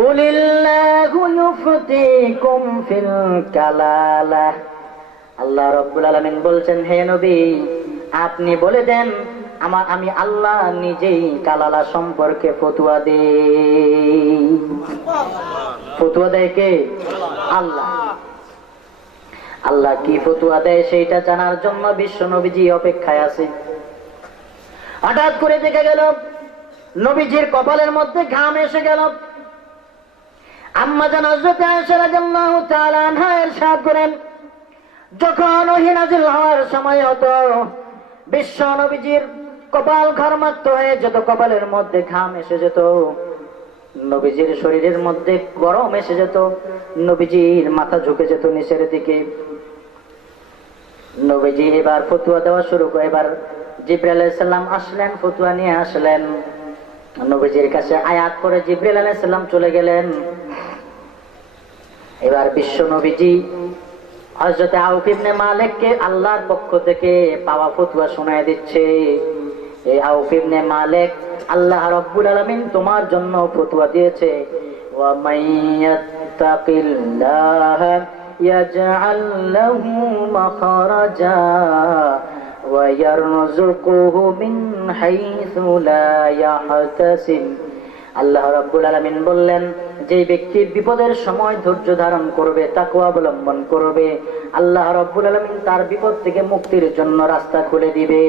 কুলিল্লাহু ইউফতিকুম ফিল কালালা। আল্লাহ রাব্বুল আলামিন বলছেন, হে নবী আপনি বলে দেন আমি আল্লাহ নিজেই কালালা সম্পর্কে ফতোয়া দেই। ফতোয়া দেয় কে? আল্লাহ। আল্লাহ কি ফতোয়া দেয় সেইটা জানার জন্য বিশ্ব নবীজি অপেক্ষায় আছে। হঠাৎ করে দেখা গেল নবীজির কপালের মধ্যে ঘাম এসে গেল। আম্মা জান হযরত আয়েশা রাদিয়াল্লাহু তাআলা আনহা ইরশাদ করেন, যখন ওহী নাযিল হওয়ার সময় হতো বিশ্ব নবীজির কপাল ঘর্মাক্ত হয়ে যেত, কপালের মধ্যে ঘাম এসে যেত, নবীজির শরীরের মধ্যে গরম এসে যেত, নবীজির মাথা ঝুঁকে যেত নিচের দিকে। নবীজি এবার ফতোয়া দেওয়া শুরু করে। এবার জিবরাইল আলাইহিস সালাম আসলেন, ফতোয়া নিয়ে আসলেন নবীজির কাছে। আয়াত পড়ে জিবরাইল আলাইহিস সালাম চলে গেলেন। এবার বিশ্ব নবীজি হযরত আউফ ইবনে মালিককে আল্লাহর পক্ষ থেকে পাওয়া ফতোয়া শোনায় দিচ্ছে। এই আউফ ইবনে মালিক, আল্লাহ রাব্বুল আলামিন তোমার জন্য ফতোয়া দিয়েছে, ওয়া মাইয়াত্তাকিল্লাহা ইয়াজআল লাহু মাখরাজা ওয়া ইয়ারযুকুহু মিন হাইসু লা ইয়াহতাসিব। আল্লাহ রাব্বুল আলামিন বললেন, যে ব্যক্তি বিপদের সময় ধৈর্য ধারণ করবে, তাকওয়া অবলম্বন করবে, আল্লাহ রাব্বুল আলামিন তার বিপদ থেকে মুক্তির জন্য রাস্তা খুলে দিবে।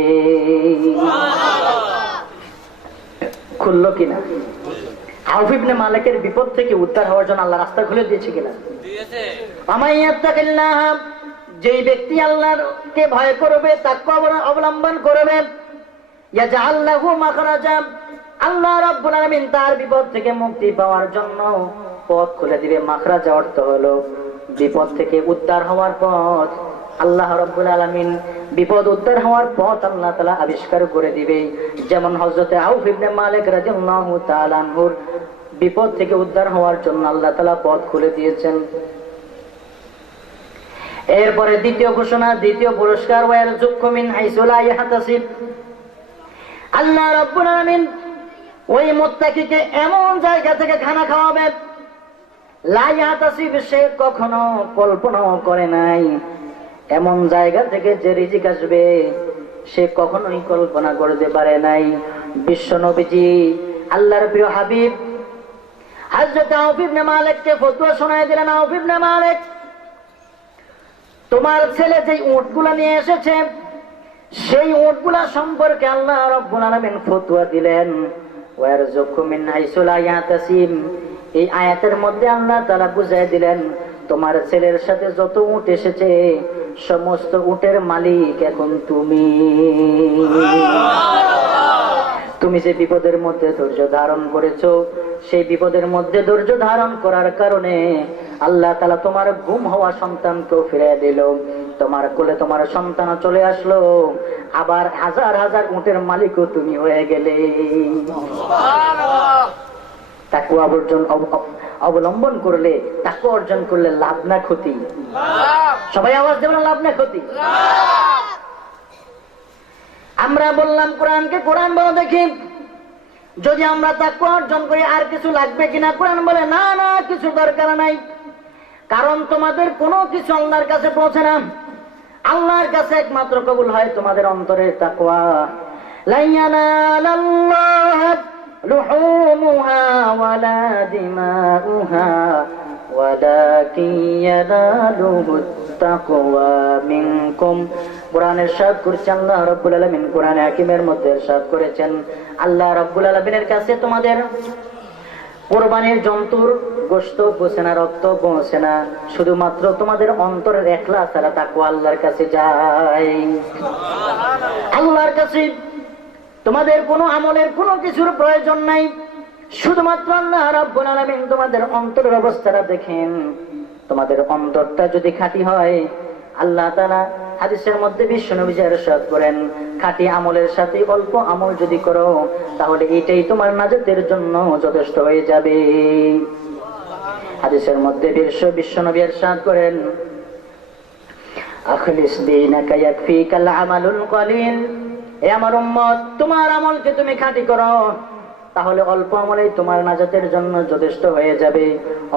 খুললো কিনা? আউফ ইবনে মালিকের বিপদ থেকে উদ্ধার হওয়ার জন্য আল্লাহ রাস্তা খুলে দিয়েছে কিনা? দিয়েছে। আমাইয়াত্তাকিল্লাহ, যেই ব্যক্তি আল্লাহকে ভয় করবে, তাকওয়া অবলম্বন করবে, ইয়াজআল লাহু মাখরাজা, আল্লাহ রাব্বুল আলামিন তার বিপদ থেকে মুক্তি পাওয়ার জন্য পথ খুলে দিবে। মাখরাজা অর্থ হলো বিপদ থেকে উদ্ধার হওয়ার পথ। আল্লাহ রাব্বুল আলামিন বিপদ উদ্ধার হওয়ার পথ আল্লাহ তাআলা আবিষ্কার করে দিবে। যেমন হযরত আউফ ইবনে মালিক রাদিয়াল্লাহু তাআলা আনহুর বিপদ থেকে উদ্ধার হওয়ার জন্য আল্লাহ তাআলা পথ খুলে দিয়েছেন। এরপরে দ্বিতীয় ঘোষণা, দ্বিতীয় পুরস্কার, ওয়ারযুকু মিন হাইসু লা ইয়াহতাসিব। আল্লাহ রাব্বুল আলামিন ওই মুত্তাকিকে এমন জায়গা থেকে খানা খাওয়াবে, লা ইয়াহতাসিব, সে কখনো কল্পনাও করে নাই। এমন জায়গা থেকে যে রিজিক আসবে সে কখনোই কল্পনা করতে পারে নাই। বিশ্ব নবীজি আল্লাহর প্রিয় হাবিব হযরত আউফ ইবনে মালিককে ফতোয়া শোনায় দিলেন, আউফ ইবনে মালিক, তোমার ছেলে যে উটগুলা নিয়ে এসেছে সেই উটগুলা সম্পর্কে আল্লাহ রাব্বুল আলামিন ফতোয়া দিলেন, ওয়ারযুকু মিন হাইসু লা ইয়াহতাসিব। এই আয়াতের মধ্যে আল্লাহ তাআলা বুঝায় দিলেন, তোমার ছেলের সাথে যত উট এসেছে সমস্ত উটের মালিক এখন তুমি। তুমি যে বিপদের মধ্যে ধৈর্য ধারণ করেছো, সেই বিপদের মধ্যে ধৈর্য ধারণ করার কারণে আল্লাহ তাআলা তোমার গুম হওয়া সন্তানকেও ফিরে দিল, তোমার কোলে তোমার সন্তান চলে আসলো, আবার হাজার হাজার উটের মালিকও তুমি হয়ে গেলে। তাকওয়া অবলম্বন করলে, তাকওয়া অর্জন করলে লাভ না ক্ষতি? সবাই আওয়াজ দেবেন, লাভ না ক্ষতি? আমরা বললাম কোরআনকে, কোরআন বলো দেখি যদি আমরা তাকওয়া অর্জন করি আর কিছু লাগবে কিনা? কোরআন বলে না না, কিছু দরকার নাই, কারণ তোমাদের কোনো কিছু আল্লাহর কাছে পৌঁছে না। আল্লাহর কাছে একমাত্র কবুল হয় তোমাদের অন্তরের তাকওয়া। লা ইয়ানালাল্লাহ লুহুমুহা ওয়ালা দিমাউহা ওয়ালাকিন ইয়ানালুহুত তাকওয়া মিনকুম। কোরআন ইরশাদ করেছেন আল্লাহ রাব্বুল আলামিন, কোরআনে হাকিমের মধ্যে ইরশাদ করেছেন আল্লাহ রাব্বুল আলামিনের কাছে তোমাদের কোরবানির জন্তুর গোশত পৌঁছে না, রক্ত পৌঁছে না, শুধুমাত্র তোমাদের অন্তরের ইখলাস আর তাকওয়া আল্লাহর কাছে যায়। আল্লাহর কাছে তোমাদের কোনো আমলের কোনো কিছুর প্রয়োজন নাই, শুধুমাত্র আল্লাহ রাব্বুল আলামিন তোমাদের অন্তরের অবস্থাটা দেখেন। তোমাদের অন্তরটা যদি খাঁটি হয়, আল্লাহ তাআলা হাদিসের মধ্যে বিশ্বনবী ইরশাদ করেন খাঁটি আমলের সাথে অল্প আমল যদি করো তাহলে এটাই তোমার নাজাতের জন্য যথেষ্ট হয়ে যাবে। হাদিসের মধ্যে বিশ্বনবী ইরশাদ করেন আখলিস দীনাকা ইয়াকফিকাল আমালুল কলিল। হে আমার উম্মত, তোমার আমলকে তুমি খাঁটি করো, তাহলে অল্প আমলেই তোমার নাজাতের জন্য যথেষ্ট হয়ে যাবে।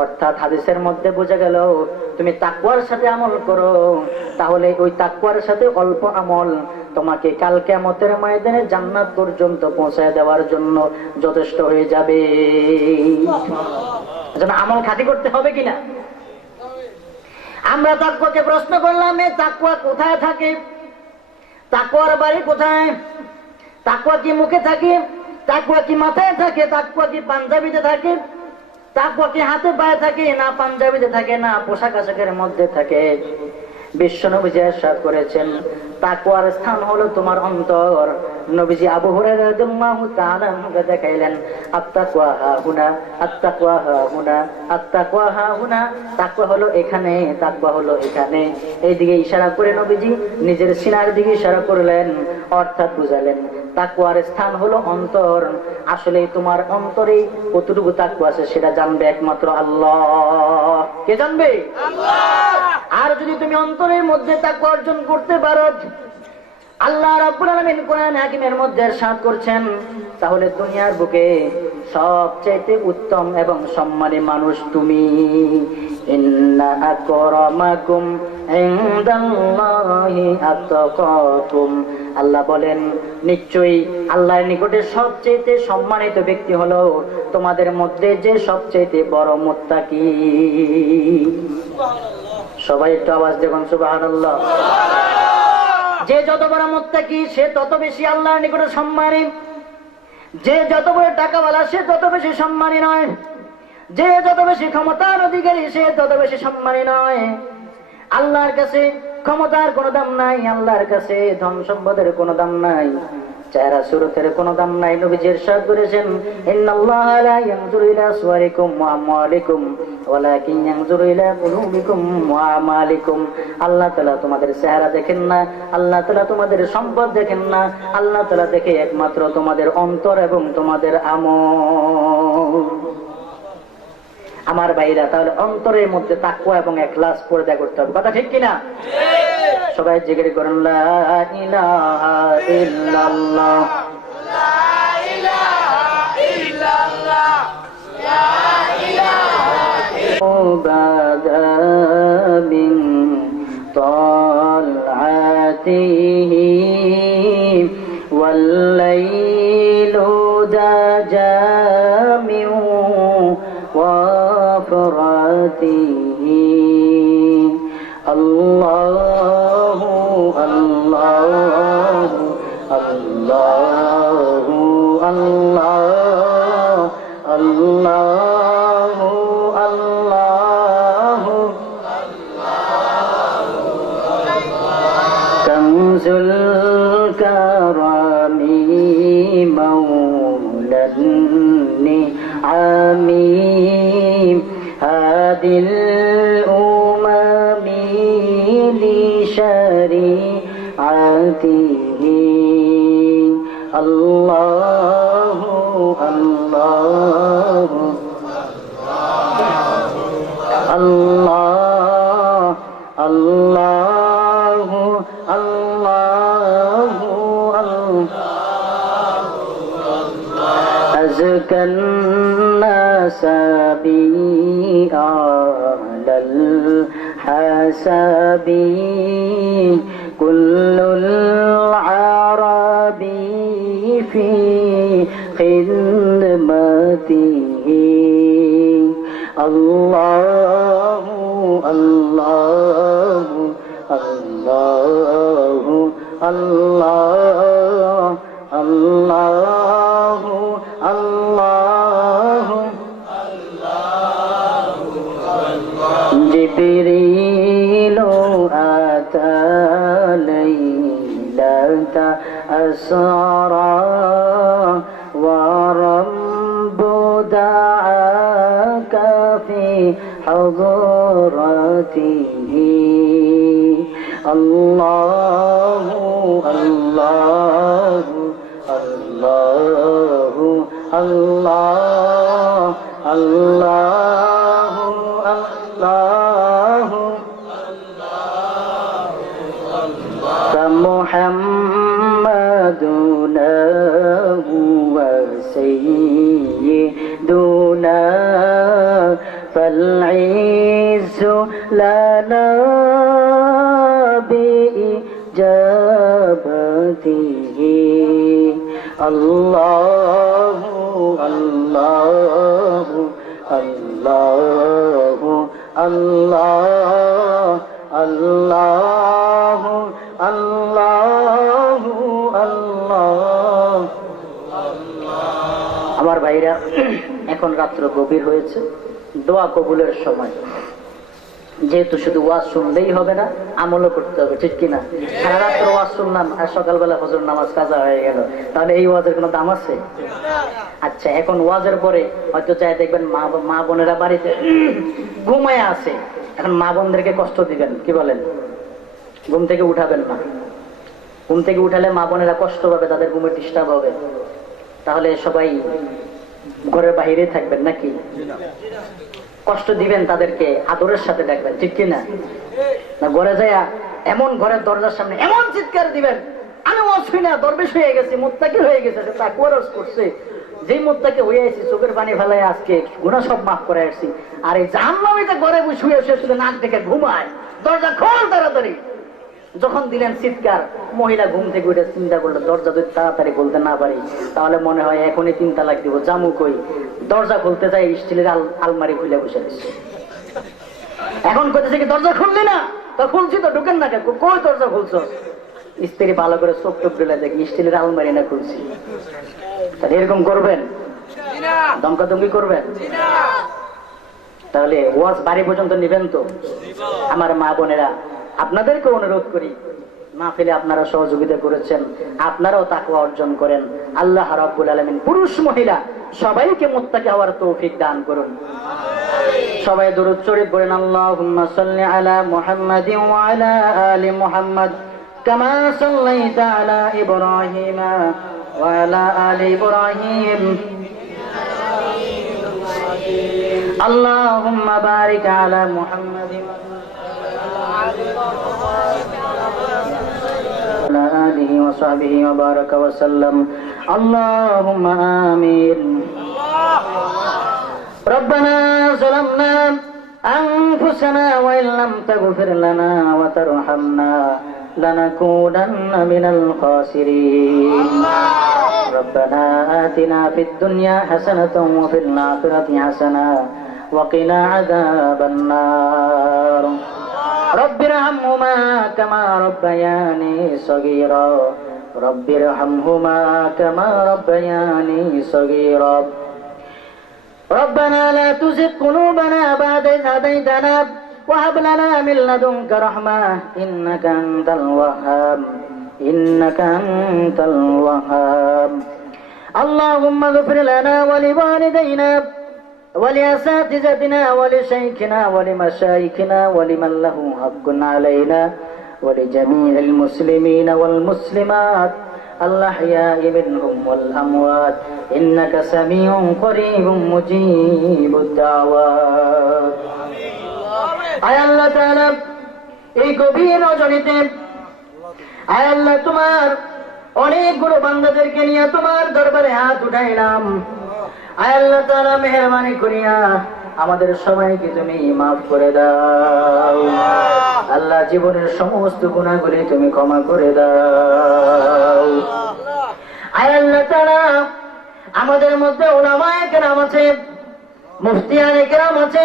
অর্থাৎ হাদিসের মধ্যে বোঝা গেল তুমি তাকওয়ার সাথে আমল করো, তাহলে ওই তাকওয়ার সাথে অল্প আমল তোমাকে কাল কিয়ামতের ময়দানে জান্নাত পর্যন্ত পৌঁছায় দেওয়ার জন্য যথেষ্ট হয়ে যাবে। যেন আমল খাঁটি করতে হবে কিনা? আমরা তাকওয়াকে প্রশ্ন করলাম, এই তাকওয়া কোথায় থাকে? তাকওয়ার বাড়ি কোথায়? তাকওয়া কি মুখে থাকে? তাকওয়া কি মাথায় থাকে? তাকওয়া কি পাঞ্জাবিতে থাকে? তাকওয়া কি হাতে পায়ে থাকে? না পাঞ্জাবিতে থাকে, না পোশাক আশাকের মধ্যে থাকে। বিশ্বনবী ইরশাদ করেছেন তাকওয়ার স্থান হলো তোমার অন্তর। নবীজি আবু হুরায়রা রাদিয়াল্লাহু তাআলা আনহুকে দেখাইলেন আত-তাকওয়া হাহুনা, আত-তাকওয়া হাহুনা, আত-তাকওয়া হাহুনা। তাকওয়া হলো এখানে, তাকওয়া হলো এখানে। এইদিকে ইশারা করে নবীজি নিজের সিনার দিকে ইশারা করলেন, অর্থাৎ বুঝালেন তাকওয়ার স্থান হলো অন্তর। আসলে তোমার অন্তরে কতটুকু তাকওয়া আছে সেটা জানবে একমাত্র আল্লাহ। কে জানবে? আল্লাহ। আর যদি তুমি অন্তরের মধ্যে তাকওয়া অর্জন করতে পারো, আল্লাহ রাব্বুল আলামিন কোরআন হাকিমের মধ্যে ইরশাদ করছেন, তাহলে দুনিয়ার বুকে সবচেয়ে উত্তম এবং সম্মানী মানুষ তুমি। ইন্না আকরামাকুম ইনদাল্লাহি আতকাকুম। আল্লাহ বলেন নিশ্চয়ই আল্লাহর নিকটে সবচেয়ে সম্মানিত ব্যক্তি হলো তোমাদের মধ্যে যে সবচেয়ে বড় মুত্তাকি। সবাই একটু আওয়াজ দেখুন সুবহানাল্লাহ। যে যত বড় মুত্তাকি সে তত বেশি আল্লাহর নিকটে সম্মানী। যে যত বড় টাকাওয়ালা সে তত বেশি সম্মানী নয়। যে যত বেশি ক্ষমতার অধিকারী সে তত বেশি সম্মানী নয়। আল্লাহর কাছে ক্ষমতার কোনো দাম নাই, আল্লাহর কাছে ধন সম্পদের কোনো দাম নাই, চেহারা সুরতের কোনো দাম নাই। নবীজি ইরশাদ করেছেন ইন্নাল্লাহা লা ইয়ানজুরু ইলা সুওয়ারিকুম ওয়া আমওয়ালিকুম ওয়ালাকিন ইয়ানজুরু ইলা কুলুবিকুম ওয়া আমালিকুম। আল্লাহ তাআলা তোমাদের চেহারা দেখেন না, আল্লাহ তাআলা তোমাদের সম্পদ দেখেন না, আল্লাহ তাআলা দেখে একমাত্র তোমাদের অন্তর এবং তোমাদের আমল। আমার ভাইরা, তাহলে অন্তরের মধ্যে তাকওয়া এবং ইখলাস পর্দা করতে হবে। কথা ঠিক কিনা? সবাই জিকির করেন লা ইলাহা ইল্লাল্লাহ, লা ইলাহা ইল্লাল্লাহ, লা ইলাহা ইল্লাল্লাহ। মিন তালআতিহি ওয়াল লাইলু জামিউ ওয়াফরাতিহি। আল্লাহু আল্লাহু আল্লাহু আল্লাহ আল্লাহু আল্লাহু কানজুল কারামি মাওলান নিআমি হাদিল لشريعته الله الله الله الله الله أزكى الناس بي على الحسب كل العرب في خدمته الله الله الله الله الله الله جبريل أتى ليلة أسرى ورب دعاك في حضرته الله الله الله الله الله الله فمحمدنا هو سيدنا فالعز لنا بإجابته الله الله الله الله الله الله الله আমার ভাইরা এখন রাত্র গভীর হয়েছে, দোয়া কবুলের সময়। যেহেতু শুধু ওয়াজ শুনলেই হবে না, আমলও করতে হবে, ঠিক কিনা? সারা রাত্র ওয়াজ শুনলাম আর সকালবেলা ফজর নামাজ কাজা হয়ে গেল, তাহলে এই ওয়াজের কোনো দাম আছে? আচ্ছা, এখন ওয়াজের পরে হয়তো চাই দেখবেন মা বোনেরা বাড়িতে ঘুমায় আছে, এখন মা বোনদেরকে কষ্ট দিবেন, কি বলেন? ঘুম থেকে উঠাবেন না। ঘুম থেকে উঠালে মা বোনেরা কষ্ট পাবে, তাদের ঘুমে ডিস্টার্ব হবে। তাহলে সবাই ঘরের বাইরে থাকবেন নাকি? কষ্ট দিবেন তাদেরকে, আদরের সাথে দেখবেন, ঠিক কিনা? না ঘরে যাইয়া এমন ঘরের দরজার সামনে এমন চিৎকার দিবেন, আমি অসুই না, দরবেশ হয়ে গেছি, মুত্তাকি হয়ে গেছে, তাকওয়া রস করছে, যেই মুত্তাকি হয়ে আসছি চোখের পানি ফেলায় আজকে গুনাহ সব মাফ করে আসছি। আর এই জাহান্নামীতে ঘরে শুয়ে শুয়ে নাক ডেকে ঘুমায়, দরজা খোল তাড়াতাড়ি। যখন দিলেন চিৎকার, মহিলা ঘুম থেকে উঠে চিন্তা করলো দরজা যদি তাড়াতাড়ি খুলতে না পারি তাহলে মনে হয় এখনই 3 তালাক দিব, জামু কই? দরজা খুলতে যাই স্টিলের আলমারি খুলে বসে দিচ্ছে। এখন কইতেছে কি দরজা খুললি না? তো খুলছি তো, ঢুকেন না কেন? কই দরজা খুলছো? স্ত্রী ভালো করে চোখ টোপ দিলে দেখি স্টিলের আলমারি না খুলছি। তাহলে এরকম করবেন? দমকাদমকি করবেন? তাহলে ওয়াজ বাড়ি পর্যন্ত নিবেন তো? আমার মা বোনেরা, আপনাদেরকে অনুরোধ করি, মাহফিলে আপনারা সহযোগিতা করেছেন, আপনারাও তাকওয়া অর্জন করেন। আল্লাহ রাব্বুল আলামিন পুরুষ মহিলা সবাইকে মুত্তাকি হওয়ার তৌফিক দান করুন। সবাই দুরূদ শরীফ পড়েন। আল্লাহুম্মা সাল্লি আলা মুহাম্মাদিন ওয়া আলা আলি মুহাম্মাদ কামা সাল্লাইতা আলা ইব্রাহিম ওয়া আলা আলি ইব্রাহিম। আল্লাহুম্মা বারিক আলা মুহাম্মাদিন على آله وصحبه وبارك وسلم. اللهم آمين. ربنا ظلمنا أنفسنا وإن لم تغفر لنا وترحمنا لنكونن من الخاسرين. ربنا آتنا في الدنيا حسنة وفي الآخرة حسنة وقنا عذاب النار. رب ارحمهما كما ربياني صغيرا. رب ارحمهما كما ربياني صغيرا. ربنا لا تزغ قلوبنا بعد إذ هديتنا وهب لنا من لدنك رحمة إنك أنت الوهاب. إنك أنت الوهاب. اللهم اغفر لنا ولوالدينا ولأساتذتنا ولشيخنا ولمشايخنا ولمن له حق علينا ولجميع المسلمين والمسلمات الأحياء منهم والأموات إنك سميع قريب مجيب الدعوات আয় আল্লাহ তাআলা এই গভীর রজনীতে আয় আল্লাহ তোমার অনেকগুলো বান্দাদেরকে নিয়ে তোমার দরবারে হাত উঠাইলাম আয় আল্লাহ তাআলা মেহেরবানি করিয়া আমাদের সবাইকে তুমি মাফ করে দাও আল্লাহ জীবনের সমস্ত গুনাহগুলি তুমি ক্ষমা করে দাও আয় আল্লাহ তাআলা আমাদের মধ্যে উলামায়ে কেরাম আছে মুফতিয়ানে কেরাম আছে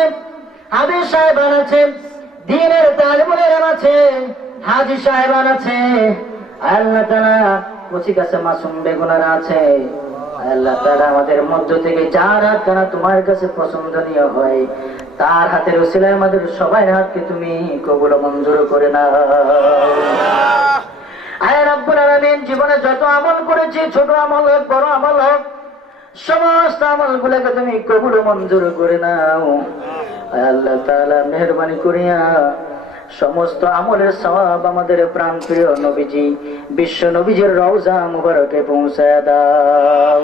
হাফেজ সাহেবান আছে দ্বীনের তালিবুল ইলম আছে হাজী সাহেবান আছে আয় আল্লাহ তাআলা কুচি কাছে মাসুম বেগুনারা আছে আল্লাহ তাআলা আমাদের মধ্য থেকে যার হাত কানা তোমার কাছে পছন্দনীয় হয় তার হাতের উসিলায় আমাদের সবার হাতকে তুমি কবুল ও মঞ্জুর করে নাও আয় রাব্বুল আলামিন জীবনে যত আমল করেছি ছোট আমল হোক বড় আমল হোক সমস্ত আমলগুলোকে তুমি কবুল ও মঞ্জুর করে নাও আয় আল্লাহ তাআলা মেহেরবানি করিয়া সমস্ত আমলের সওয়াব আমাদের প্রাণপ্রিয় নবীজি বিশ্ব নবীজির রওজা মুবারকে পৌঁছায় দাও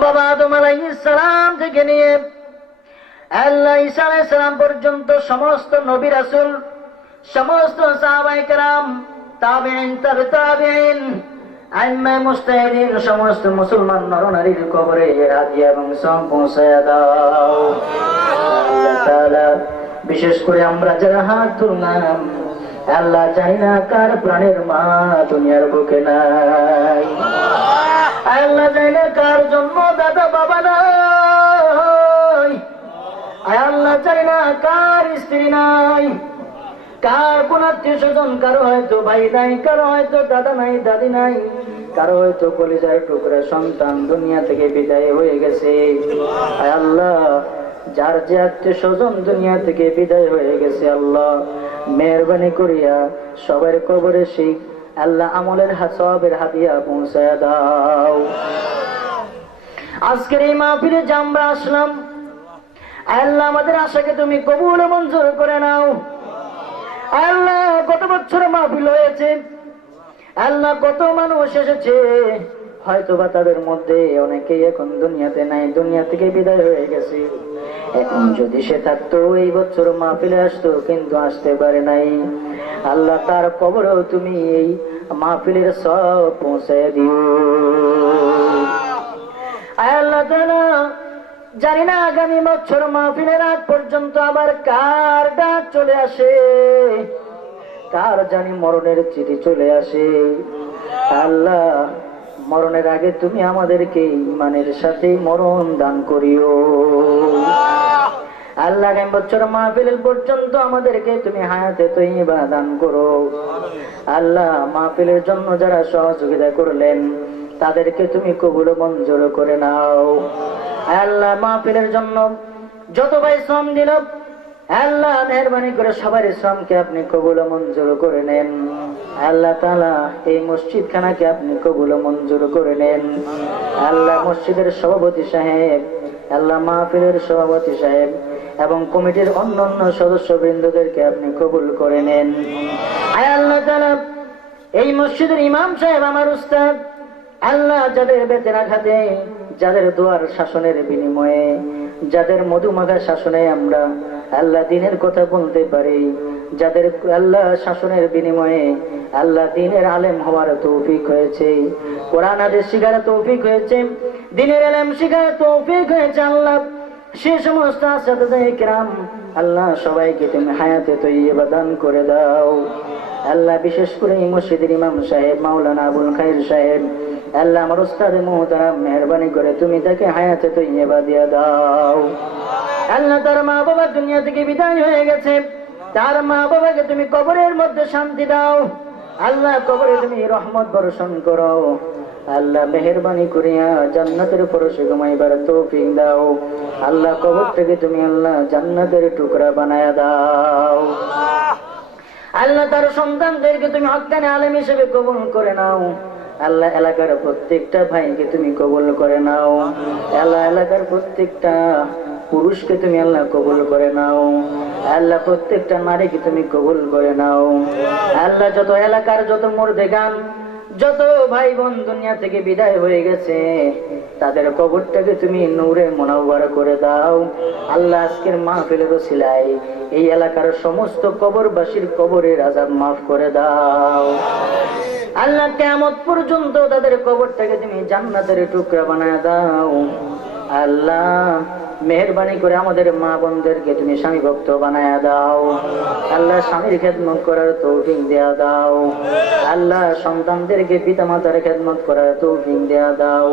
বাবা আদম আলাইহিস সালাম থেকে নিয়ে আল্লাহ ঈসা আলাইহিস সালাম পর্যন্ত সমস্ত নবী রাসূল সমস্ত সাহাবায়ে কেরাম তাবেঈন তাবে তাবেঈন আইম্মা মুজতাহিদিন সমস্ত মুসলমান নরনারীর কবরে হাদিয়া এবং সওয়াব পৌঁছায় দাও আল্লাহ তাআলা বিশেষ করে আমরা যারা হাত তুললাম আল্লাহ জানি না কার প্রাণের মা দুনিয়ার বুকে নাই আল্লাহ জানি না কার জন্ম দাদা বাবা নাই আল্লাহ জানি না কার স্ত্রী নাই কার কোন আত্মীয় স্বজন কারো হয়তো ভাই নাই কারো হয়তো দাদা নাই দাদি নাই কারো হয়তো কলিজার টুকরা সন্তান দুনিয়া থেকে বিদায় হয়ে গেছে আল্লাহ যার যে আত্মীয় স্বজন দুনিয়া থেকে বিদায় হয়ে গেছে আল্লাহ মেহেরবানি করিয়া সবার কবরে শিখ আল্লাহ আমলের সওয়াবের হাদিয়া পৌঁছায় দাও আজকের এই মাহফিলে যে আমরা আসলাম আল্লাহ আমাদের আশাকে তুমি কবুল ও মঞ্জুর করে নাও আল্লাহ কত বছর মাহফিল হয়েছে আল্লাহ কত মানুষ এসেছে হয়তোবা তাদের মধ্যে অনেকেই এখন দুনিয়াতে নাই দুনিয়া থেকে বিদায় হয়ে গেছে এখন যদি সে থাকতো এই বছর মাহফিলে আসতো কিন্তু আসতে পারে নাই আল্লাহ তার কবরেও তুমি এই মাহফিলের সব পৌঁছে দিও আল্লাহ তাআলা জানি না আগামী বছর মাহফিলের আগ পর্যন্ত আবার কার ডাক চলে আসে কার জানি মরণের চিঠি চলে আসে আল্লাহ মরণের আগে তুমি আমাদেরকে ঈমানের সাথে মরণ দান করিও আল্লাহ আগামী বছর মাহফিল পর্যন্ত আমাদেরকে তুমি হায়াতে তৈয়বা দান করো আল্লাহ মাহফিলের জন্য যারা সহযোগিতা করলেন তাদেরকে তুমি কবুল ও মঞ্জুর করে নাও আল্লাহ মাহফিলের জন্য যত ভাই শ্রম দিল আল্লাহ মেহেরবানি করে সবার শ্রমকে আপনি কবুল ও মঞ্জুর করে নেন আল্লাহ তাআলা এই মসজিদ খানাকে আপনি কবুল ও মঞ্জুর করে নেন আল্লাহ মসজিদের সভাপতি সাহেব আল্লাহ মাহফিলের সভাপতি সাহেব এবং কমিটির অন্যান্য সদস্যবৃন্দদেরকে আপনি কবুল করে নেন আল্লাহ তাআলা এই মসজিদের ইমাম সাহেব আমার উস্তাদ আল্লাহ যাদের বেঁচে রাখাতে যাদের দুয়ার শাসনের বিনিময়ে যাদের মধুমাখা শাসনে আমরা আল্লাহ দ্বীনের কথা বলতে পারি যাদের আল্লাহ শাসনের বিনিময়ে আল্লাহ দ্বীনের আলেম হওয়ার তৌফিক হয়েছে কোরআন হাদিস শিখার তৌফিক হয়েছে দ্বীনের আলেম শিখার তৌফিক হয়েছে আল্লাহ সে সমস্ত আসহাবে কিরাম আল্লাহ সবাইকে তুমি হায়াতে তৈয়বা দান করে দাও আল্লাহ বিশেষ করে এই মসজিদের ইমাম সাহেব মাওলানা আবুল খায়ের সাহেব আল্লাহ আমার উস্তাদ মুহতারাম মেহেরবানি করে তুমি তাকে হায়াতে তৈয়বা দিয়ে দাও আল্লাহ তার মা বাবা দুনিয়া থেকে বিদায় হয়ে গেছে তার মা বাবাকে তুমি কবরের মধ্যে শান্তি দাও আল্লাহ কবরে তুমি রহমত বর্ষণ করো আল্লাহ মেহেরবানি করিয়া জান্নাতের পরশে ঘুমাইবার তৌফিক দাও আল্লাহ কবর থেকে তুমি আল্লাহ জান্নাতের টুকরা বানায়া দাও আল্লাহ তার সন্তানদেরকে তুমি হক্কানি আলেম হিসেবে কবুল করে নাও আল্লাহ এলাকার প্রত্যেকটা ভাইকে তুমি কবুল করে নাও আল্লাহ এলাকার প্রত্যেকটা পুরুষকে তুমি আল্লাহ কবুল করে নাও, আল্লাহ প্রত্যেকটা নারীকে তুমি কবুল করে নাও। আল্লাহ যত এলাকার যত মুর্দেগান, যত ভাই বোন দুনিয়া থেকে বিদায় হয়ে গেছে, তাদের কবরটাকে তুমি নূরে মুনাওয়ার করে দাও। আল্লাহ আজকের মাহফিলের ওসিলায় এই এলাকার সমস্ত কবরবাসীর কবরের আযাব মাফ করে দাও। আল্লাহ কিয়ামত পর্যন্ত তাদের কবরটাকে তুমি জান্নাতের টুকরা বানায় দাও। আল্লাহ মেহেরবানি করে আমাদের মা বোনদেরকে তুমি স্বামী ভক্ত বানায় দাও। আল্লাহ স্বামীর খেদমত করার তৌফিক দেয়া দাও। আল্লাহ সন্তানদেরকে পিতা মাতার খেদমত করার তৌফিক দেয়া দাও।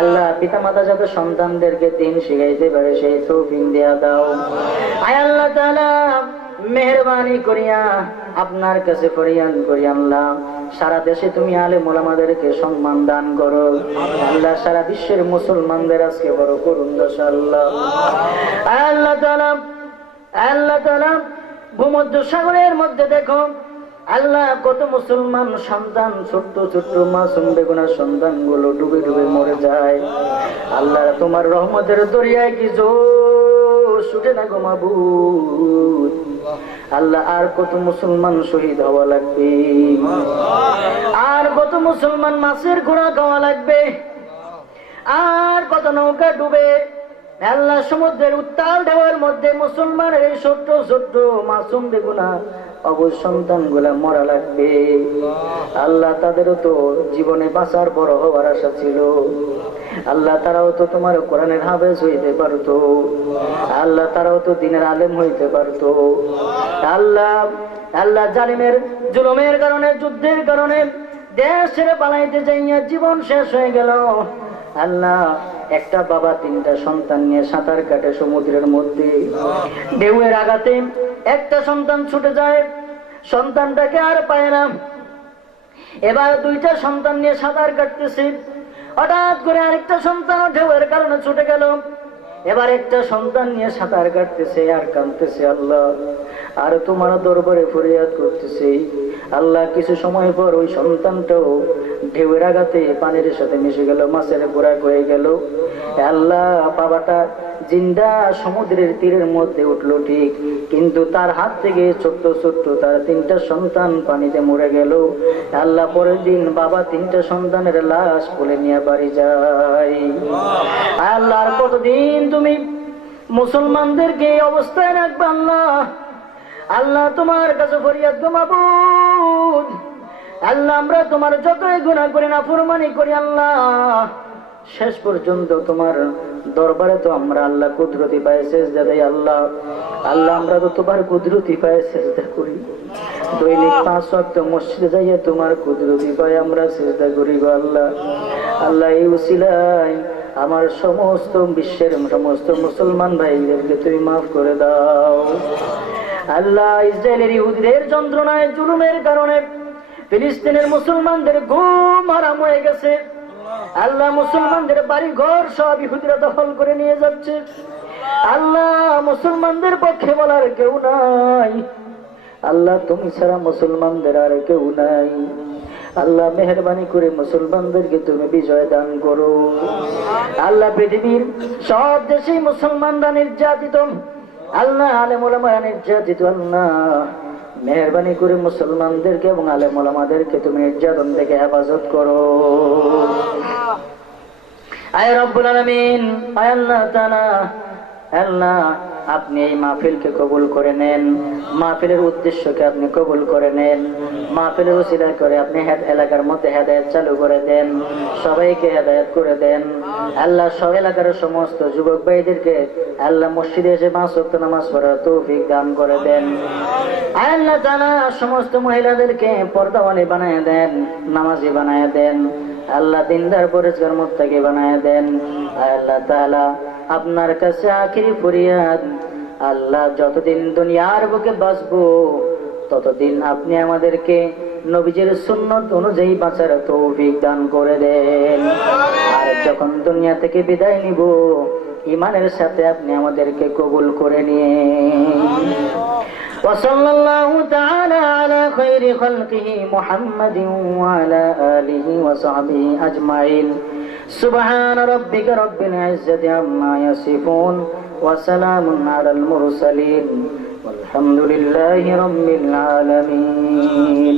আল্লাহ পিতা মাতা যাতে সন্তানদেরকে দিন শিখাইতে পারে সেই তৌফিক দেয়া দাও। আয় আল্লাহ তাআলা মেহেরবানি করিয়া আপনার কাছে ফরিয়াদ করি আল্লাহ, সারা দেশে তুমি আলেম ওলামাদেরকে সম্মান দান করো। আল্লাহ সারা বিশ্বের মুসলমানদের আজকে বড় করুন দশা আল্লাহ। আল্লাহ তাআলা ভূমধ্য সাগরের মধ্যে দেখো আল্লাহ কত মুসলমান সন্তান, ছোট্ট ছোট্ট মাসুম বেগুনা সন্তান গুলো ডুবে ডুবে মরে যায়। আল্লাহ তোমার রহমতের দরিয়ায় কি জোর ছুটে না গো মাবুদ। আল্লাহ আর কত মুসলমান শহীদ হওয়া লাগবে, আর কত মুসলমান মাছের ঘোড়া খাওয়া লাগবে, আর কত নৌকা ডুবে আল্লাহ সমুদ্রের উত্তাল ঢেউয়ের মধ্যে মুসলমানের এই ছোট্ট ছোট্ট মাসুম বেগুনা অবশ্য সন্তান গুলা মরা লাগবে। আল্লাহ তাদেরও তো জীবনে বাঁচার বড় হওয়ার আশা ছিল। আল্লাহ তারাও তো তোমার কোরআনের হাফেজ হইতে পারতো। আল্লাহ তারাও তো দিনের আলেম হইতে পারতো। আল্লাহ জালিমের জুলুমের কারণে, যুদ্ধের কারণে দেশ ছেড়ে পালাইতে যাইয়া জীবন শেষ হয়ে গেল। আল্লাহ একটা বাবা 3টা সন্তান নিয়ে সাঁতার কাটে সমুদ্রের মধ্যে, ঢেউয়ের আঘাতে একটা সন্তান ছুটে যায়, সন্তানটাকে আর পায় না। এবার 2টা সন্তান নিয়ে সাঁতার কাটতেছে, হঠাৎ করে আরেকটা সন্তান ঢেউয়ের কারণে ছুটে গেল। এবার একটা সন্তান নিয়ে সাঁতার কাটতেছে আর কাঁদতেছে আল্লাহ, আর তোমার দরবারে ফরিয়াদ করতেছে। আল্লাহ কিছু সময় পর ওই সন্তানটাও ঢেউয়ের আঘাতে পানির সাথে মিশে গেল, মাছের গোড়া হয়ে গেল। আল্লাহ বাবাটা জিন্দা সমুদ্রের তীরের মধ্যে উঠলো ঠিক, কিন্তু তার হাত থেকে ছোট্ট ছোট্ট তার 3টা সন্তান পানিতে মরে গেল। আল্লাহ পরের দিন বাবা 3টা সন্তানের লাশ কোলে নিয়ে বাড়ি যায়। আল্লাহ আর কতদিন তুমি মুসলমানদেরকে এই অবস্থায় রাখবে আল্লাহ? আল্লাহ তোমার কাছে ফরিয়াদ গো মাবুদ। আল্লাহ আমরা তোমার যতই গুনাহ করি না ফরমানি করি আল্লাহ, শেষ পর্যন্ত তোমার দরবারে তো আমরা আল্লাহ কুদরতি পায় সেজদা দেই আল্লাহ। আল্লাহ আমরা তো তোমার কুদরতি পায় সেজদা করি, দৈনিক 5 ওয়াক্ত মসজিদে যাইয়া তোমার কুদরতি পায় আমরা সেজদা করি গো আল্লাহ। আল্লাহ এই উসিলায় আমার সমস্ত বিশ্বের সমস্ত মুসলমান ভাইদেরকে তুমি মাফ করে দাও আল্লাহ। ইসরায়েলের ইহুদিদের যন্ত্রণায় জুলুমের কারণে ফিলিস্তিনের মুসলমানদের ঘুম হারাম হয়ে গেছে। আল্লাহ মুসলমানদের বাড়ি ঘর সব ইহুদিরা দখল করে নিয়ে যাচ্ছে। আল্লাহ মুসলমানদের পক্ষে বলার কেউ নাই। আল্লাহ তুমি ছাড়া মুসলমানদের আর কেউ নাই। আল্লাহ মেহেরবানি করে মুসলমানদেরকে তুমি বিজয় দান করো আল্লাহ। পৃথিবীর সব দেশেই মুসলমানরা নির্যাতিত আল্লাহ, আলেম ওলামারা নির্যাতিত আল্লাহ। মেহেরবানি করে মুসলমানদেরকে এবং আলেম ওলামাদেরকে তুমি নির্যাতন থেকে হেফাজত করো আয় রব্বুল আলামিন। আয় আল্লাহ তাআলা, আল্লাহ আপনি এই মাহফিলকে কবুল করে নেন, মাহফিলের উদ্দেশ্যকে আপনি কবুল করে নেন, মাহফিলের উসিলা করে আপনি এলাকার মধ্যে হেদায়েত চালু করে দেন, সবাইকে হেদায়েত করে দেন আল্লাহ। সব এলাকার সমস্ত যুবক ভাইদেরকে আল্লাহ মসজিদে এসে 5 ওয়াক্ত নামাজ পড়ার তৌফিক দান করে দেন আল্লাহ তাআলা। সমস্ত মহিলাদেরকে পর্দাওয়ালি বানায় দেন, নামাজি বানায় দেন আল্লাহ, দিনদার পরিষ্কার মুত্তাকি বানায় দেন আল্লাহ তাআলা। আপনার কাছে আখিরি ফরিয়াদ আল্লাহ, যতদিন দুনিয়ার বুকে বাঁচবো ততদিন আপনি আমাদেরকে নবীজির সুন্নত অনুযায়ী বাঁচার তৌফিক দান করে দেন। আর যখন দুনিয়া থেকে বিদায় নিব ঈমানের সাথে আপনি আমাদেরকে কবুল করে নিন। وصلى الله تعالى على خير خلقه محمد وعلى آله وصحبه أجمعين سبحان ربك رب العزة عما يصفون وسلام على المرسلين والحمد لله رب العالمين